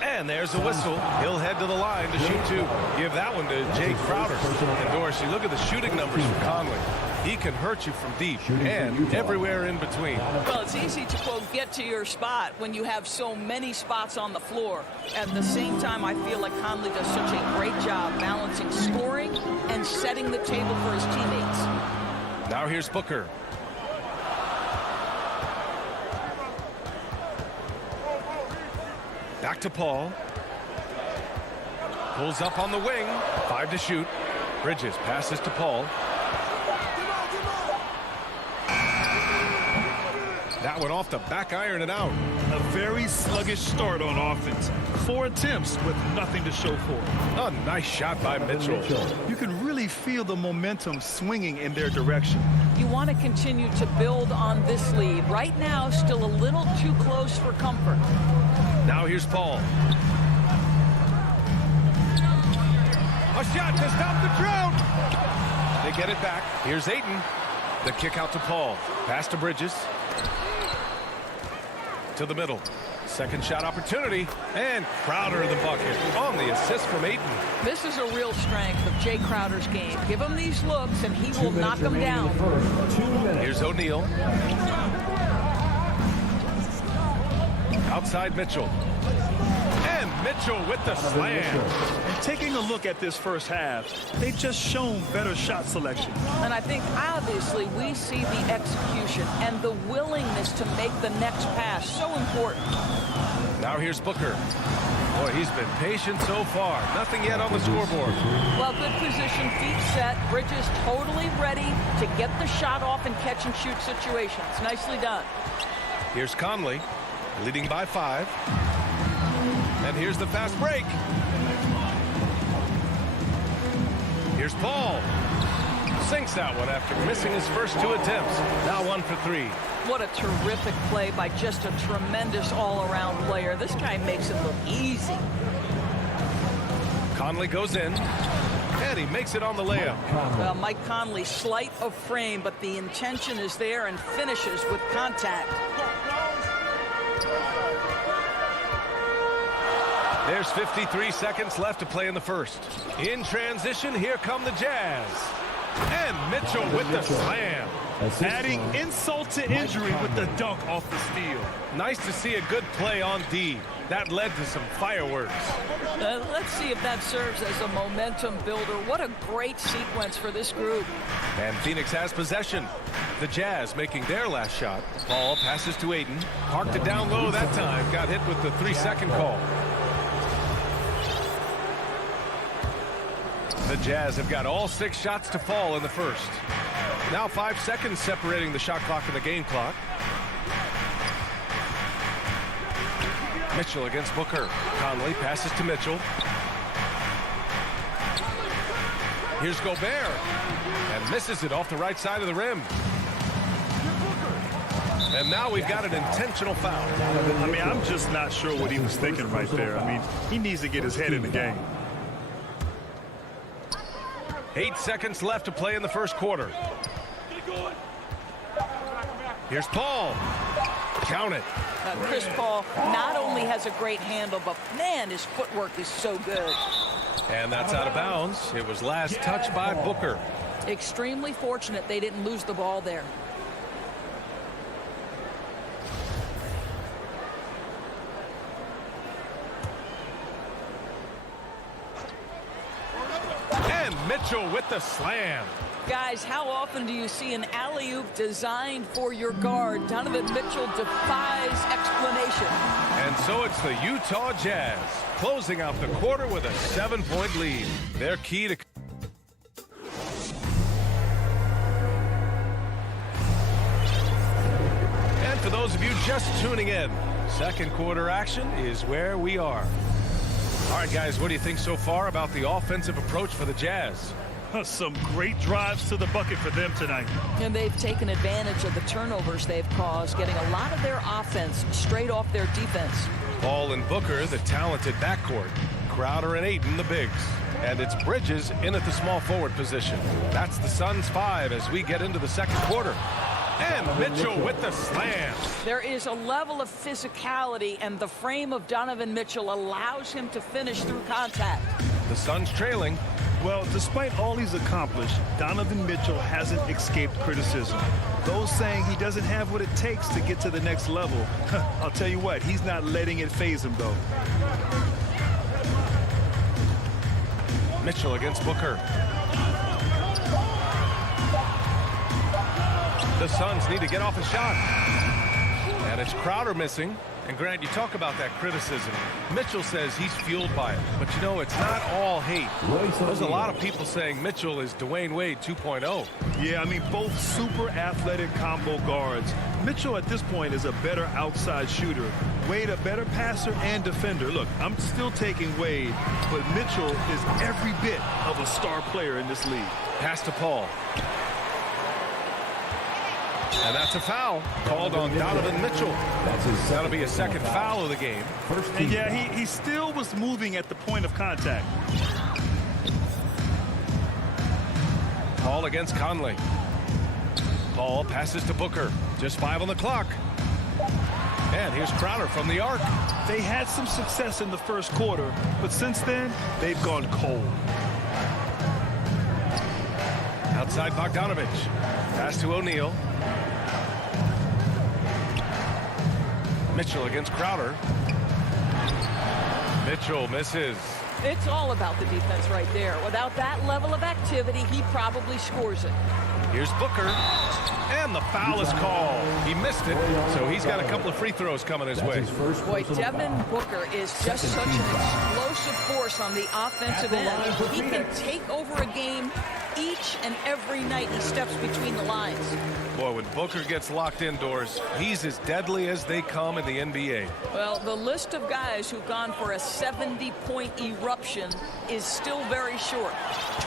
And there's a whistle. He'll head to the line to shoot 2. Give that one to Jay Crowder. And Dorsey, look at the shooting numbers for Conley. He can hurt you from deep and everywhere in between. Well, it's easy to, quote, get to your spot when you have so many spots on the floor. At the same time, I feel like Conley does such a great job balancing scoring and setting the table for his teammates. Now here's Booker. Back to Paul. Pulls up on the wing. 5 to shoot. Bridges passes to Paul. That one off the back iron and out. A very sluggish start on offense. 4 attempts with nothing to show for it. A nice shot by Mitchell. You can really feel the momentum swinging in their direction. You want to continue to build on this lead. Right now, still a little too close for comfort. Now here's Paul. A shot to stop the drought. They get it back. Here's Ayton. The kick out to Paul. Pass to Bridges. To the middle. Second shot opportunity. And Crowder in the bucket on the assist from Ayton. This is a real strength of Jay Crowder's game. Give him these looks and he will knock them down. Here's O'Neal. Outside Mitchell. And Mitchell with the slam. And taking a look at this first half, they've just shown better shot selection. And I think obviously we see the execution and the willingness to make the next pass so important. Now here's Booker. Boy, he's been patient so far. Nothing yet on the scoreboard. Well, good position, feet set. Bridges totally ready to get the shot off in catch and shoot situations. Nicely done. Here's Conley, leading by 5. And here's the fast break. Here's Paul. Sinks that one after missing his first 2 attempts. Now 1 for 3. What a terrific play by just a tremendous all-around player. This guy makes it look easy. Conley goes in. And he makes it on the layup. Well, Mike Conley, slight of frame, but the intention is there and finishes with contact. There's 53 seconds left to play in the first. In transition, here come the Jazz. And Mitchell with the slam. Adding insult to injury with the dunk off the steal. Nice to see a good play on D. That led to some fireworks. Let's see if that serves as a momentum builder. What a great sequence for this group. And Phoenix has possession. The Jazz making their last shot. Paul passes to Ayton. Parked it down low that time. Got hit with the 3-second call. The Jazz have got all 6 shots to fall in the first. Now 5 seconds separating the shot clock and the game clock. Mitchell against Booker. Conley passes to Mitchell. Here's Gobert. And misses it off the right side of the rim. And now we've got an intentional foul. I mean, I'm just not sure what he was thinking right there. I mean, he needs to get his head in the game. 8 seconds left to play in the first quarter. Here's Paul. Count it. Chris Paul not only has a great handle, but man, his footwork is so good. And that's out of bounds. It was last touched by Booker. Extremely fortunate they didn't lose the ball there. And Mitchell with the slam. Guys, how often do you see an alley-oop designed for your guard? Donovan Mitchell defies explanation. And so it's the Utah Jazz closing out the quarter with a 7-point lead. Their key to... And for those of you just tuning in, second quarter action is where we are. All right, guys, what do you think so far about the offensive approach for the Jazz? Some great drives to the bucket for them tonight. And they've taken advantage of the turnovers they've caused, getting a lot of their offense straight off their defense. Paul and Booker, the talented backcourt. Crowder and Ayton, the bigs. And it's Bridges in at the small forward position. That's the Suns' 5 as we get into the second quarter. And Mitchell with the slam. There is a level of physicality, and the frame of Donovan Mitchell allows him to finish through contact. The Suns trailing. Well, despite all he's accomplished, Donovan Mitchell hasn't escaped criticism. Those saying he doesn't have what it takes to get to the next level, I'll tell you what, he's not letting it faze him, though. Mitchell against Booker. The Suns need to get off a shot. And it's Crowder missing. And Grant, you talk about that criticism. Mitchell says he's fueled by it. But you know, it's not all hate. There's a lot of people saying Mitchell is Dwayne Wade 2.0. Yeah, I mean, both super athletic combo guards. Mitchell at this point is a better outside shooter. Wade a better passer and defender. Look, I'm still taking Wade, but Mitchell is every bit of a star player in this league. Pass to Paul. And that's a foul called on Donovan Mitchell. That'll be a second foul of the game. And yeah, he still was moving at the point of contact. Paul against Conley. Paul passes to Booker. Just 5 on the clock. And here's Crowder from the arc. They had some success in the first quarter, but since then, they've gone cold. Outside Bogdanovich. Pass to O'Neal. Mitchell against Crowder. Mitchell misses. It's all about the defense right there. Without that level of activity, he probably scores it. Here's Booker. And the foul is called. He missed it, so he's got a couple of free throws coming his way. Boy, Devin Booker is just such an explosive force on the offensive end. He can take over a game each and every night he steps between the lines. Boy, when Booker gets locked indoors, he's as deadly as they come in the NBA. Well, the list of guys who've gone for a 70-point eruption is still very short.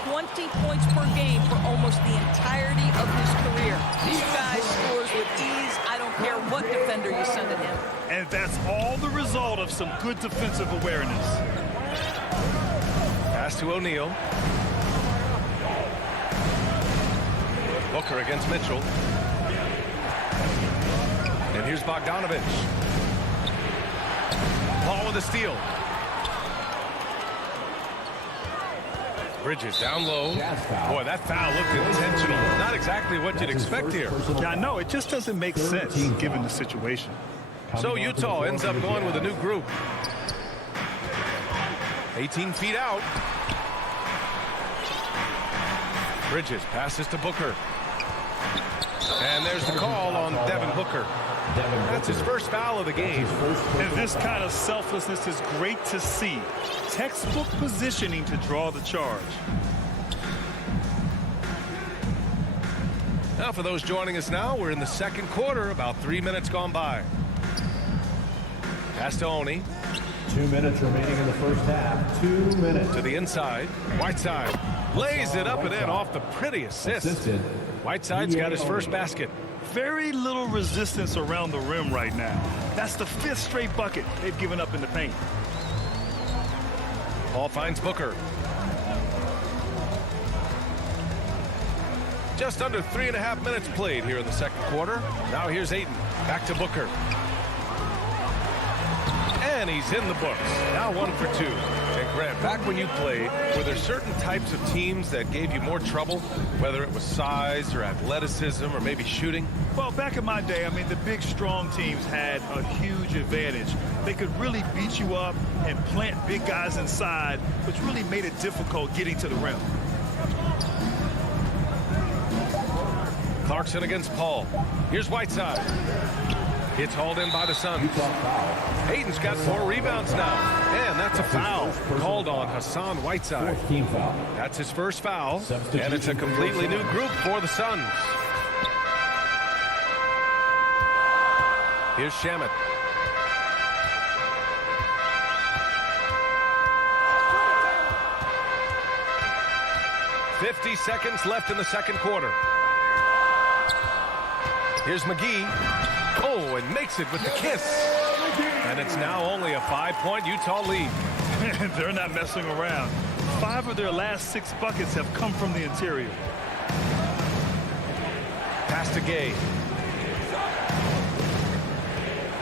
20 points per game for almost the entirety of his career. This guy scores with ease. I don't care what defender you send at him. And that's all the result of some good defensive awareness. Pass to O'Neal. Booker against Mitchell. And here's Bogdanovich. Paul with a steal. Bridges down low. Boy, that foul looked intentional. Not exactly what you'd expect here. Yeah, I know. It just doesn't make sense given the situation. So Utah ends up going with a new group. 18 feet out. Bridges passes to Booker. And there's the call on Devin Booker. That's his first foul of the game. And this kind of selflessness is great to see. Textbook positioning to draw the charge. Now, for those joining us now, we're in the second quarter, about 3 minutes gone by. Pass to Oni. 2 minutes remaining in the first half. 2 minutes. To the inside. Whiteside lays it up and in off the pretty assist. Whiteside's got his first basket. Very little resistance around the rim right now. That's the 5th straight bucket they've given up in the paint. Paul finds Booker. Just under 3.5 minutes played here in the second quarter. Now here's Ayton. Back to Booker. And he's in the books. Now 1 for 2. And Grant, back when you played, were there certain types of teams that gave you more trouble, whether it was size or athleticism or maybe shooting? Well, back in my day, I mean, the big, strong teams had a huge advantage. They could really beat you up and plant big guys inside, which really made it difficult getting to the rim. Clarkson against Paul. Here's Whiteside. It's hauled in by the Suns. Hayden's got 4 rebounds now. And that's a foul called on Hassan Whiteside. That's his first foul. And it's a completely new group for the Suns. Here's Shamet. "50 seconds left in the second quarter. Here's McGee. Oh, and makes it with the kiss. And it's now only a 5-point Utah lead. They're not messing around. 5 of their last 6 buckets have come from the interior. Pass to Gay.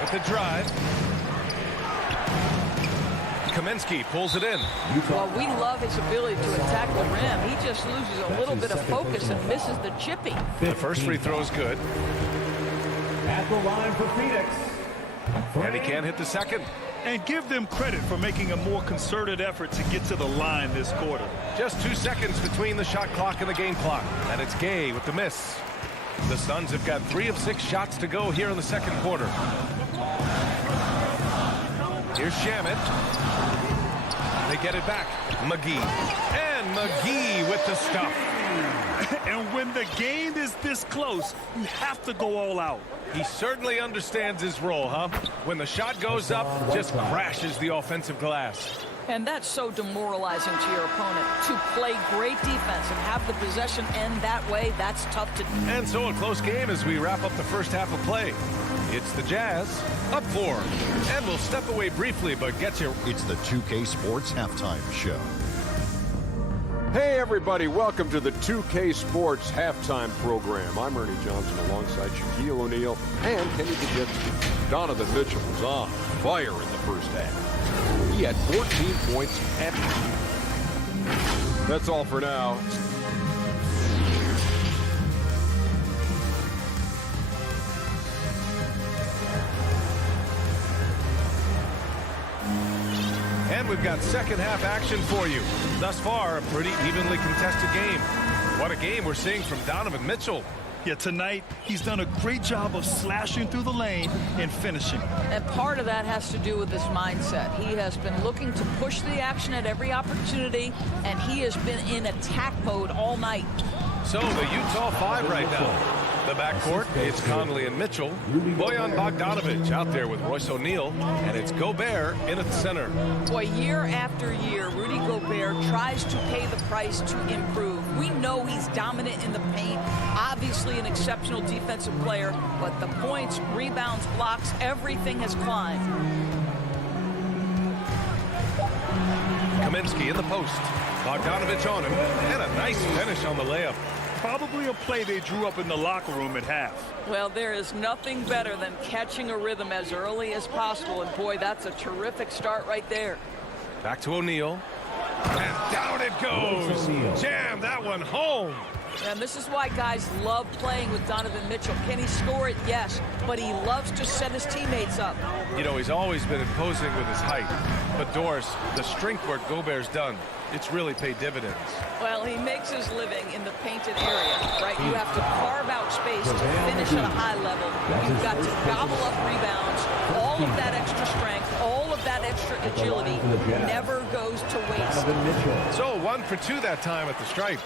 With the drive. Kaminsky pulls it in. Well, we love his ability to attack the rim. He just loses a little bit of focus and misses the chippy. The first free throw is good. At the line for Phoenix. And he can't hit the second. And give them credit for making a more concerted effort to get to the line this quarter. Just 2 seconds between the shot clock and the game clock. And it's Gay with the miss. The Suns have got 3 of 6 shots to go here in the second quarter. Here's Shamet. They get it back. McGee. And McGee with the stuff. And when the game is this close, you have to go all out. He certainly understands his role, huh? When the shot goes up, just crashes the offensive glass. And that's so demoralizing to your opponent. To play great defense and have the possession end that way, that's tough to do. And so a close game as we wrap up the first half of play. It's the Jazz up 4. And we'll step away briefly, but get you. It's the 2K Sports Halftime Show. Hey, everybody. Welcome to the 2K Sports Halftime Program. I'm Ernie Johnson alongside Shaquille O'Neal and Kenny Kajitsky. Donovan Mitchell was on fire in the first half. He had 14 points. That's all for now. And we've got second half action for you. Thus far, a pretty evenly contested game. What a game we're seeing from Donovan Mitchell. Yeah, tonight, he's done a great job of slashing through the lane and finishing. And part of that has to do with his mindset. He has been looking to push the action at every opportunity, and he has been in attack mode all night. So the Utah 5 right now. The backcourt, it's Conley and Mitchell. Bojan Bogdanovic out there with Royce O'Neal. And it's Gobert in at the center. Boy, year after year, Rudy Gobert tries to pay the price to improve. We know he's dominant in the paint. Obviously an exceptional defensive player. But the points, rebounds, blocks, everything has climbed. Kaminsky in the post. Bogdanovic on him. And a nice finish on the layup. Probably a play they drew up in the locker room at half. Well, there is nothing better than catching a rhythm as early as possible. And, boy, that's a terrific start right there. Back to O'Neal. And down it goes. Jam that one home. And this is why guys love playing with Donovan Mitchell. Can he score it? Yes. But he loves to set his teammates up. You know, he's always been imposing with his height. But, Doris, the strength work Gobert's done, it's really paid dividends. Well, he makes his living in the painted area, right? You have to carve out space to finish at a high level. You've got to gobble up rebounds. All of that extra strength, all of that extra agility never goes to waste. So 1 for 2 that time at the stripe.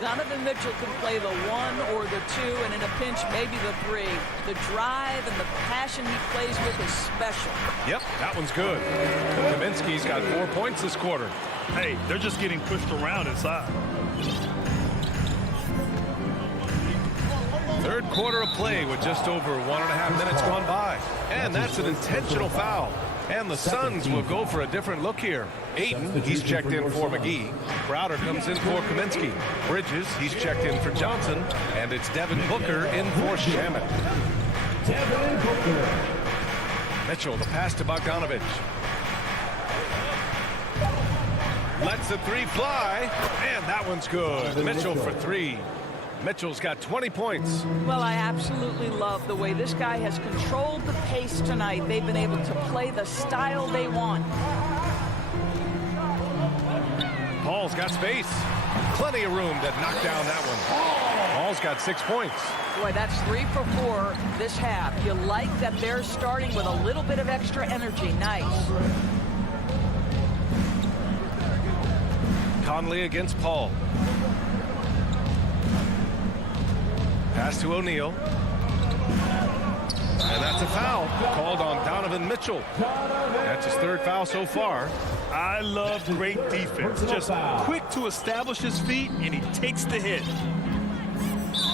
Donovan Mitchell can play the 1 or the 2, and in a pinch, maybe the 3. The drive and the passion he plays with is special. Yep, that one's good. Kaminsky's got 4 points this quarter. Hey, they're just getting pushed around inside. third quarter of play with just over 1.5 minutes gone by. And that's an intentional foul. And the Suns will go for a different look here. Ayton, he's checked in for McGee. Crowder comes in for Kaminsky. Bridges, he's checked in for Johnson. And it's Devin Booker in for Shamet. Mitchell, the pass to Bogdanovich. Lets the three fly. And that one's good. Mitchell for three. Mitchell's got 20 points. Well, I absolutely love the way this guy has controlled the pace tonight. They've been able to play the style they want. Paul's got space. Plenty of room to knock down that one. Paul's got 6 points. Boy, that's 3 for 4 this half. You like that they're starting with a little bit of extra energy. Nice. Conley against Paul. Pass to O'Neal. And that's a foul called on Donovan Mitchell. That's his third foul so far. I love great defense. Just quick to establish his feet, and he takes the hit.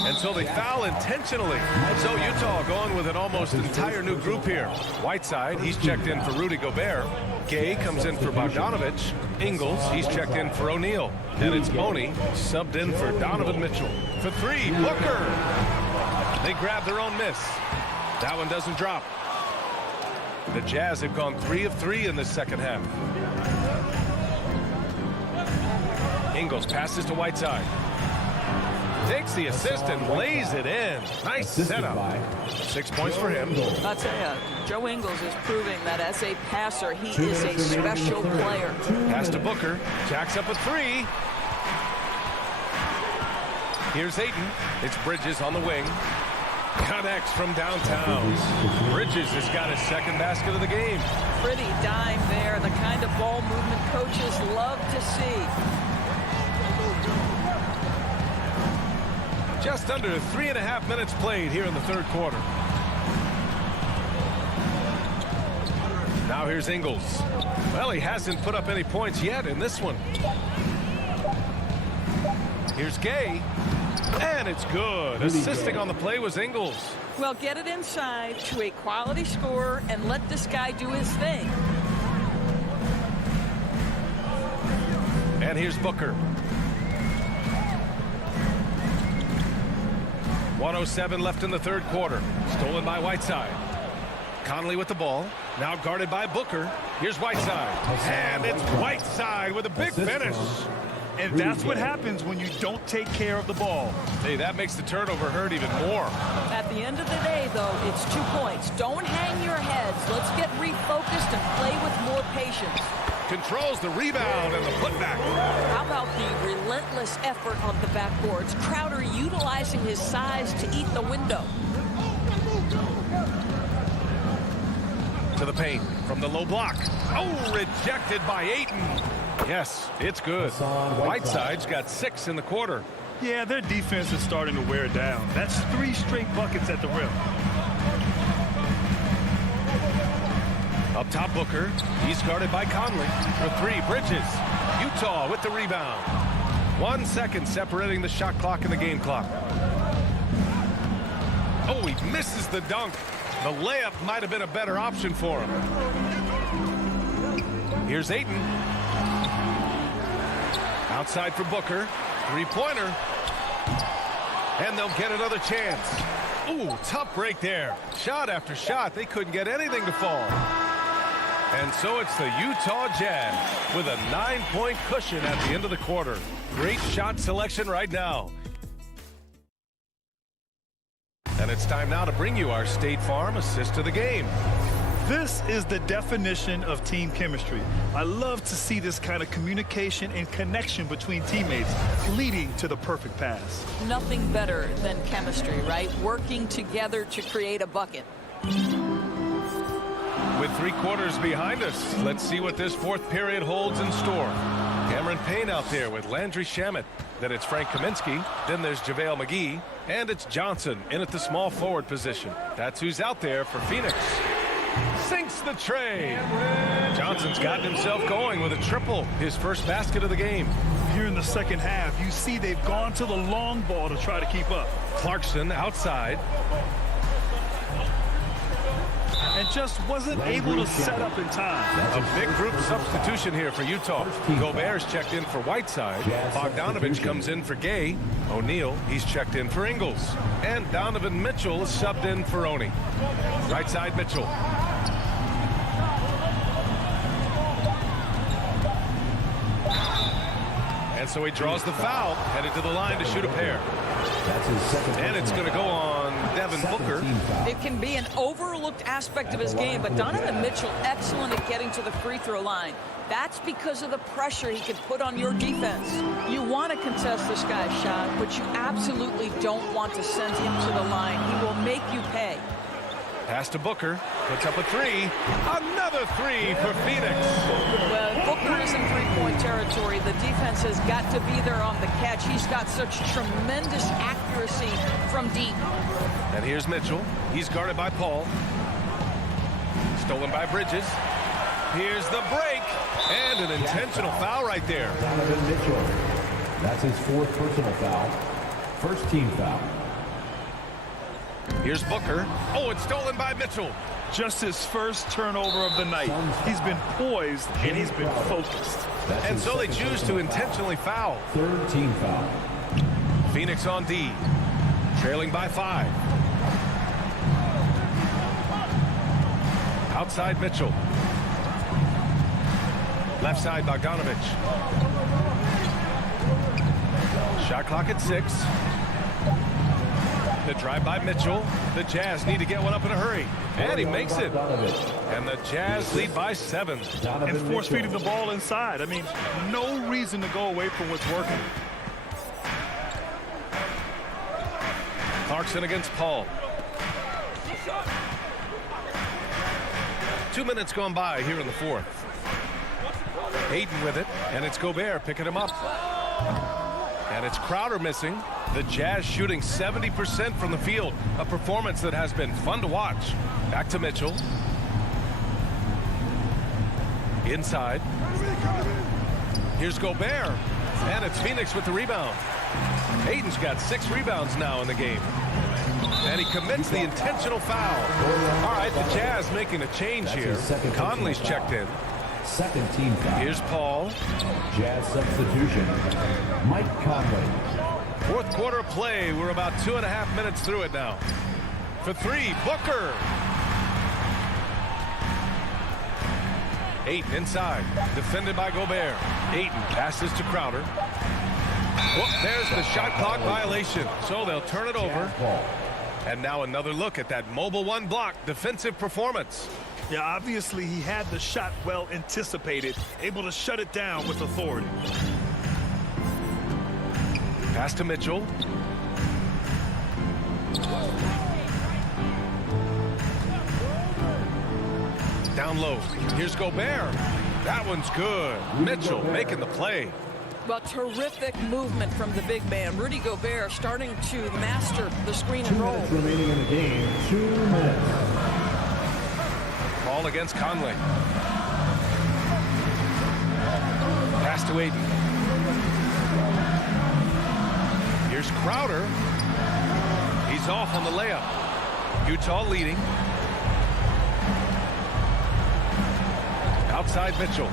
And so they foul intentionally. So Utah going with an almost entire new group here. Whiteside, he's checked in for Rudy Gobert. Gay comes in for Bogdanovich. Ingles, he's checked in for O'Neal. And it's Boney subbed in for Donovan Mitchell. For three, Booker. They grab their own miss. That one doesn't drop. The Jazz have gone 3 of 3 in this second half. Ingles passes to Whiteside. Takes the assist and lays it in. Nice setup. 6 points for him. I'll tell you, Joe Ingles is proving that as a passer, he is a special player. Pass to Booker. Jacks up a three. Here's Ayton. It's Bridges on the wing. Connects from downtown. Bridges has got his second basket of the game. Pretty dime there. The kind of ball movement coaches love to see. Just under 3.5 minutes played here in the third quarter. Now here's Ingles. Well, he hasn't put up any points yet in this one. Here's Gay. And it's good. Assisting on the play was Ingles. Well, get it inside to a quality scorer and let this guy do his thing. And here's Booker. 1:07 left in the third quarter. Stolen by Whiteside. Conley with the ball. Now guarded by Booker. Here's Whiteside. And it's Whiteside with a big finish. And that's what happens when you don't take care of the ball. Hey, that makes the turnover hurt even more. At the end of the day, though, it's 2 points. Don't hang your heads. Let's get refocused and play with more patience. Controls the rebound and the putback. How about the relentless effort on the backboards? Crowder utilizing his size to eat the window. To the paint from the low block. Oh, rejected by Ayton. Yes, it's good. Whiteside's got 6 in the quarter. Yeah, their defense is starting to wear down. That's 3 straight buckets at the rim. Up top, Booker. He's guarded by Conley. For three, Bridges. Utah with the rebound. 1 second separating the shot clock and the game clock. Oh, he misses the dunk. The layup might have been a better option for him. Here's Ayton. Outside for Booker. Three-pointer. And they'll get another chance. Ooh, tough break there. Shot after shot. They couldn't get anything to fall. And so it's the Utah Jazz with a 9-point cushion at the end of the quarter. Great shot selection right now. And it's time now to bring you our State Farm assist of the game. This is the definition of team chemistry. I love to see this kind of communication and connection between teammates leading to the perfect pass. Nothing better than chemistry, right? Working together to create a bucket. With 3 quarters behind us, let's see what this fourth period holds in store. Cameron Payne out there with Landry Shamet. Then it's Frank Kaminsky. Then there's JaVale McGee. And it's Johnson in at the small forward position. That's who's out there for Phoenix. Sinks the tray. Johnson's gotten himself going with a triple, his first basket of the game. Here in the second half, you see they've gone to the long ball to try to keep up. Clarkson outside. And just wasn't able to set up in time. A big group substitution here for Utah. Gobert's checked in for Whiteside. Bogdanovich comes in for Gay. O'Neal, he's checked in for Ingles. And Donovan Mitchell is subbed in for Oni. Right side Mitchell. And so he draws the foul, headed to the line to shoot a pair. That's his second. And it's going to go on Devin Booker. It can be an overlooked aspect of his game, but Donovan Mitchell excellent at getting to the free throw line. That's because of the pressure he can put on your defense. You want to contest this guy's shot, but you absolutely don't want to send him to the line. He will make you pay. Pass to Booker, puts up a three. Another three for Phoenix. Well, Booker is in three-point territory. The defense has got to be there on the catch. He's got such tremendous accuracy from deep. And here's Mitchell. He's guarded by Paul. Stolen by Bridges. Here's the break. And an intentional foul right there. Donovan Mitchell. That's his fourth personal foul. First team foul. Here's Booker. Oh, it's stolen by Mitchell. Just his first turnover of the night. He's been poised and he's been focused. And so they choose to intentionally foul. Third team foul. Phoenix on D. Trailing by 5. Outside Mitchell. Left side Bogdanovich. Shot clock at 6. The drive by Mitchell. The Jazz need to get one up in a hurry. And he makes it. And the Jazz lead by 7. And force feeding the ball inside. I mean, no reason to go away from what's working. Clarkson against Paul. 2 minutes gone by here in the fourth. Hayden with it, and it's Gobert picking him up. And it's Crowder missing. The Jazz shooting 70% from the field. A performance that has been fun to watch. Back to Mitchell. Inside. Here's Gobert. And it's Phoenix with the rebound. Hayden's got 6 rebounds now in the game. And he commits the intentional foul. All right, the Jazz making a change here. Conley's checked in. Second team foul. Here's Paul. Jazz substitution. Mike Conley. Fourth quarter of play. We're about 2.5 minutes through it now. For 3, Booker. 8 inside. Defended by Gobert. Ayton passes to Crowder. Whoop, there's the shot clock violation. So they'll turn it over. And now another look at that mobile 1 block defensive performance. Yeah, obviously he had the shot well anticipated, able to shut it down with authority. Pass to Mitchell. Down low. Here's Gobert. That one's good. Mitchell making the play. Well, terrific movement from the big man. Rudy Gobert starting to master the screen and roll. 2 minutes remaining in the game. 2 minutes. Ball against Conley. Pass to Ayton. Here's Crowder. He's off on the layup. Utah leading. Outside Mitchell.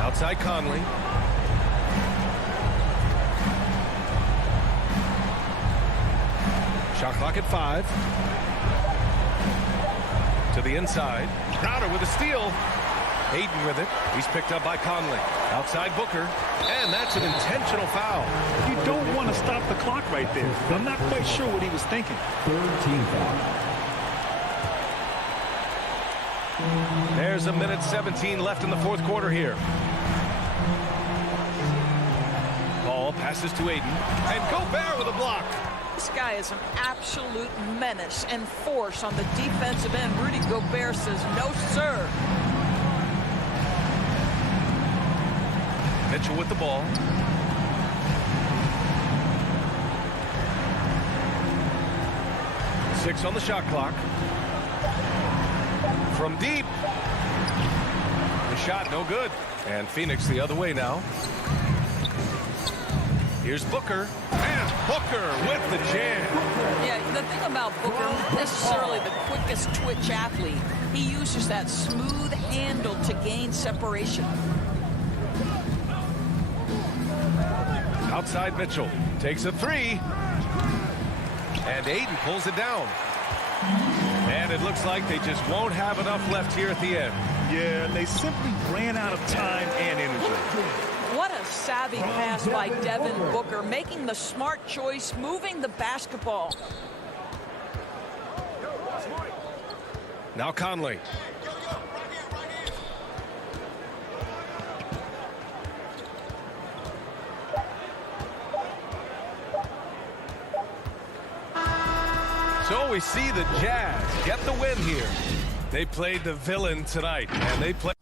Outside Conley. Shot clock at 5. To the inside. Crowder with a steal. Hayden with it. He's picked up by Conley. Outside Booker. And that's an intentional foul. You don't want to stop the clock right there. I'm not quite sure what he was thinking. Third team foul. There's 1:17 left in the fourth quarter here. Ball passes to Ayton. And Gobert with a block. This guy is an absolute menace and force on the defensive end. Rudy Gobert says, no, sir. Mitchell with the ball. Six on the shot clock. From deep. The shot, no good. And Phoenix the other way now. Here's Booker. And Booker with the jam. Yeah, the thing about Booker, not necessarily the quickest twitch athlete. He uses that smooth handle to gain separation. Outside Mitchell takes a three. And Aiden pulls it down. And it looks like they just won't have enough left here at the end. Yeah, they simply ran out of time and energy. What a savvy pass by Devin Booker, making the smart choice, moving the basketball. Now Conley. So we see the Jazz get the win here. They played the villain tonight, and they played.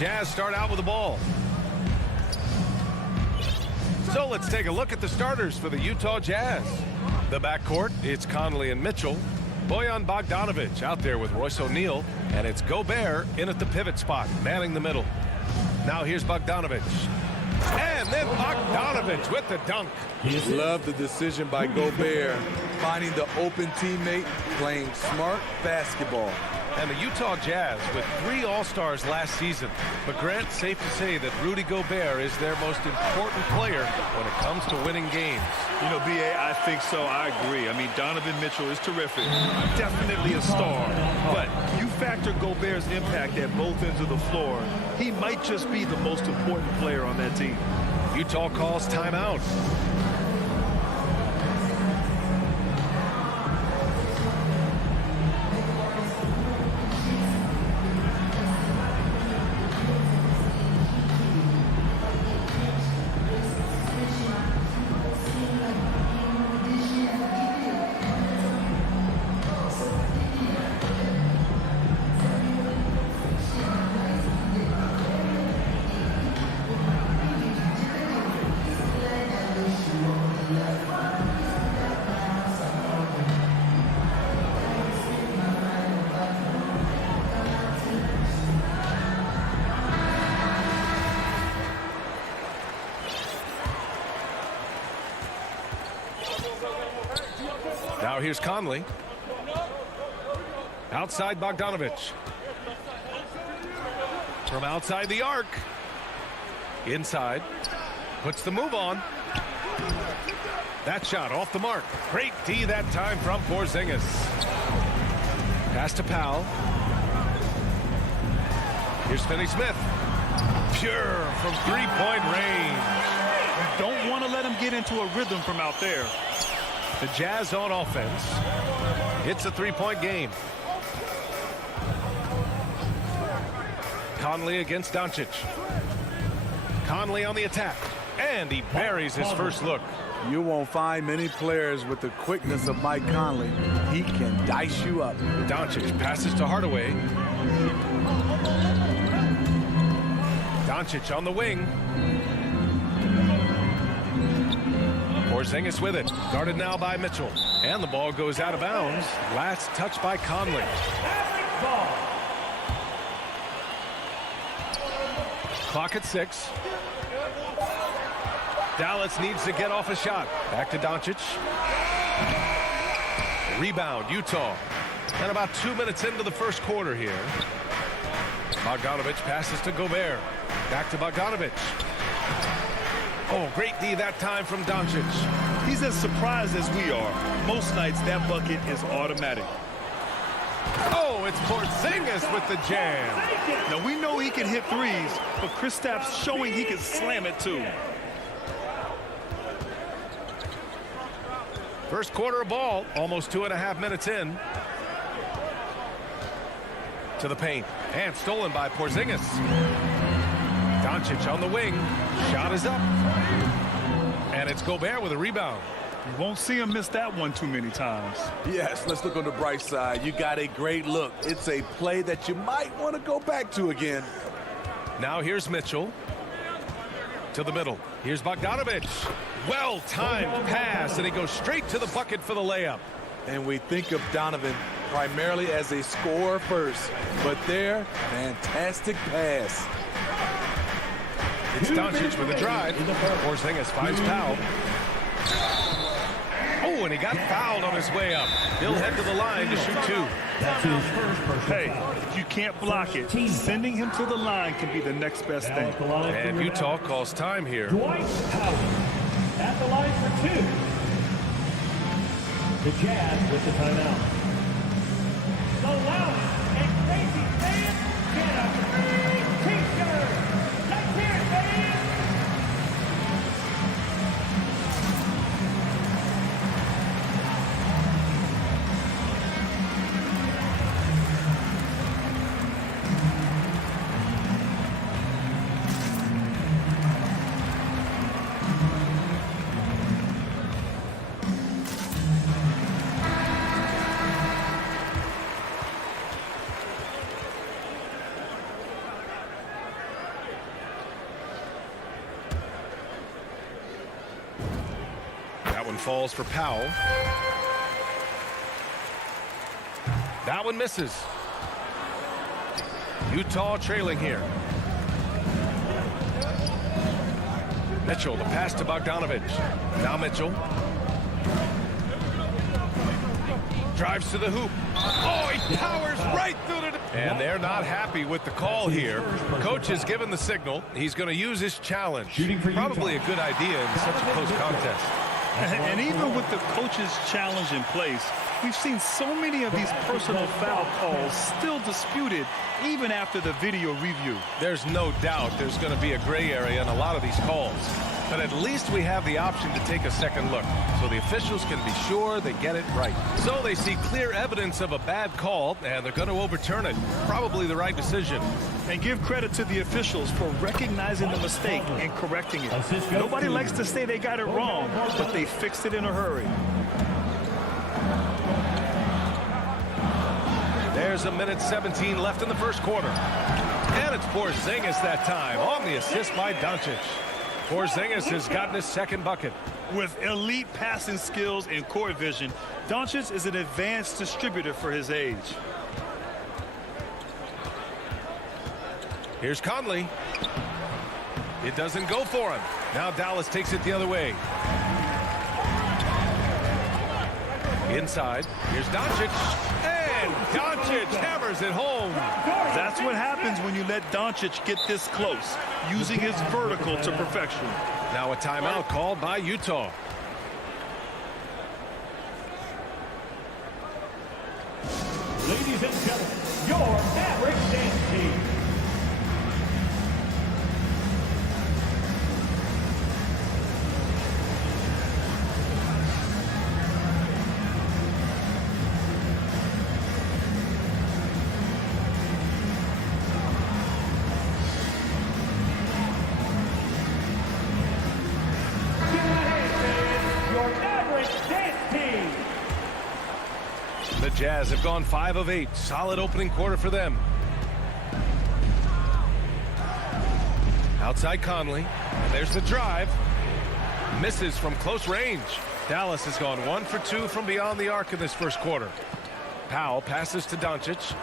Jazz start out with the ball. So let's take a look at the starters for the Utah Jazz. The backcourt, it's Conley and Mitchell. Bojan Bogdanovic out there with Royce O'Neal. And it's Gobert in at the pivot spot, manning the middle. Now here's Bogdanovic. And then Bogdanovic with the dunk. Love the decision by Gobert, finding the open teammate, playing smart basketball. And the Utah Jazz with 3 All-Stars last season. But Grant, safe to say that Rudy Gobert is their most important player when it comes to winning games. You know, B.A., I think so. I agree. I mean, Donovan Mitchell is terrific. Definitely a star. But you factor Gobert's impact at both ends of the floor, he might just be the most important player on that team. Utah calls timeout. Now here's Conley. Outside Bogdanovic. From outside the arc. Inside. Puts the move on. That shot off the mark. Great D that time from Porzingis. Pass to Powell. Here's Finney-Smith. Pure from three-point range. You don't want to let him get into a rhythm from out there. The Jazz on offense. It's a three-point game. Conley against Doncic. Conley on the attack. And he buries his first look. You won't find many players with the quickness of Mike Conley. He can dice you up. Doncic passes to Hardaway. Doncic on the wing. Porzingis with it. Guarded now by Mitchell. And the ball goes out of bounds. Last touch by Conley. Clock at 6. Dallas needs to get off a shot. Back to Doncic. Rebound, Utah. And about 2 minutes into the first quarter here. Bogdanovic passes to Gobert. Back to Bogdanovic. Oh, great D that time from Doncic. He's as surprised as we are. Most nights that bucket is automatic. Oh, it's Porzingis with the jam. Now we know he can hit threes, but Kristaps showing he can slam it too. First quarter of ball, almost 2.5 minutes in. To the paint, and stolen by Porzingis. Doncic on the wing. Shot is up. And it's Gobert with a rebound. You won't see him miss that one too many times. Yes, let's look on the bright side. You got a great look. It's a play that you might want to go back to again. Now here's Mitchell. To the middle. Here's Bogdanovic. Well-timed pass, and he goes straight to the bucket for the layup. And we think of Donovan primarily as a scorer first. But there, fantastic pass. It's Doncic with a drive. Porzingis finds Powell. Oh, and he got fouled on his way up. He'll head to the line to shoot 2. That's his first personal foul. If you can't block it, sending him to the line can be the next best thing. And Utah calls time here. Dwight Powell at the line for 2. The Jazz with the timeout. The loud and crazy fans get a free t-shirt. Let's hear it, fans. falls for Powell. That one misses. Utah trailing here. Mitchell, the pass to Bogdanovich. Now Mitchell. Drives to the hoop. Oh, he powers right through the... And they're not happy with the call here. Coach has given the signal. He's going to use his challenge. Probably a good idea in such a close contest. And even with the coach's challenge in place, we've seen so many of these personal foul calls still disputed even after the video review. There's no doubt there's going to be a gray area in a lot of these calls. But at least we have the option to take a second look, so the officials can be sure they get it right. So they see clear evidence of a bad call, and they're going to overturn it. Probably the right decision. And give credit to the officials for recognizing the mistake and correcting it. Nobody likes to say they got it wrong, but they fixed it in a hurry. There's a minute 17 left in the first quarter. And it's Porzingis that time on the assist by Doncic. Porzingis has gotten his second bucket. With elite passing skills and court vision, Doncic is an advanced distributor for his age. Here's Conley. It doesn't go for him. Now Dallas takes it the other way. Inside. Here's Doncic. And Doncic hammers it home. That's what happens when you let Doncic get this close, using his vertical to perfection. Now a timeout called by Utah. Ladies and gentlemen, your Maverick dance team. The Jazz have gone 5 of 8. Solid opening quarter for them. Outside Conley. And there's the drive. Misses from close range. Dallas has gone 1 for 2 from beyond the arc in this first quarter. Powell passes to Doncic.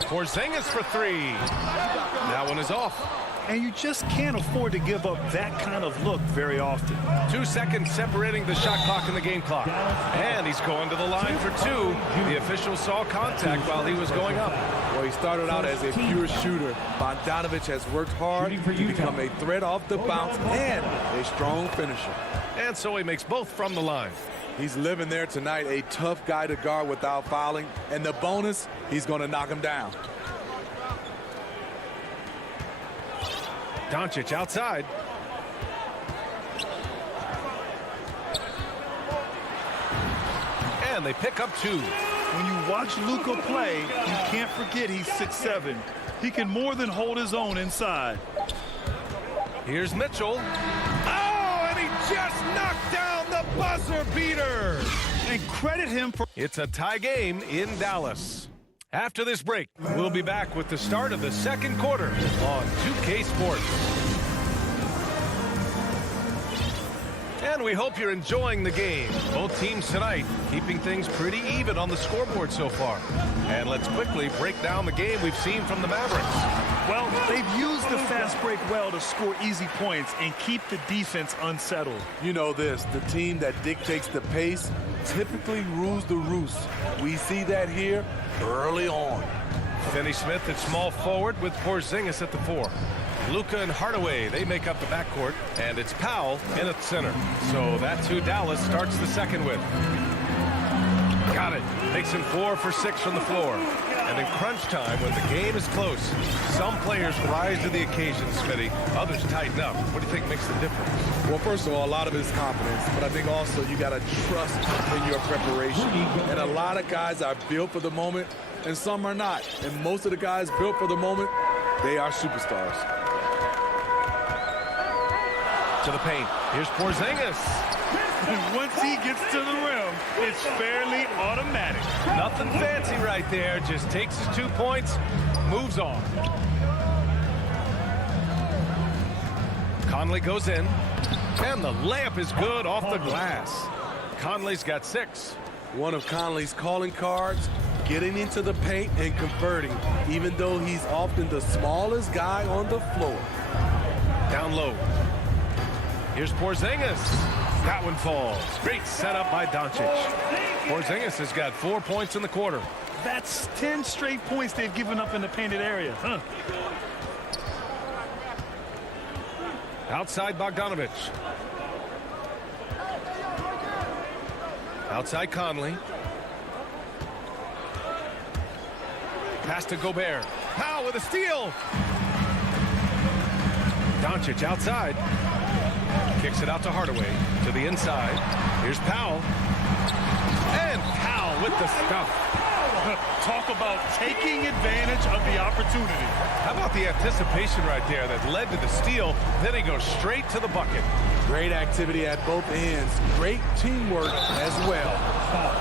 Porzingis for 3. That one is off. And you just can't afford to give up that kind of look very often. 2 seconds separating the shot clock and the game clock. And he's going to the line for 2. The official saw contact while he was going up. Well, he started out as a pure shooter. Bogdanovich has worked hard to become a threat off the bounce and a strong finisher. And so he makes both from the line. He's living there tonight, a tough guy to guard without fouling. And the bonus, he's going to knock him down. Doncic outside. And they pick up 2. When you watch Luka play, you can't forget he's 6'7". He can more than hold his own inside. Here's Mitchell. Oh, and he just knocked down the buzzer beater. And credit him for... It's a tie game in Dallas. After this break, we'll be back with the start of the second quarter on 2K Sports. And we hope you're enjoying the game. Both teams tonight keeping things pretty even on the scoreboard so far. And let's quickly break down the game we've seen from the Mavericks. Well, they've used the fast break well to score easy points and keep the defense unsettled. You know this, the team that dictates the pace typically rules the roost. We see that here early on. Finney Smith at small forward with Porzingis at the 4. Luka and Hardaway, they make up the backcourt, and it's Powell in at center. So that's who Dallas starts the second with. Got it. Makes him 4 for 6 from the floor. And in crunch time, when the game is close, some players rise to the occasion, Smitty. Others tighten up. What do you think makes the difference? Well, first of all, a lot of it is confidence, but I think also you got to trust in your preparation. And a lot of guys are built for the moment, and some are not. And most of the guys built for the moment, they are superstars. To the paint. Here's Porzingis. Once he gets to the rim, it's fairly automatic. Nothing fancy right there. Just takes his 2 points, moves on. Conley goes in. And the layup is good off the glass. Conley's got 6. One of Conley's calling cards, getting into the paint and converting, even though he's often the smallest guy on the floor. Down low. Here's Porzingis. That one falls. Great setup by Doncic. Porzingis has got 4 points in the quarter. That's 10 straight points they've given up in the painted area. Outside Bogdanovich. Outside Conley. Pass to Gobert. Powell with a steal. Doncic outside. Kicks it out to Hardaway. To the inside. Here's Powell. And Powell with the stuff. Talk about taking advantage of the opportunity. How about the anticipation right there that led to the steal? Then he goes straight to the bucket. Great activity at both ends. Great teamwork as well.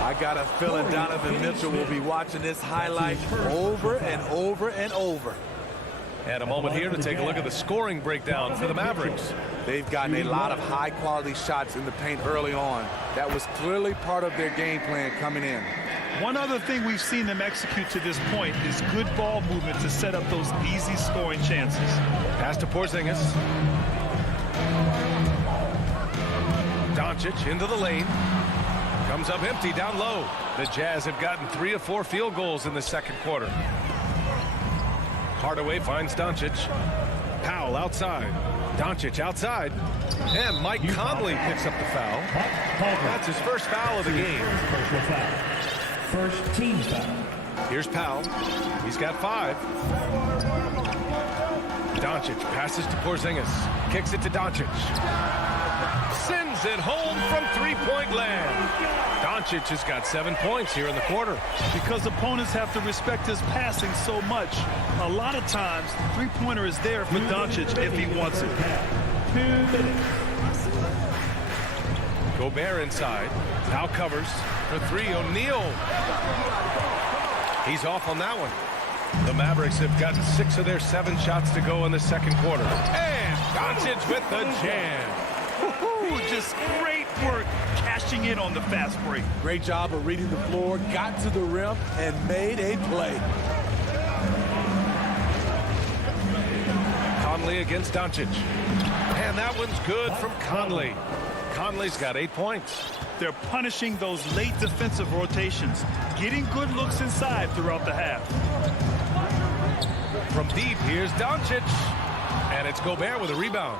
I got a feeling Donovan Mitchell will be watching this highlight over and over and over. And a moment here to take a look at the scoring breakdown for the Mavericks. They've gotten a lot of high-quality shots in the paint early on. That was clearly part of their game plan coming in. One other thing we've seen them execute to this point is good ball movement to set up those easy scoring chances. Pass to Porzingis. Doncic into the lane. Comes up empty down low. The Jazz have gotten 3 of 4 field goals in the second quarter. Hardaway finds Doncic. Powell outside. Doncic outside. And Mike Conley picks up the foul. That's his first foul of the game. First team foul. Here's Powell. He's got 5. Doncic passes to Porzingis. Kicks it to Doncic. Sends it home from three-point land. Doncic has got 7 points here in the quarter. Because opponents have to respect his passing so much, a lot of times, three-pointer is there for Doncic if he wants it. 2 minutes. Gobert inside. Now covers for 3. O'Neal. He's off on that one. The Mavericks have gotten 6 of their 7 shots to go in the second quarter. And Doncic with the jam. Just great work cashing in on the fast break. Great job of reading the floor, got to the rim, and made a play. Conley against Doncic. And that one's good from Conley. Conley's got 8 points. They're punishing those late defensive rotations, getting good looks inside throughout the half. From deep, here's Doncic. And it's Gobert with a rebound.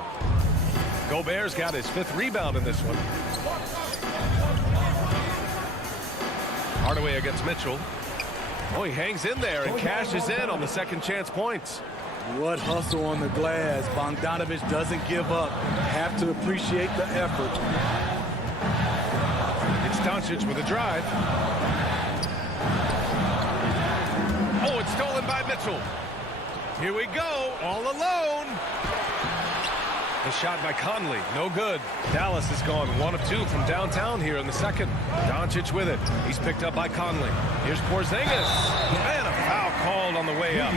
Gobert's got his 5th rebound in this one. Hardaway against Mitchell. Oh, he hangs in there and cashes in on the second chance points. What hustle on the glass. Bogdanovich doesn't give up. Have to appreciate the effort. It's Doncic with a drive. Oh, it's stolen by Mitchell. Here we go, all alone. The shot by Conley, no good. Dallas has gone 1 of 2 from downtown here in the second. Doncic with it. He's picked up by Conley. Here's Porzingis. And a foul called on the way up.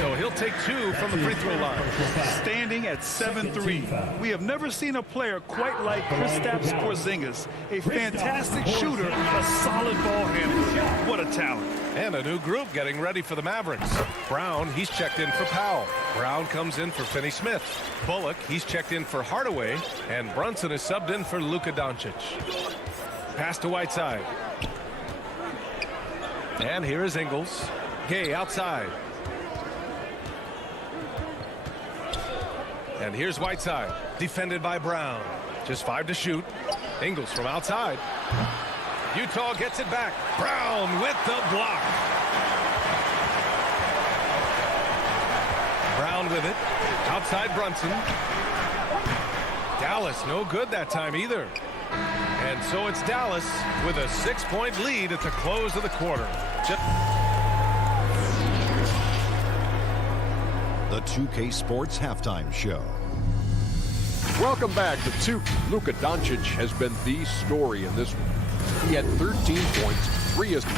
So he'll take 2 from the free throw line. Standing at 7-3. We have never seen a player quite like Kristaps Porzingis. A fantastic shooter, a solid ball handler. What a talent. And a new group getting ready for the Mavericks. Brown, he's checked in for Powell. Brown comes in for Finney-Smith. Bullock, he's checked in for Hardaway. And Brunson is subbed in for Luka Doncic. Pass to Whiteside. And here is Ingles. Gay outside. And here's Whiteside. Defended by Brown. Just 5 to shoot. Ingles from outside. Utah gets it back. Brown with the block. Brown with it. Outside Brunson. Dallas no good that time either. And so it's Dallas with a 6-point lead at the close of the quarter. The 2K Sports Halftime Show. Welcome back to 2. Luka Doncic has been the story in this one. He had 13 points, 3 assists.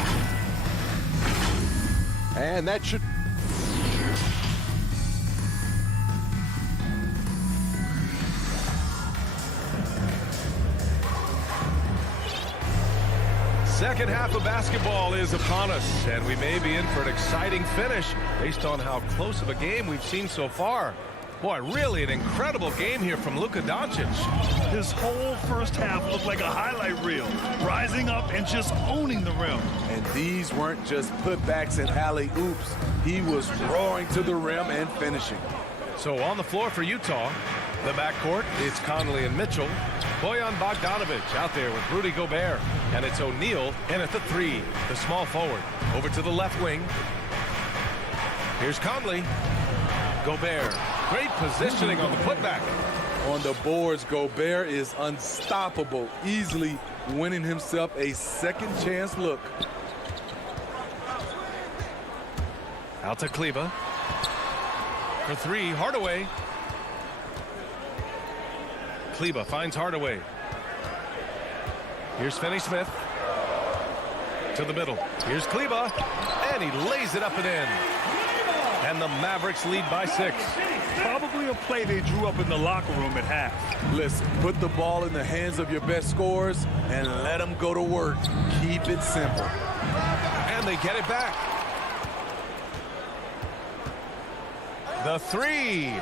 And that should... Second half of basketball is upon us, and we may be in for an exciting finish based on how close of a game we've seen so far. Boy, really an incredible game here from Luka Doncic. His whole first half looked like a highlight reel, rising up and just owning the rim. And these weren't just putbacks and alley-oops. He was roaring to the rim and finishing. So on the floor for Utah, the backcourt, it's Conley and Mitchell. Bojan Bogdanovic out there with Rudy Gobert. And it's O'Neal in at the 3, the small forward. Over to the left wing. Here's Conley. Gobert. Great positioning on the putback. On the boards, Gobert is unstoppable, easily winning himself a second chance look. Out to Kleber. For 3, Hardaway. Kleber finds Hardaway. Here's Finney-Smith. To the middle. Here's Kleber. And he lays it up and in. And the Mavericks lead by 6. Probably a play they drew up in the locker room at half. Listen, put the ball in the hands of your best scorers and let them go to work. Keep it simple. And they get it back. The 3.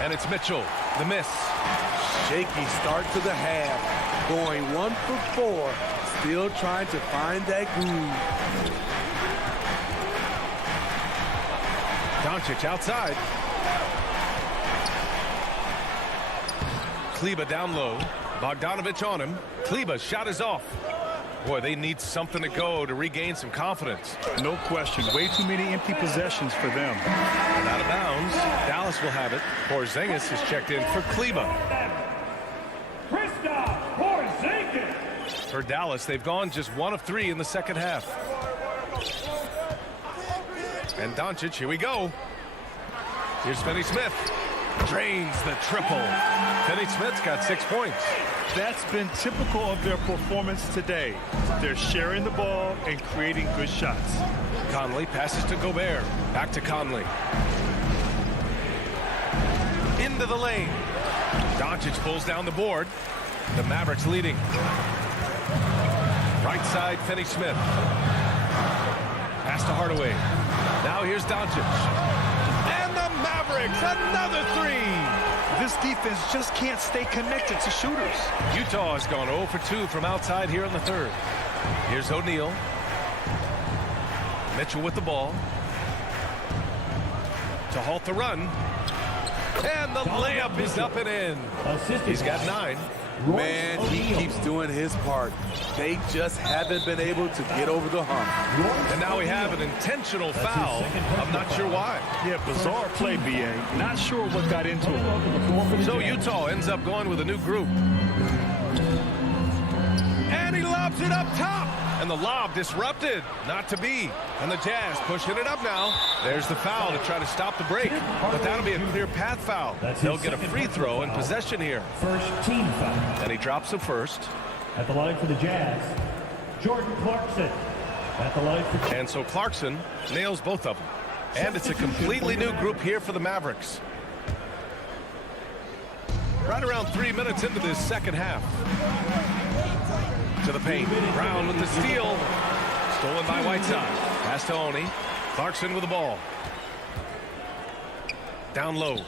And it's Mitchell. The miss. Shaky start to the half. Going 1 for 4. Still trying to find that groove. Doncic outside. Kleber down low. Bogdanovic on him. Kleber's shot is off. Boy, they need something to go to regain some confidence. No question. Way too many empty possessions for them. And out of bounds. Dallas will have it. Porzingis is checked in for Kleber. For Dallas, they've gone just 1 of 3 in the second half. And Doncic, here we go. Here's Finney-Smith. Drains the triple. Finney-Smith's got 6 points. That's been typical of their performance today. They're sharing the ball and creating good shots. Conley passes to Gobert. Back to Conley. Into the lane. Doncic pulls down the board. The Mavericks leading. Right side, Finney-Smith. Pass to Hardaway. Now here's Doncic. And the Mavericks, another 3. This defense just can't stay connected to shooters. Utah has gone 0 for 2 from outside here in the third. Here's O'Neal. Mitchell with the ball. To halt the run. And the layup is up and in. He's got 9. Man, he keeps doing his part. They just haven't been able to get over the hump. And now we have an intentional foul. I'm not sure why. Yeah, bizarre play, B.A. Not sure what got into him. So Utah ends up going with a new group. And he lobs it up top. And the lob disrupted. Not to be. And the Jazz pushing it up now. There's the foul to try to stop the break. But that'll be a clear path foul. They'll get a free throw in possession here. First team foul. And he drops the first. At the line for the Jazz, Jordan Clarkson. At the line for... And so Clarkson nails both of them. And it's a completely new group here for the Mavericks. Right around 3 minutes into this second half. To the paint. Brown with the steal. Stolen by Whiteside. Pass to Oni. Clarkson with the ball. Down low.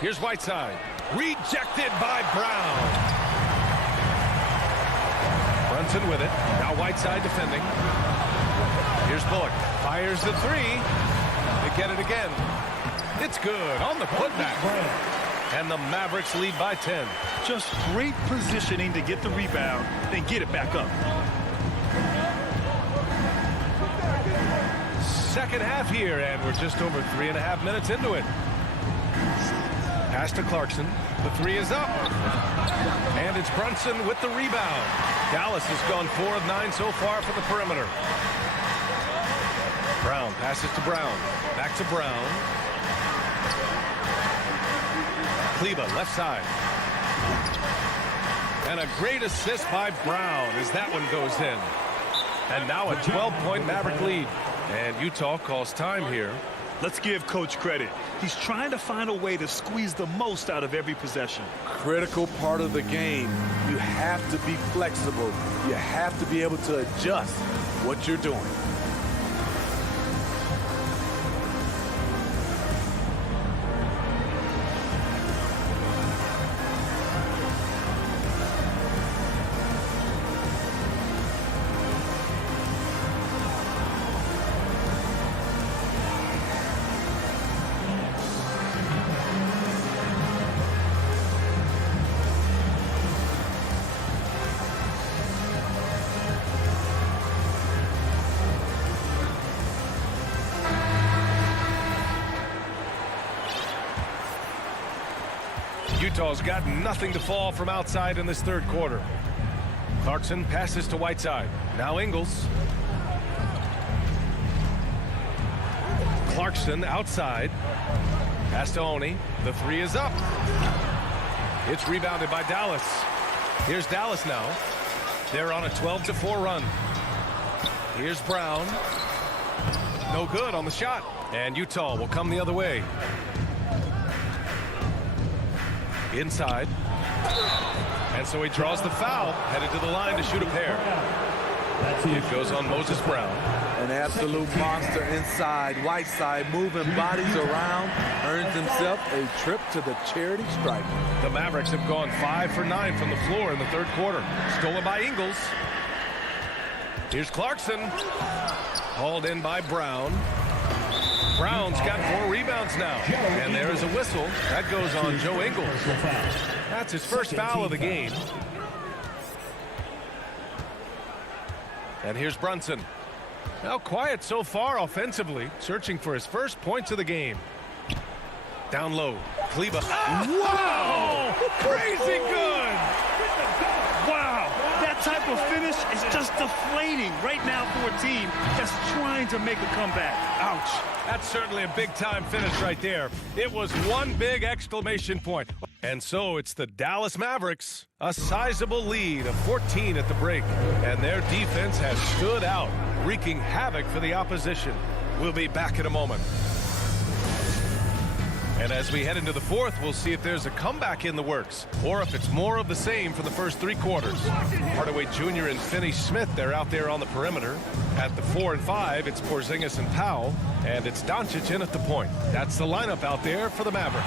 Here's Whiteside. Rejected by Brown. Brunson with it. Now Whiteside defending. Here's Bullock. Fires the 3. They get it again. It's good on the putback. And the Mavericks lead by 10. Just great positioning to get the rebound, then get it back up. Second half here, and we're just over 3.5 minutes into it. Pass to Clarkson. The 3 is up. And it's Brunson with the rebound. Dallas has gone 4 of 9 so far from the perimeter. Brown passes to Brown. Back to Brown. Kleber, left side. And a great assist by Brown as that one goes in. And now a 12-point Maverick lead. And Utah calls time here. Let's give Coach credit. He's trying to find a way to squeeze the most out of every possession. Critical part of the game. You have to be flexible. You have to be able to adjust what you're doing. Utah's got nothing to fall from outside in this third quarter. Clarkson passes to Whiteside. Now Ingles. Clarkson outside. Pass to Oni. The three is up. It's rebounded by Dallas. Here's Dallas now. They're on a 12-4 run. Here's Brown. No good on the shot. And Utah will come the other way. Inside. And so he draws the foul, headed to the line to shoot a pair. It goes on Moses Brown. An absolute monster inside. Whiteside moving bodies around, earns himself a trip to the charity stripe. The Mavericks have gone 5 for 9 from the floor in the third quarter. Stolen by Ingles. Here's Clarkson. Hauled in by Brown. Brown's got 4 rebounds now. And there's a whistle. That goes on Joe Ingles. That's his first foul of the game. And here's Brunson. Now quiet so far offensively, searching for his first points of the game. Down low. Kleba. Wow! Crazy good! Wow! That type of finish is just deflating right now for a team that's trying to make a comeback. Ouch. That's certainly a big-time finish right there. It was one big exclamation point. And so it's the Dallas Mavericks, a sizable lead of 14 at the break. And their defense has stood out, wreaking havoc for the opposition. We'll be back in a moment. And as we head into the fourth, we'll see if there's a comeback in the works or if it's more of the same for the first 3 quarters. Hardaway Jr. and Finney Smith, they're out there on the perimeter. At the 4 and 5, it's Porzingis and Powell, and it's Doncic in at the point. That's the lineup out there for the Mavericks.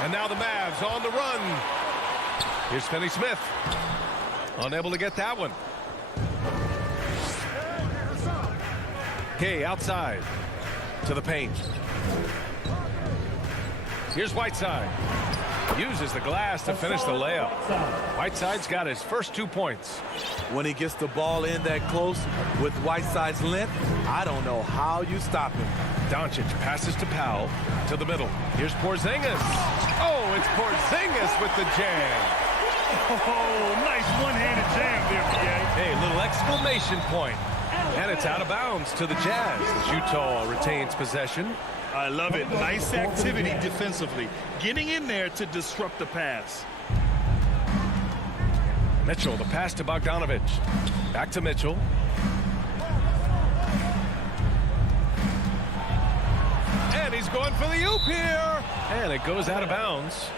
And now the Mavs on the run. Here's Finney Smith. Unable to get that one. Okay, outside to the paint. Here's Whiteside. Uses the glass to finish the layup. Whiteside's got his first 2 points. When he gets the ball in that close with Whiteside's length, I don't know how you stop him. Doncic passes to Powell to the middle. Here's Porzingis. Oh, it's Porzingis with the jam. Oh, nice one-handed jam there, PA. Hey, little exclamation point. And it's out of bounds to the Jazz as Utah retains possession. I love it. Nice activity defensively. Getting in there to disrupt the pass. Mitchell, the pass to Bogdanovich. Back to Mitchell. And he's going for the oop here. And it goes out of bounds.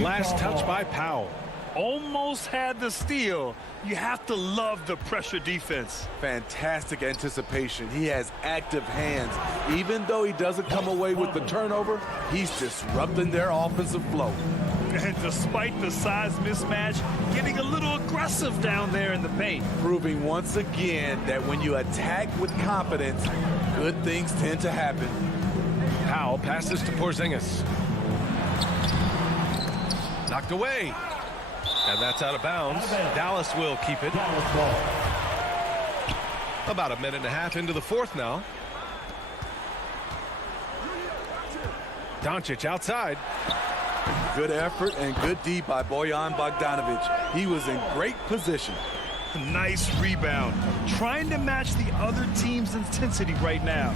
Last touch by Powell. Almost had the steal. You have to love the pressure defense. Fantastic anticipation. He has active hands. Even though he doesn't come away with the turnover, he's disrupting their offensive flow. And despite the size mismatch, getting a little aggressive down there in the paint. Proving once again that when you attack with confidence, good things tend to happen. Powell passes to Porzingis. Knocked away. And that's out of bounds. Dallas will keep it. About a minute and a half into the fourth now. Doncic outside. Good effort and good D by Bojan Bogdanovic. He was in great position. Nice rebound. Trying to match the other team's intensity right now.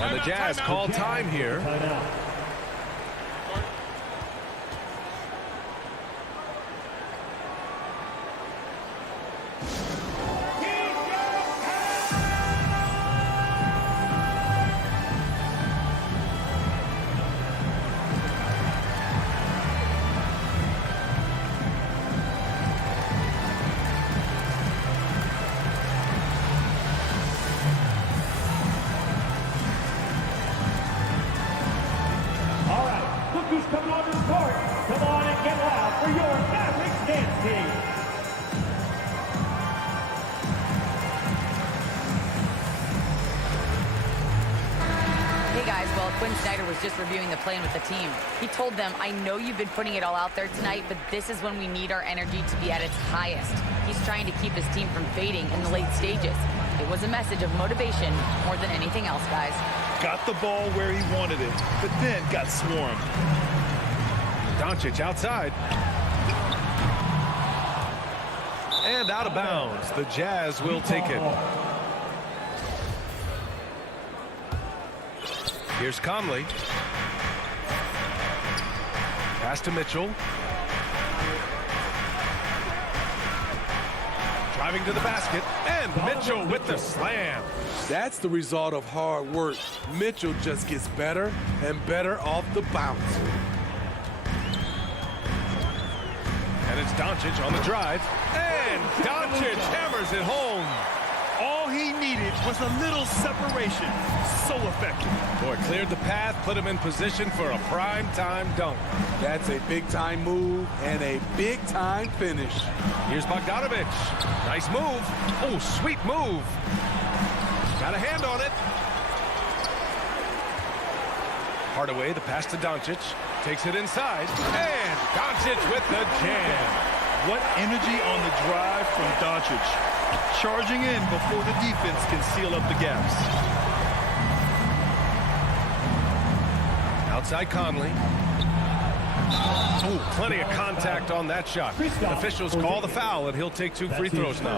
And the Jazz call time here. Well, Quinn Snyder was just reviewing the plan with the team. He told them, I know you've been putting it all out there tonight, but this is when we need our energy to be at its highest. He's trying to keep his team from fading in the late stages. It was a message of motivation more than anything else, guys. Got the ball where he wanted it, but then got swarmed. Doncic outside. And out of bounds. The Jazz will take it. Here's Conley. Pass to Mitchell. Driving to the basket. And Mitchell with the slam. That's the result of hard work. Mitchell just gets better and better off the bounce. And it's Doncic on the drive. And Doncic hammers it home. All he needed was a little separation. So effective. Boy, cleared the path, put him in position for a prime-time dunk. That's a big-time move and a big-time finish. Here's Bogdanovic. Nice move. Oh, sweet move. Got a hand on it. Hardaway, the pass to Doncic. Takes it inside. And Doncic with the jam. What energy on the drive from Doncic. Charging in before the defense can seal up the gaps. Outside Conley. Ooh, plenty of contact on that shot. Officials call the foul, and he'll take 2 free throws now.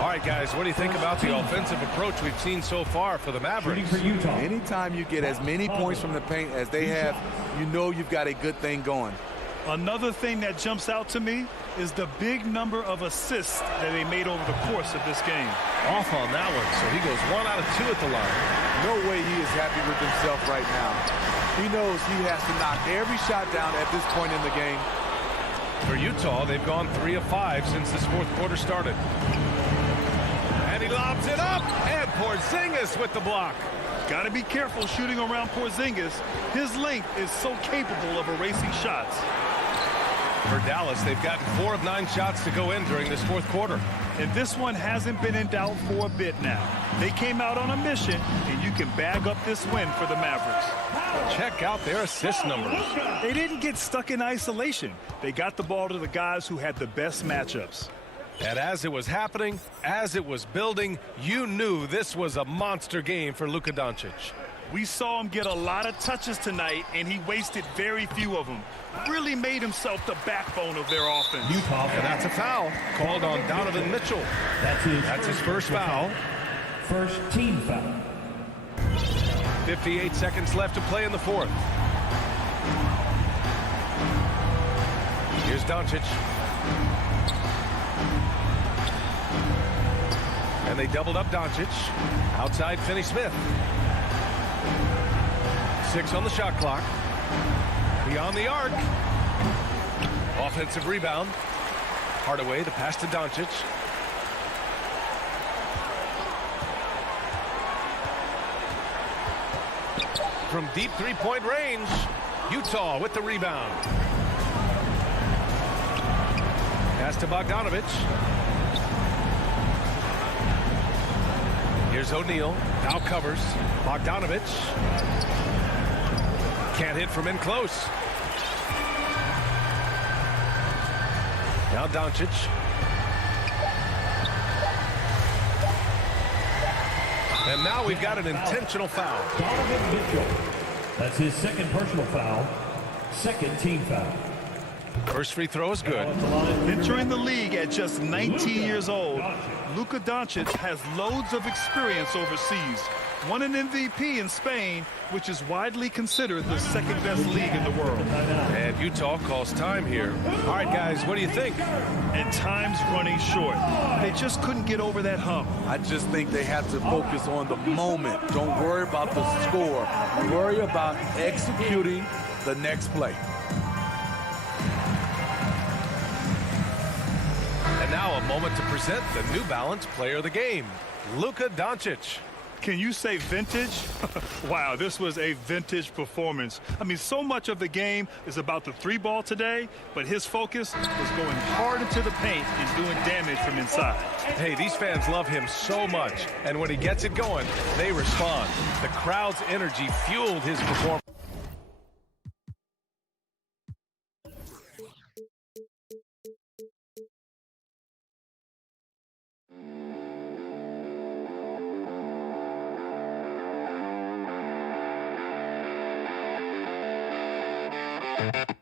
All right, guys, what do you think about the offensive approach we've seen so far for the Mavericks? Anytime you get as many points from the paint as they have, you know you've got a good thing going. Another thing that jumps out to me is the big number of assists that they made over the course of this game. Off on that one, so he goes 1 out of 2 at the line. No way he is happy with himself right now. He knows he has to knock every shot down at this point in the game. For Utah, they've gone 3 of 5 since this fourth quarter started. And he lobs it up, and Porzingis with the block. Got to be careful shooting around Porzingis. His length is so capable of erasing shots. For Dallas, they've gotten 4 of 9 shots to go in during this fourth quarter. And this one hasn't been in doubt for a bit now. They came out on a mission, and you can bag up this win for the Mavericks. Check out their assist numbers. They didn't get stuck in isolation. They got the ball to the guys who had the best matchups. And as it was happening, as it was building, you knew this was a monster game for Luka Doncic. We saw him get a lot of touches tonight, and he wasted very few of them. Really made himself the backbone of their offense. And that's a foul called on Donovan Mitchell. That's his first foul. First team foul. 58 seconds left to play in the fourth. Here's Doncic. And they doubled up Doncic. Outside Finney-Smith. 6 on the shot clock. Beyond the arc. Offensive rebound. Hardaway, the pass to Doncic. From deep three-point range, Utah with the rebound. Pass to Bogdanovic. Here's O'Neal. Now covers. Bogdanovic. Can't hit from in close. Now Doncic. And now we've got an intentional foul. Donovan Mitchell. That's his second personal foul. Second team foul. First free throw is good. Entering the league at just 19 years old, Luka Doncic has loads of experience overseas. Won an MVP in Spain, which is widely considered the second best league in the world. And Utah calls time here. All right, guys, what do you think? And time's running short. They just couldn't get over that hump. I just think they have to focus on the moment. Don't worry about the score. Worry about executing the next play. And now a moment to present the New Balance Player of the Game, Luka Doncic. Can you say vintage? Wow, this was a vintage performance. I mean, so much of the game is about the three ball today, but his focus was going hard into the paint and doing damage from inside. Hey, these fans love him so much, and when he gets it going, they respond. The crowd's energy fueled his performance. you